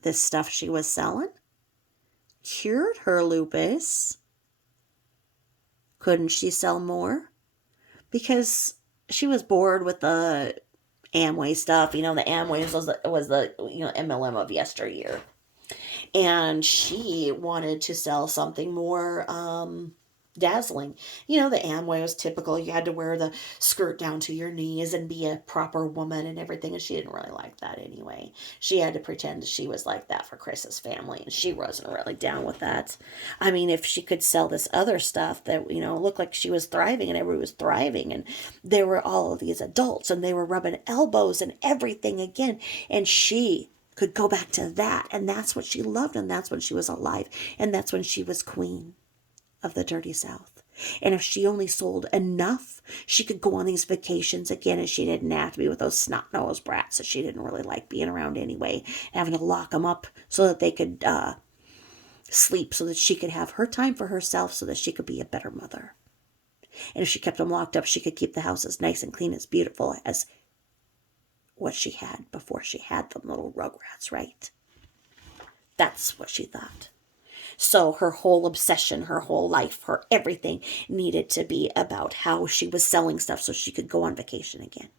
this stuff she was selling cured her lupus, couldn't she sell more? Because she was bored with the Amway stuff. The Amway was the MLM of yesteryear. And she wanted to sell something more dazzling. The Amway was typical. You had to wear the skirt down to your knees and be a proper woman and everything. And she didn't really like that anyway. She had to pretend she was like that for Chris's family. And she wasn't really down with that. I mean, if she could sell this other stuff that, looked like she was thriving and everybody was thriving. And there were all of these adults and they were rubbing elbows and everything again. And she could go back to that. And that's what she loved. And that's when she was alive. And that's when she was queen of the dirty South. And if she only sold enough, she could go on these vacations again and she didn't have to be with those snot-nosed brats that she didn't really like being around anyway, having to lock them up so that they could sleep, so that she could have her time for herself, so that she could be a better mother. And if she kept them locked up, she could keep the house as nice and clean, as beautiful as what she had before she had them little rugrats, right? That's what she thought. So her whole obsession, her whole life, her everything needed to be about how she was selling stuff so she could go on vacation again.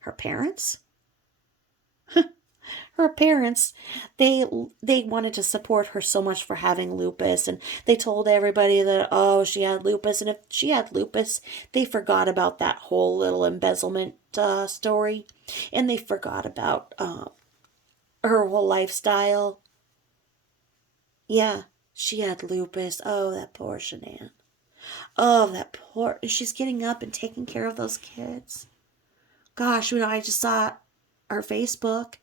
Her parents? Her parents, they wanted to support her so much for having lupus, and they told everybody that, she had lupus, and if she had lupus, they forgot about that whole little embezzlement story, and they forgot about her whole lifestyle. Yeah, she had lupus. Oh, that poor Shan'nan. She's getting up and taking care of those kids. Gosh, I just saw her Facebook,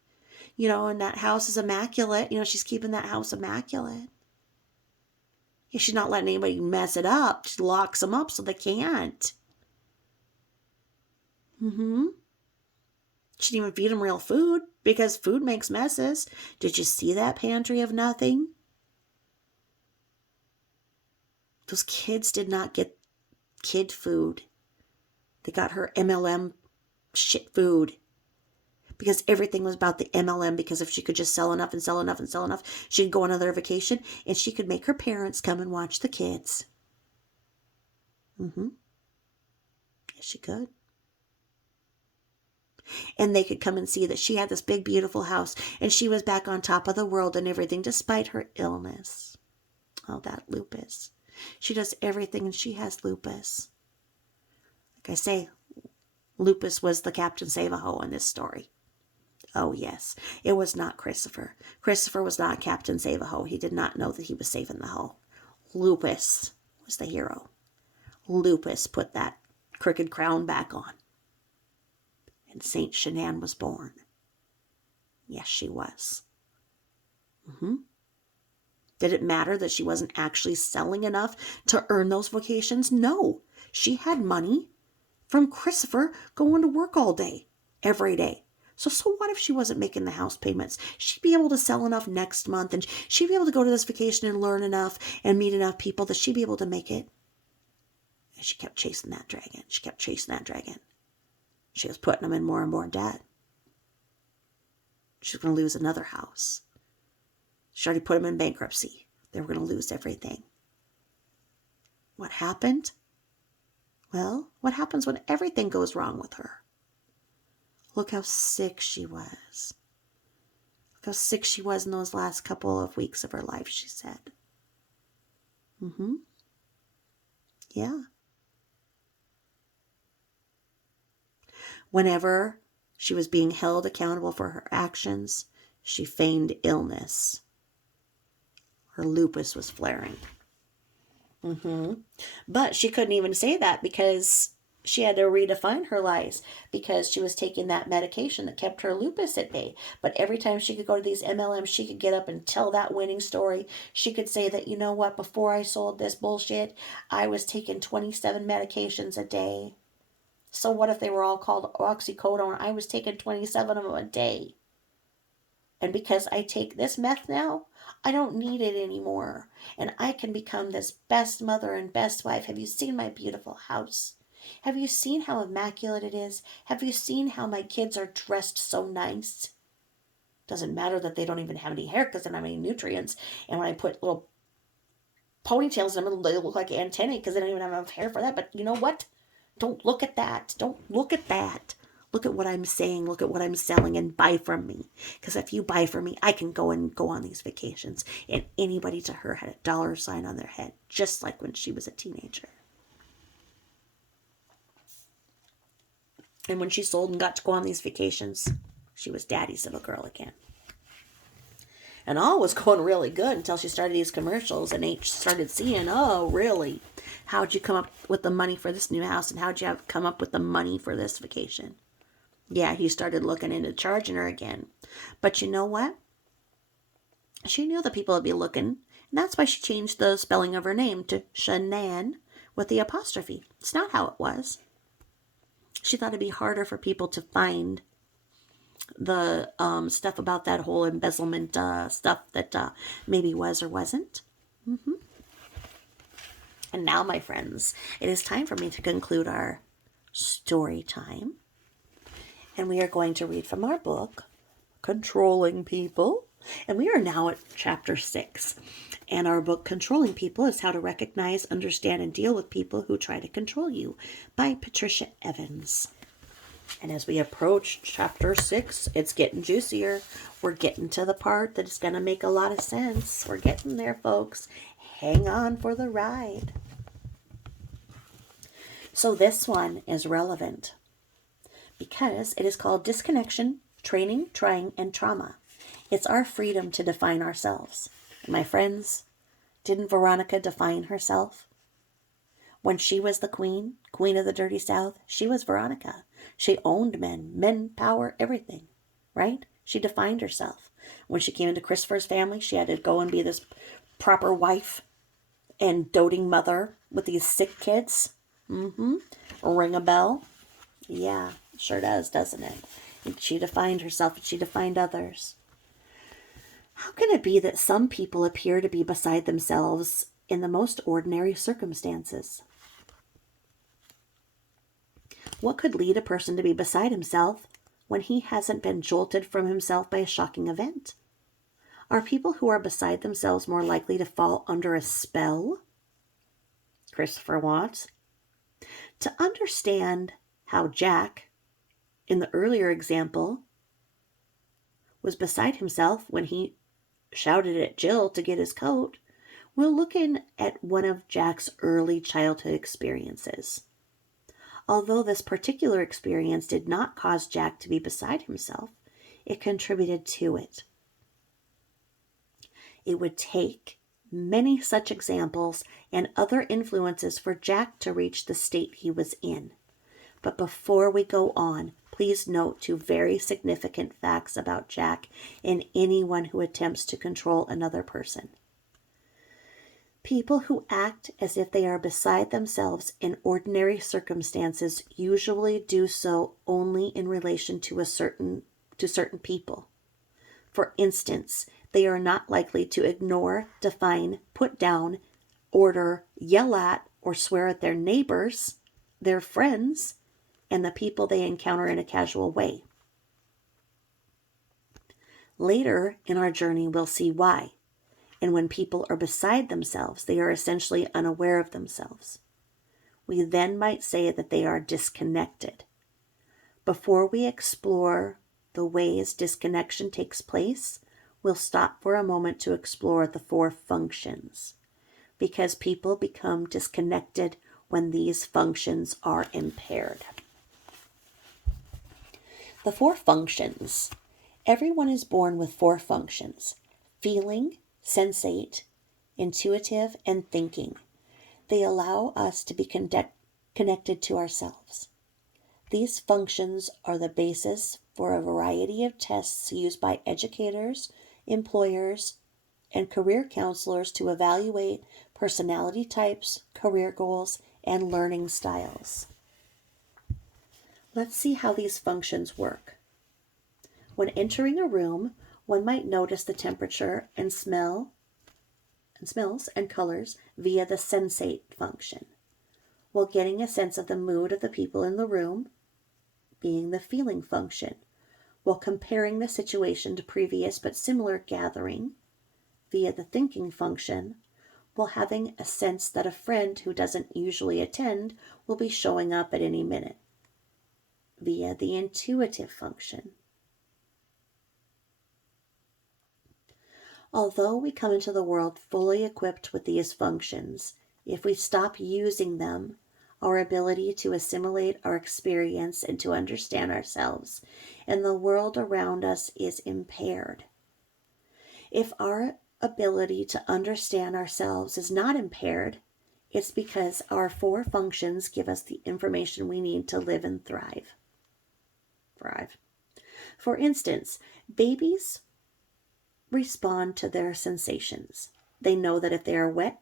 and that house is immaculate. She's keeping that house immaculate. Yeah, she's not letting anybody mess it up. She locks them up so they can't. She didn't even feed them real food because food makes messes. Did you see that pantry of nothing? Those kids did not get kid food. They got her MLM shit food. Because everything was about the MLM, because if she could just sell enough and sell enough and sell enough, she'd go on another vacation and she could make her parents come and watch the kids. Yes, she could. And they could come and see that she had this big, beautiful house and she was back on top of the world and everything despite her illness. Oh, that lupus. She does everything and she has lupus. Like I say, lupus was the Captain Save-A-Ho in this story. Oh, yes. It was not Christopher. Christopher was not Captain Save-A-Ho. He did not know that he was saving the ho. Lupus was the hero. Lupus put that crooked crown back on. And Saint Shan'nan was born. Yes, she was. Did it matter that she wasn't actually selling enough to earn those vacations? No. She had money from Christopher going to work all day, every day. So what if she wasn't making the house payments? She'd be able to sell enough next month, and she'd be able to go to this vacation and learn enough and meet enough people that she'd be able to make it. And she kept chasing that dragon. She kept chasing that dragon. She was putting them in more and more debt. She was going to lose another house. She already put them in bankruptcy. They were going to lose everything. What happened? Well, what happens when everything goes wrong with her? Look how sick she was. Look how sick she was in those last couple of weeks of her life, she said. Yeah. Whenever she was being held accountable for her actions, she feigned illness. Her lupus was flaring. But she couldn't even say that because she had to redefine her lies because she was taking that medication that kept her lupus at bay. But every time she could go to these MLMs, she could get up and tell that winning story. She could say that, you know what, before I sold this bullshit, I was taking 27 medications a day. So what if they were all called oxycodone? I was taking 27 of them a day. And because I take this meth now, I don't need it anymore. And I can become this best mother and best wife. Have you seen my beautiful house? Have you seen how immaculate it is? Have you seen how my kids are dressed so nice? Doesn't matter that they don't even have any hair because they don't have any nutrients. And when I put little ponytails in them, they look like antennae because they don't even have enough hair for that. But you know what? Don't look at that. Don't look at that. Look at what I'm saying. Look at what I'm selling and buy from me. Because if you buy from me, I can go on these vacations. And anybody to her had a dollar sign on their head, just like when she was a teenager. And when she sold and got to go on these vacations, she was daddy's little girl again. And all was going really good until she started these commercials and H started seeing, oh, really? How'd you come up with the money for this new house? And how'd you come up with the money for this vacation? Yeah, he started looking into charging her again. But you know what? She knew the people would be looking. And that's why she changed the spelling of her name to Shan'nan with the apostrophe. It's not how it was. She thought it'd be harder for people to find the stuff about that whole embezzlement stuff that maybe was or wasn't. And now, my friends, it is time for me to conclude our story time. And we are going to read from our book, Controlling People. And we are now at chapter 6. And our book, Controlling People, is How to Recognize, Understand, and Deal with People Who Try to Control You by Patricia Evans. And as we approach chapter 6, it's getting juicier. We're getting to the part that is going to make a lot of sense. We're getting there, folks. Hang on for the ride. So this one is relevant because it is called Disconnection, Training, Trying, and Trauma. It's our freedom to define ourselves. And my friends, didn't Veronica define herself? When she was the queen of the dirty South, she was Veronica. She owned men, power, everything, right? She defined herself. When she came into Christopher's family, she had to go and be this proper wife and doting mother with these sick kids. Ring a bell? Yeah, sure does, doesn't it? And she defined herself and she defined others. How can it be that some people appear to be beside themselves in the most ordinary circumstances? What could lead a person to be beside himself when he hasn't been jolted from himself by a shocking event? Are people who are beside themselves more likely to fall under a spell? Christopher Watts. To understand how Jack, in the earlier example, was beside himself when he shouted at Jill to get his coat, we'll look in at one of Jack's early childhood experiences. Although this particular experience did not cause Jack to be beside himself, it contributed to it. It would take many such examples and other influences for Jack to reach the state he was in. But before we go on, please note 2 very significant facts about Jack and anyone who attempts to control another person. People who act as if they are beside themselves in ordinary circumstances usually do so only in relation to certain people. For instance, they are not likely to ignore, define, put down, order, yell at, or swear at their neighbors, their friends, and the people they encounter in a casual way. Later in our journey, we'll see why. And when people are beside themselves, they are essentially unaware of themselves. We then might say that they are disconnected. Before we explore the ways disconnection takes place, we'll stop for a moment to explore the four functions, because people become disconnected when these functions are impaired. The four functions. Everyone is born with four functions: feeling, sensate, intuitive, and thinking. They allow us to be connected to ourselves. These functions are the basis for a variety of tests used by educators, employers, and career counselors to evaluate personality types, career goals, and learning styles. Let's see how these functions work. When entering a room, one might notice the temperature and smells and colors via the sensate function, while getting a sense of the mood of the people in the room, being the feeling function, while comparing the situation to previous but similar gathering via the thinking function, while having a sense that a friend who doesn't usually attend will be showing up at any minute via the intuitive function. Although we come into the world fully equipped with these functions, if we stop using them, our ability to assimilate our experience and to understand ourselves and the world around us is impaired. If our ability to understand ourselves is not impaired, it's because our four functions give us the information we need to live and thrive. For instance, babies respond to their sensations. They know that if they are wet,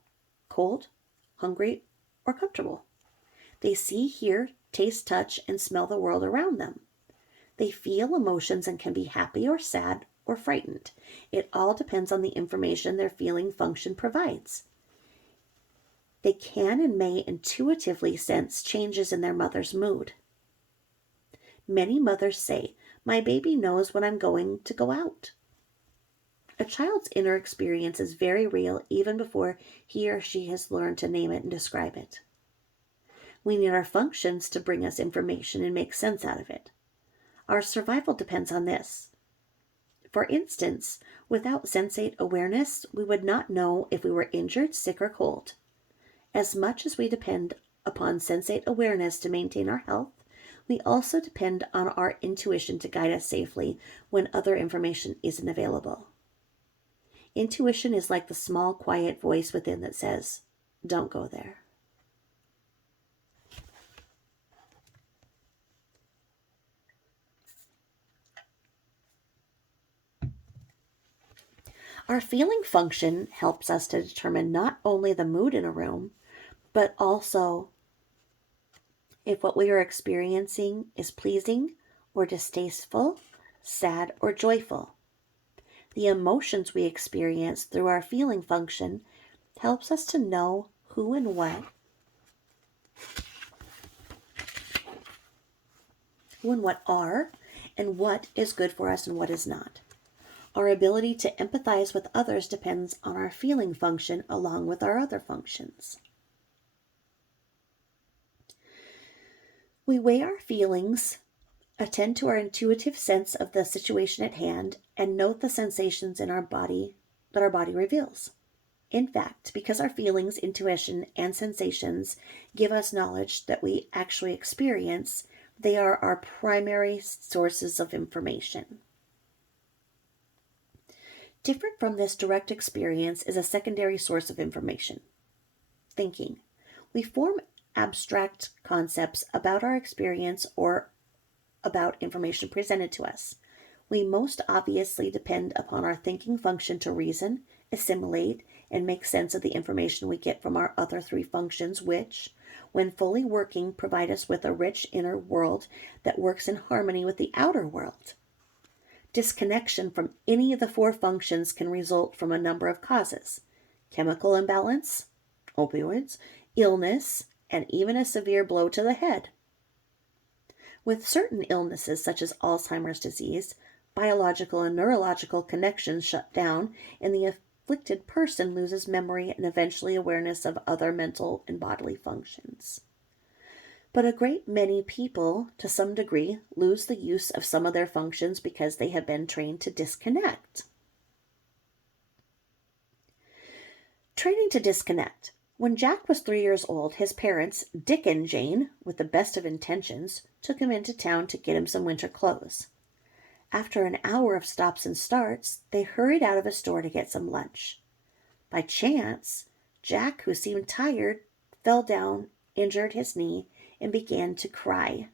cold, hungry, or comfortable. They see, hear, taste, touch, and smell the world around them. They feel emotions and can be happy or sad or frightened. It all depends on the information their feeling function provides. They can and may intuitively sense changes in their mother's mood. Many mothers say, "My baby knows when I'm going to go out." A child's inner experience is very real even before he or she has learned to name it and describe it. We need our functions to bring us information and make sense out of it. Our survival depends on this. For instance, without sensate awareness, we would not know if we were injured, sick, or cold. As much as we depend upon sensate awareness to maintain our health, we also depend on our intuition to guide us safely when other information isn't available. Intuition is like the small, quiet voice within that says, "Don't go there." Our feeling function helps us to determine not only the mood in a room, but also if what we are experiencing is pleasing or distasteful, sad or joyful. The emotions we experience through our feeling function helps us to know who and what are and what is good for us and what is not. Our ability to empathize with others depends on our feeling function along with our other functions. We weigh our feelings, attend to our intuitive sense of the situation at hand, and note the sensations in our body that our body reveals. In fact, because our feelings, intuition, and sensations give us knowledge that we actually experience, they are our primary sources of information. Different from this direct experience is a secondary source of information: thinking. We form abstract concepts about our experience or about information presented to us. We most obviously depend upon our thinking function to reason, assimilate, and make sense of the information we get from our other three functions, which, when fully working, provide us with a rich inner world that works in harmony with the outer world. Disconnection from any of the four functions can result from a number of causes: chemical imbalance, opioids, illness, and even a severe blow to the head. With certain illnesses such as Alzheimer's disease, biological and neurological connections shut down, and the afflicted person loses memory and eventually awareness of other mental and bodily functions. But a great many people, to some degree, lose the use of some of their functions because they have been trained to disconnect. Training to disconnect. When Jack was 3 years old, his parents, Dick and Jane, with the best of intentions, took him into town to get him some winter clothes. After an hour of stops and starts, they hurried out of a store to get some lunch. By chance, Jack, who seemed tired, fell down, injured his knee, and began to cry.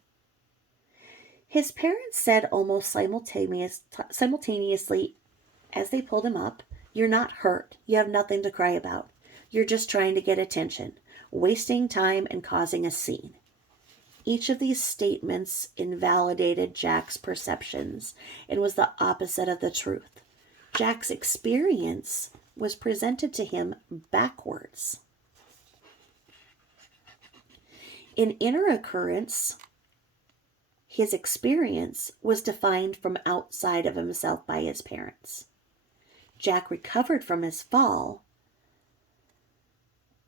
His parents said almost simultaneously as they pulled him up, "You're not hurt. You have nothing to cry about. You're just trying to get attention, wasting time and causing a scene." Each of these statements invalidated Jack's perceptions and was the opposite of the truth. Jack's experience was presented to him backwards. In inner occurrence, his experience was defined from outside of himself by his parents. Jack recovered from his fall,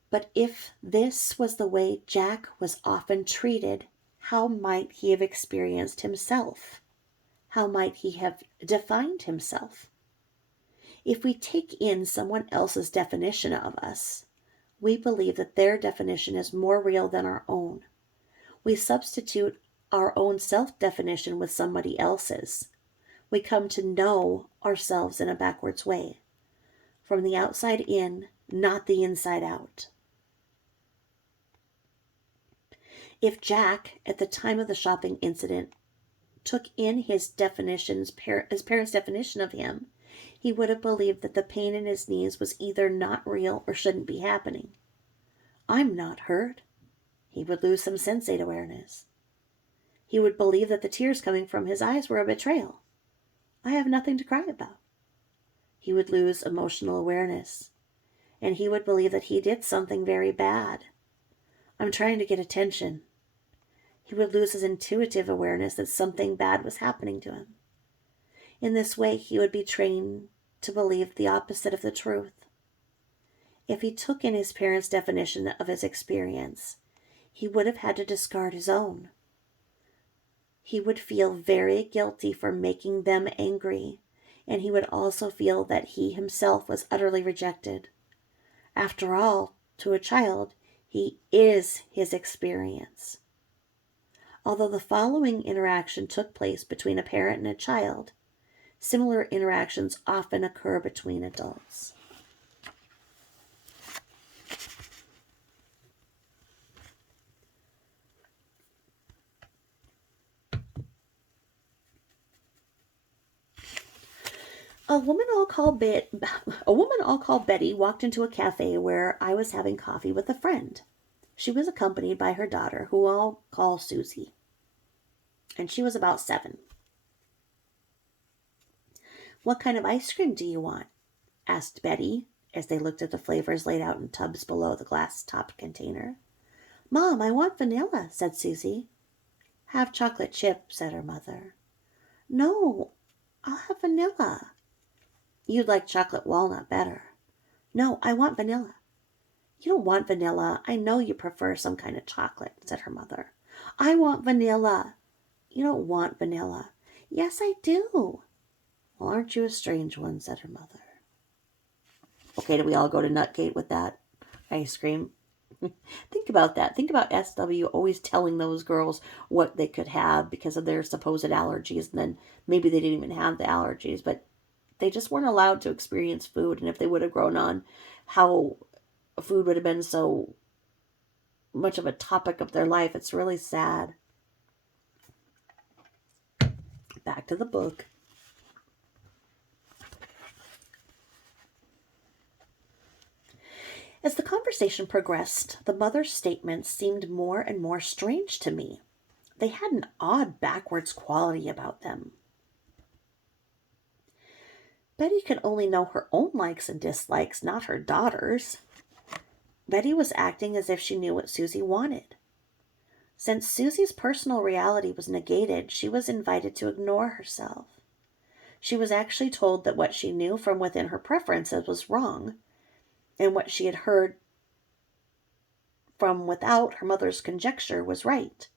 but if this was the way Jack was often treated, how might he have experienced himself? How might he have defined himself? If we take in someone else's definition of us, we believe that their definition is more real than our own. We substitute our own self-definition with somebody else's. We come to know ourselves in a backwards way, from the outside in, not the inside out. If Jack, at the time of the shopping incident, took in his parents' definition of him, he would have believed that the pain in his knees was either not real or shouldn't be happening. "I'm not hurt." He would lose some sensate awareness. He would believe that the tears coming from his eyes were a betrayal. "I have nothing to cry about." He would lose emotional awareness, and he would believe that he did something very bad. "I'm trying to get attention." He would lose his intuitive awareness that something bad was happening to him. In this way, he would be trained to believe the opposite of the truth. If he took in his parents' definition of his experience, he would have had to discard his own. He would feel very guilty for making them angry, and he would also feel that he himself was utterly rejected. After all, to a child, he is his experience. Although the following interaction took place between a parent and a child, similar interactions often occur between adults. A woman I'll call Betty walked into a cafe where I was having coffee with a friend. She was accompanied by her daughter, who I'll call Susie, and she was about 7. "What kind of ice cream do you want?" asked Betty, as they looked at the flavors laid out in tubs below the glass-topped container. "Mom, I want vanilla," said Susie. "Have chocolate chip," said her mother. "No, I'll have vanilla." "You'd like chocolate walnut better." "No, I want vanilla." "You don't want vanilla. I know you prefer some kind of chocolate," said her mother. "I want vanilla." "You don't want vanilla." "Yes, I do." "Well, aren't you a strange one?" said her mother. Okay, do we all go to Nutgate with that ice cream? Think about that. Think about SW always telling those girls what they could have because of their supposed allergies, and then maybe they didn't even have the allergies, but they just weren't allowed to experience food. And if they would have grown on how food would have been so much of a topic of their life, it's really sad. Back to the book. As the conversation progressed, the mother's statements seemed more and more strange to me. They had an odd backwards quality about them. Betty could only know her own likes and dislikes, not her daughter's. Betty was acting as if she knew what Susie wanted. Since Susie's personal reality was negated, she was invited to ignore herself. She was actually told that what she knew from within her preferences was wrong, and what she had heard from without her mother's conjecture was right.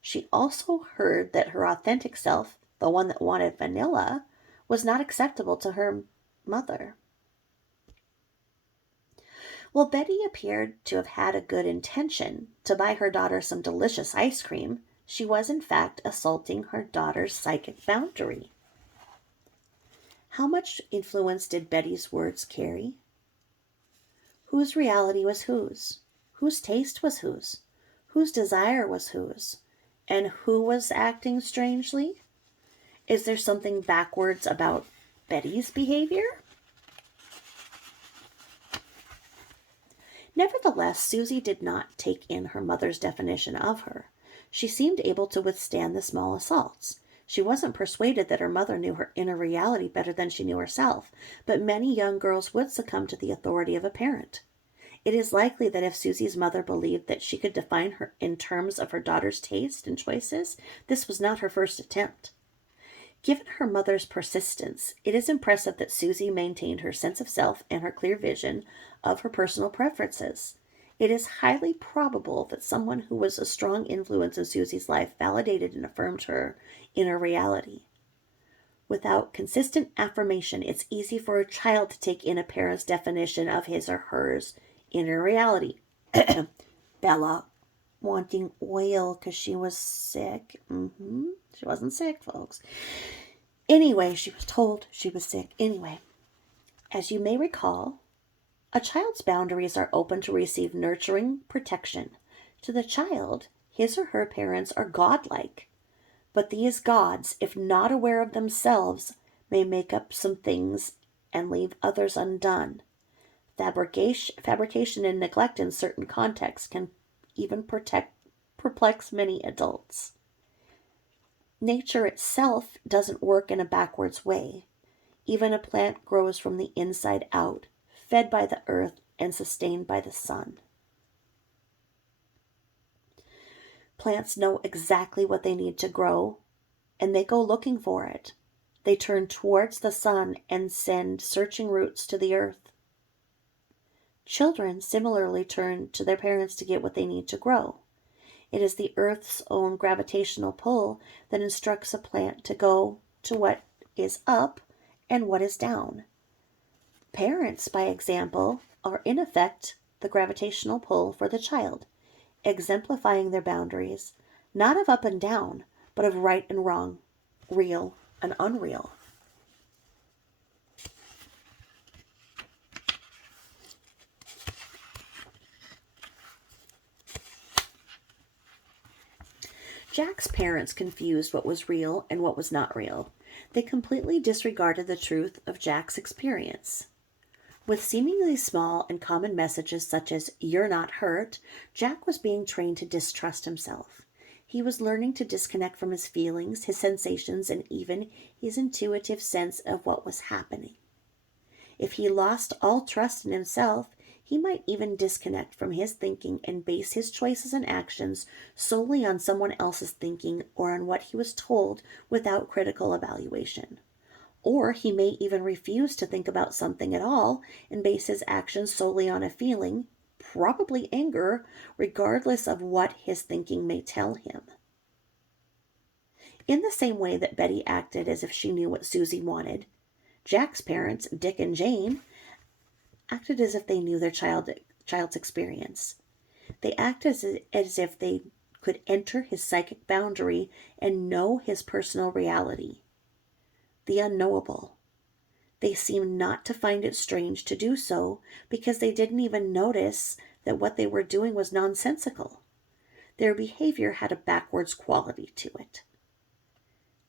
She also heard that her authentic self, the one that wanted vanilla, was not acceptable to her mother. While Betty appeared to have had a good intention to buy her daughter some delicious ice cream, she was in fact assaulting her daughter's psychic boundary. How much influence did Betty's words carry? Whose reality was whose? Whose taste was whose? Whose desire was whose? And who was acting strangely? Is there something backwards about Betty's behavior? Nevertheless, Susie did not take in her mother's definition of her. She seemed able to withstand the small assaults. She wasn't persuaded that her mother knew her inner reality better than she knew herself, but many young girls would succumb to the authority of a parent. It is likely that if Susie's mother believed that she could define her in terms of her daughter's taste and choices, this was not her first attempt. Given her mother's persistence, it is impressive that Susie maintained her sense of self and her clear vision of her personal preferences. It is highly probable that someone who was a strong influence in Susie's life validated and affirmed her inner reality. Without consistent affirmation, it's easy for a child to take in a parent's definition of his or hers inner reality. Bella wanting oil because she was sick. She wasn't sick, folks. Anyway, she was told she was sick. Anyway, as you may recall, a child's boundaries are open to receive nurturing protection. To the child, his or her parents are godlike. But these gods, if not aware of themselves, may make up some things and leave others undone. Fabrication and neglect in certain contexts can even perplex many adults. Nature itself doesn't work in a backwards way. Even a plant grows from the inside out, fed by the earth and sustained by the sun. Plants know exactly what they need to grow, and they go looking for it. They turn towards the sun and send searching roots to the earth. Children similarly turn to their parents to get what they need to grow. It is the earth's own gravitational pull that instructs a plant to go to what is up and what is down. Parents, by example, are in effect the gravitational pull for the child, exemplifying their boundaries, not of up and down, but of right and wrong, real and unreal. Jack's parents confused what was real and what was not real. They completely disregarded the truth of Jack's experience. With seemingly small and common messages such as, "You're not hurt," Jack was being trained to distrust himself. He was learning to disconnect from his feelings, his sensations, and even his intuitive sense of what was happening. If he lost all trust in himself, he might even disconnect from his thinking and base his choices and actions solely on someone else's thinking or on what he was told without critical evaluation. Or he may even refuse to think about something at all and base his actions solely on a feeling, probably anger, regardless of what his thinking may tell him. In the same way that Betty acted as if she knew what Susie wanted, Jack's parents, Dick and Jane, acted as if they knew their child's experience. They acted as if they could enter his psychic boundary and know his personal reality, the unknowable. They seemed not to find it strange to do so because they didn't even notice that what they were doing was nonsensical. Their behavior had a backwards quality to it.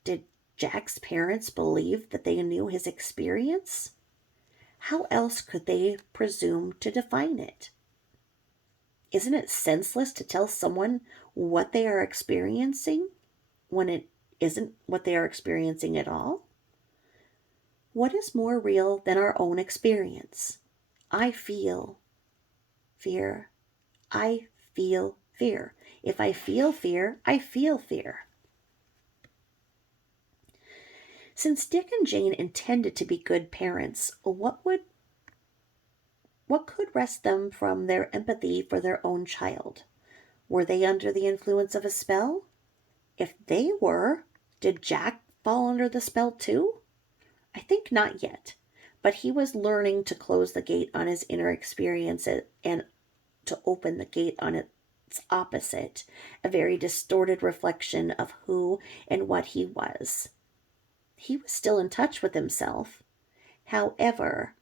Did Jack's parents believe that they knew his experience? How else could they presume to define it? Isn't it senseless to tell someone what they are experiencing when it isn't what they are experiencing at all? What is more real than our own experience? I feel fear. I feel fear. If I feel fear, I feel fear. Since Dick and Jane intended to be good parents, what would What could wrest them from their empathy for their own child? Were they under the influence of a spell? If they were, did Jack fall under the spell too? I think not yet, but he was learning to close the gate on his inner experience and to open the gate on its opposite, a very distorted reflection of who and what he was. He was still in touch with himself. However,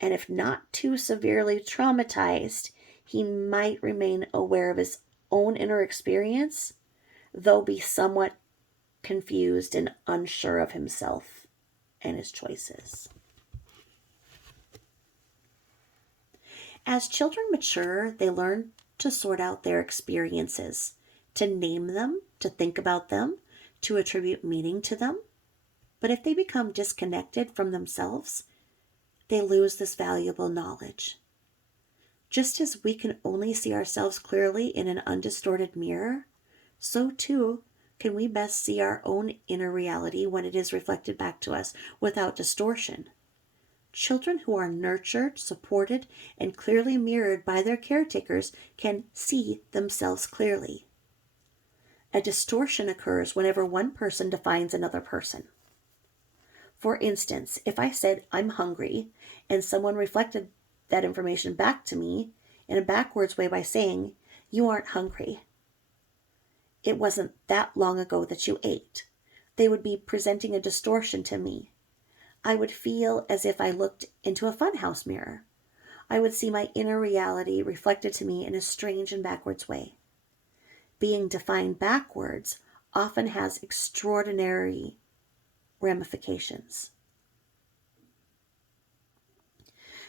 and if not too severely traumatized, he might remain aware of his own inner experience, though be somewhat confused and unsure of himself and his choices. As children mature, they learn to sort out their experiences, to name them, to think about them, to attribute meaning to them. But if they become disconnected from themselves, they lose this valuable knowledge. Just as we can only see ourselves clearly in an undistorted mirror, so too can we best see our own inner reality when it is reflected back to us without distortion. Children who are nurtured, supported, and clearly mirrored by their caretakers can see themselves clearly. A distortion occurs whenever one person defines another person. For instance, if I said, "I'm hungry," and someone reflected that information back to me in a backwards way by saying, "You aren't hungry. It wasn't that long ago that you ate," they would be presenting a distortion to me. I would feel as if I looked into a funhouse mirror. I would see my inner reality reflected to me in a strange and backwards way. Being defined backwards often has extraordinary ramifications.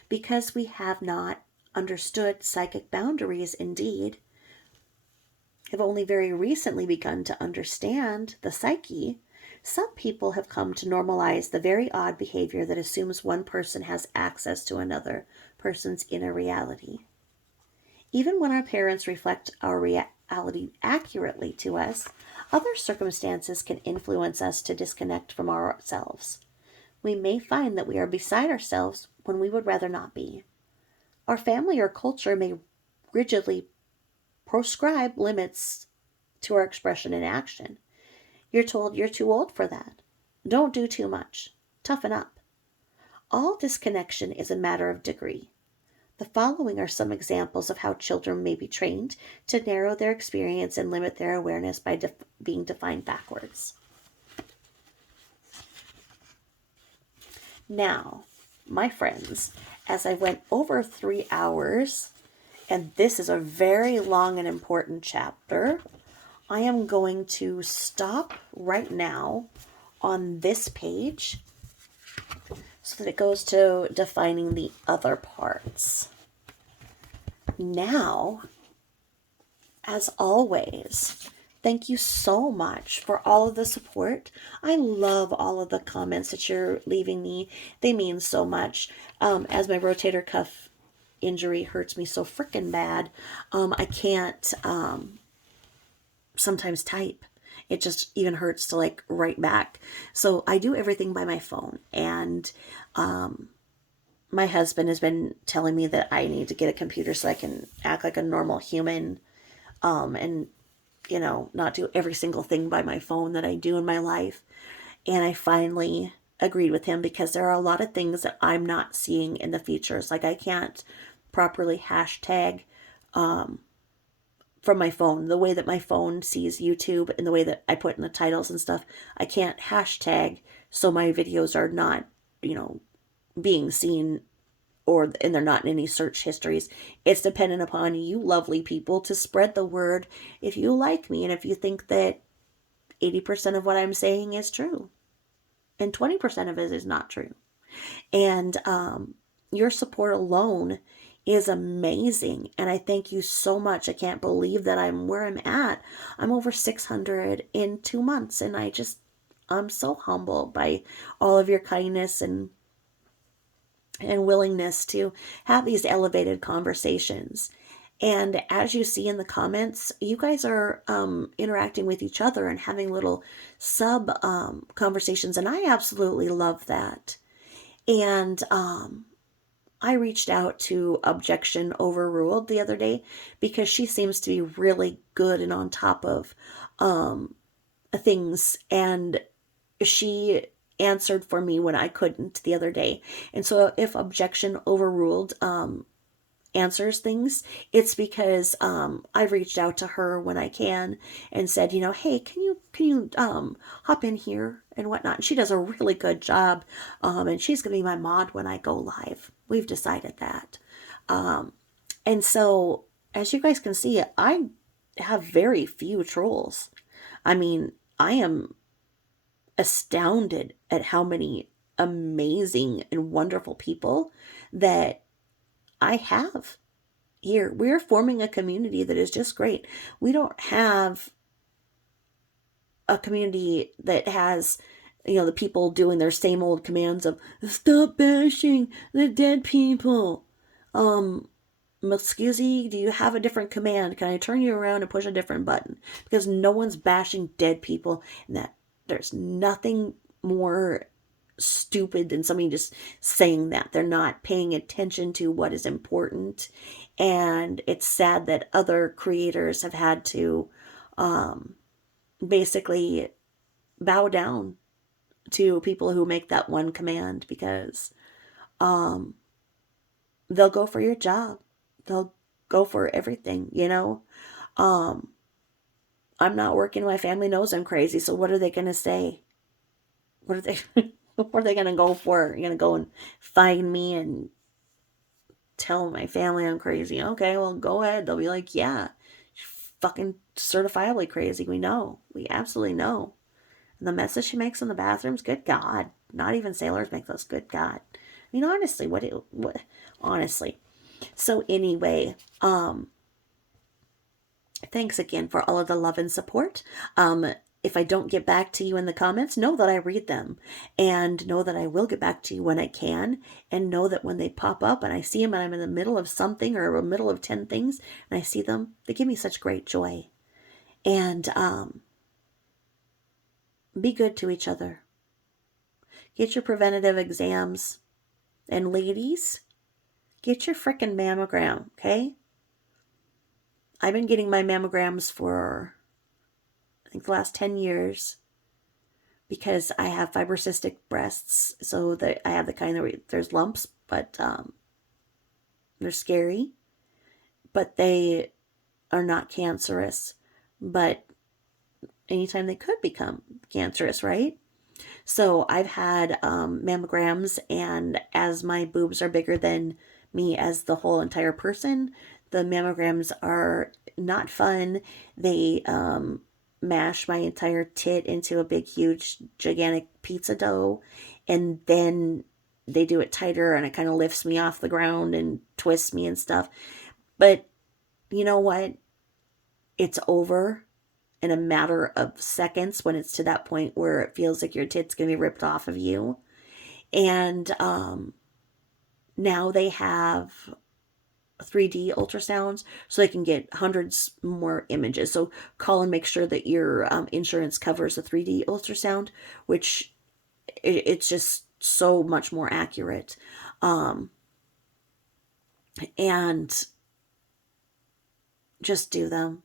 Because we have not understood psychic boundaries, indeed, have only very recently begun to understand the psyche, some people have come to normalize the very odd behavior that assumes one person has access to another person's inner reality. Even when our parents reflect our reality accurately to us, other circumstances can influence us to disconnect from ourselves. We may find that we are beside ourselves when we would rather not be. Our family or culture may rigidly prescribe limits to our expression and action. You're told you're too old for that. Don't do too much. Toughen up. All disconnection is a matter of degree. The following are some examples of how children may be trained to narrow their experience and limit their awareness by being defined backwards. Now, my friends, as I went over 3 hours, and this is a very long and important chapter, I am going to stop right now on this page so that it goes to defining the other parts. Now, as always, thank you so much for all of the support. I love all of the comments that you're leaving me. They mean so much. As my rotator cuff injury hurts me so freaking bad, I can't sometimes type. It just even hurts to like write back. So I do everything by my phone. And my husband has been telling me that I need to get a computer so I can act like a normal human, and not do every single thing by my phone that I do in my life. And I finally agreed with him because there are a lot of things that I'm not seeing in the features. Like I can't properly hashtag from my phone. The way that my phone sees YouTube and the way that I put in the titles and stuff, I can't hashtag so my videos are not, being seen and they're not in any search histories. It's dependent upon you lovely people to spread the word if you like me and if you think that 80% of what I'm saying is true and 20% of it is not true. And your support alone is amazing, and I thank you so much. I can't believe that I'm where I'm at. I'm over 600 in 2 months, and I'm so humbled by all of your kindness and willingness to have these elevated conversations. And as you see in the comments, you guys are interacting with each other and having little sub conversations, and I absolutely love that. And I reached out to Objection Overruled the other day because she seems to be really good and on top of um, things. And she answered for me when I couldn't the other day. And so if Objection Overruled answers things, it's because I've reached out to her when I can and said, hey, can you hop in here and whatnot. And she does a really good job, and she's gonna be my mod when I go live. We've decided that, and so as you guys can see, I have very few trolls. I mean, I am astounded at how many amazing and wonderful people that I have here. We're forming a community that is just great. We don't have a community that has, the people doing their same old commands of stop bashing the dead people. Um, Muscusi, do you have a different command? Can I turn you around and push a different button? Because no one's bashing dead people, and that there's nothing more stupid than somebody just saying that. They're not paying attention to what is important. And it's sad that other creators have had to basically bow down to people who make that one command because they'll go for your job. They'll go for everything. I'm not working. My family knows I'm crazy. So what are they going to say? What are they, what are they going to go for? You're going to go and find me and tell my family I'm crazy. Okay, well, go ahead. They'll be like, yeah, you're fucking certifiably crazy. We know. We absolutely know. And the messes she makes in the bathrooms, good God. Not even sailors make those, good God. I mean, honestly, honestly. So anyway, thanks again for all of the love and support. If I don't get back to you in the comments, know that I read them and know that I will get back to you when I can, and know that when they pop up and I see them and I'm in the middle of something or in the middle of 10 things and I see them, they give me such great joy. And be good to each other. Get your preventative exams. And ladies, get your frickin' mammogram, okay? I've been getting my mammograms for, I think, the last 10 years because I have fibrocystic breasts. So that I have the kind where there's lumps, but they're scary. But they are not cancerous. But anytime they could become cancerous, right? So I've had mammograms, and as my boobs are bigger than me as the whole entire person, the mammograms are not fun. They mash my entire tit into a big, huge, gigantic pizza dough, and then they do it tighter, and it kind of lifts me off the ground and twists me and stuff. But you know what? It's over in a matter of seconds when it's to that point where it feels like your tit's going to be ripped off of you. And now they have 3D ultrasounds so they can get hundreds more images. So call and make sure that your insurance covers a 3D ultrasound, which it's just so much more accurate. And just do them.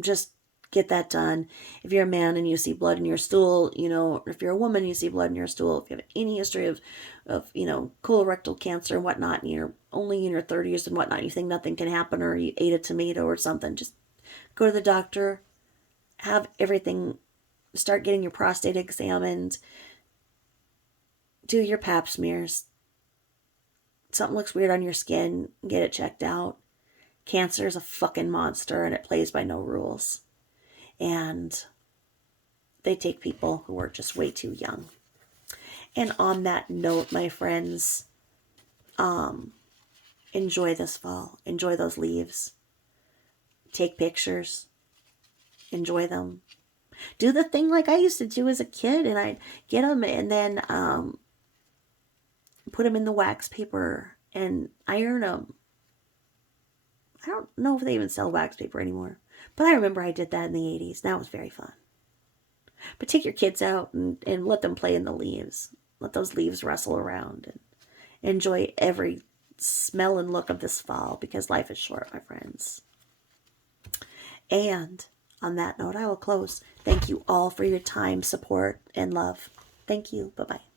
Just get that done. If you're a man and you see blood in your stool, if you're a woman and you see blood in your stool, if you have any history of colorectal cancer and whatnot, and you're only in your 30s and whatnot, you think nothing can happen, or you ate a tomato or something, just go to the doctor, have everything, start getting your prostate examined, do your pap smears. Something looks weird on your skin, get it checked out. Cancer is a fucking monster, and it plays by no rules. And they take people who are just way too young. And on that note, my friends, enjoy this fall. Enjoy those leaves. Take pictures. Enjoy them. Do the thing like I used to do as a kid, and I'd get them and then put them in the wax paper and iron them. I don't know if they even sell wax paper anymore. But I remember I did that in the 80s. That was very fun. But take your kids out and let them play in the leaves. Let those leaves rustle around and enjoy every smell and look of this fall, because life is short, my friends. And on that note, I will close. Thank you all for your time, support, and love. Thank you. Bye-bye.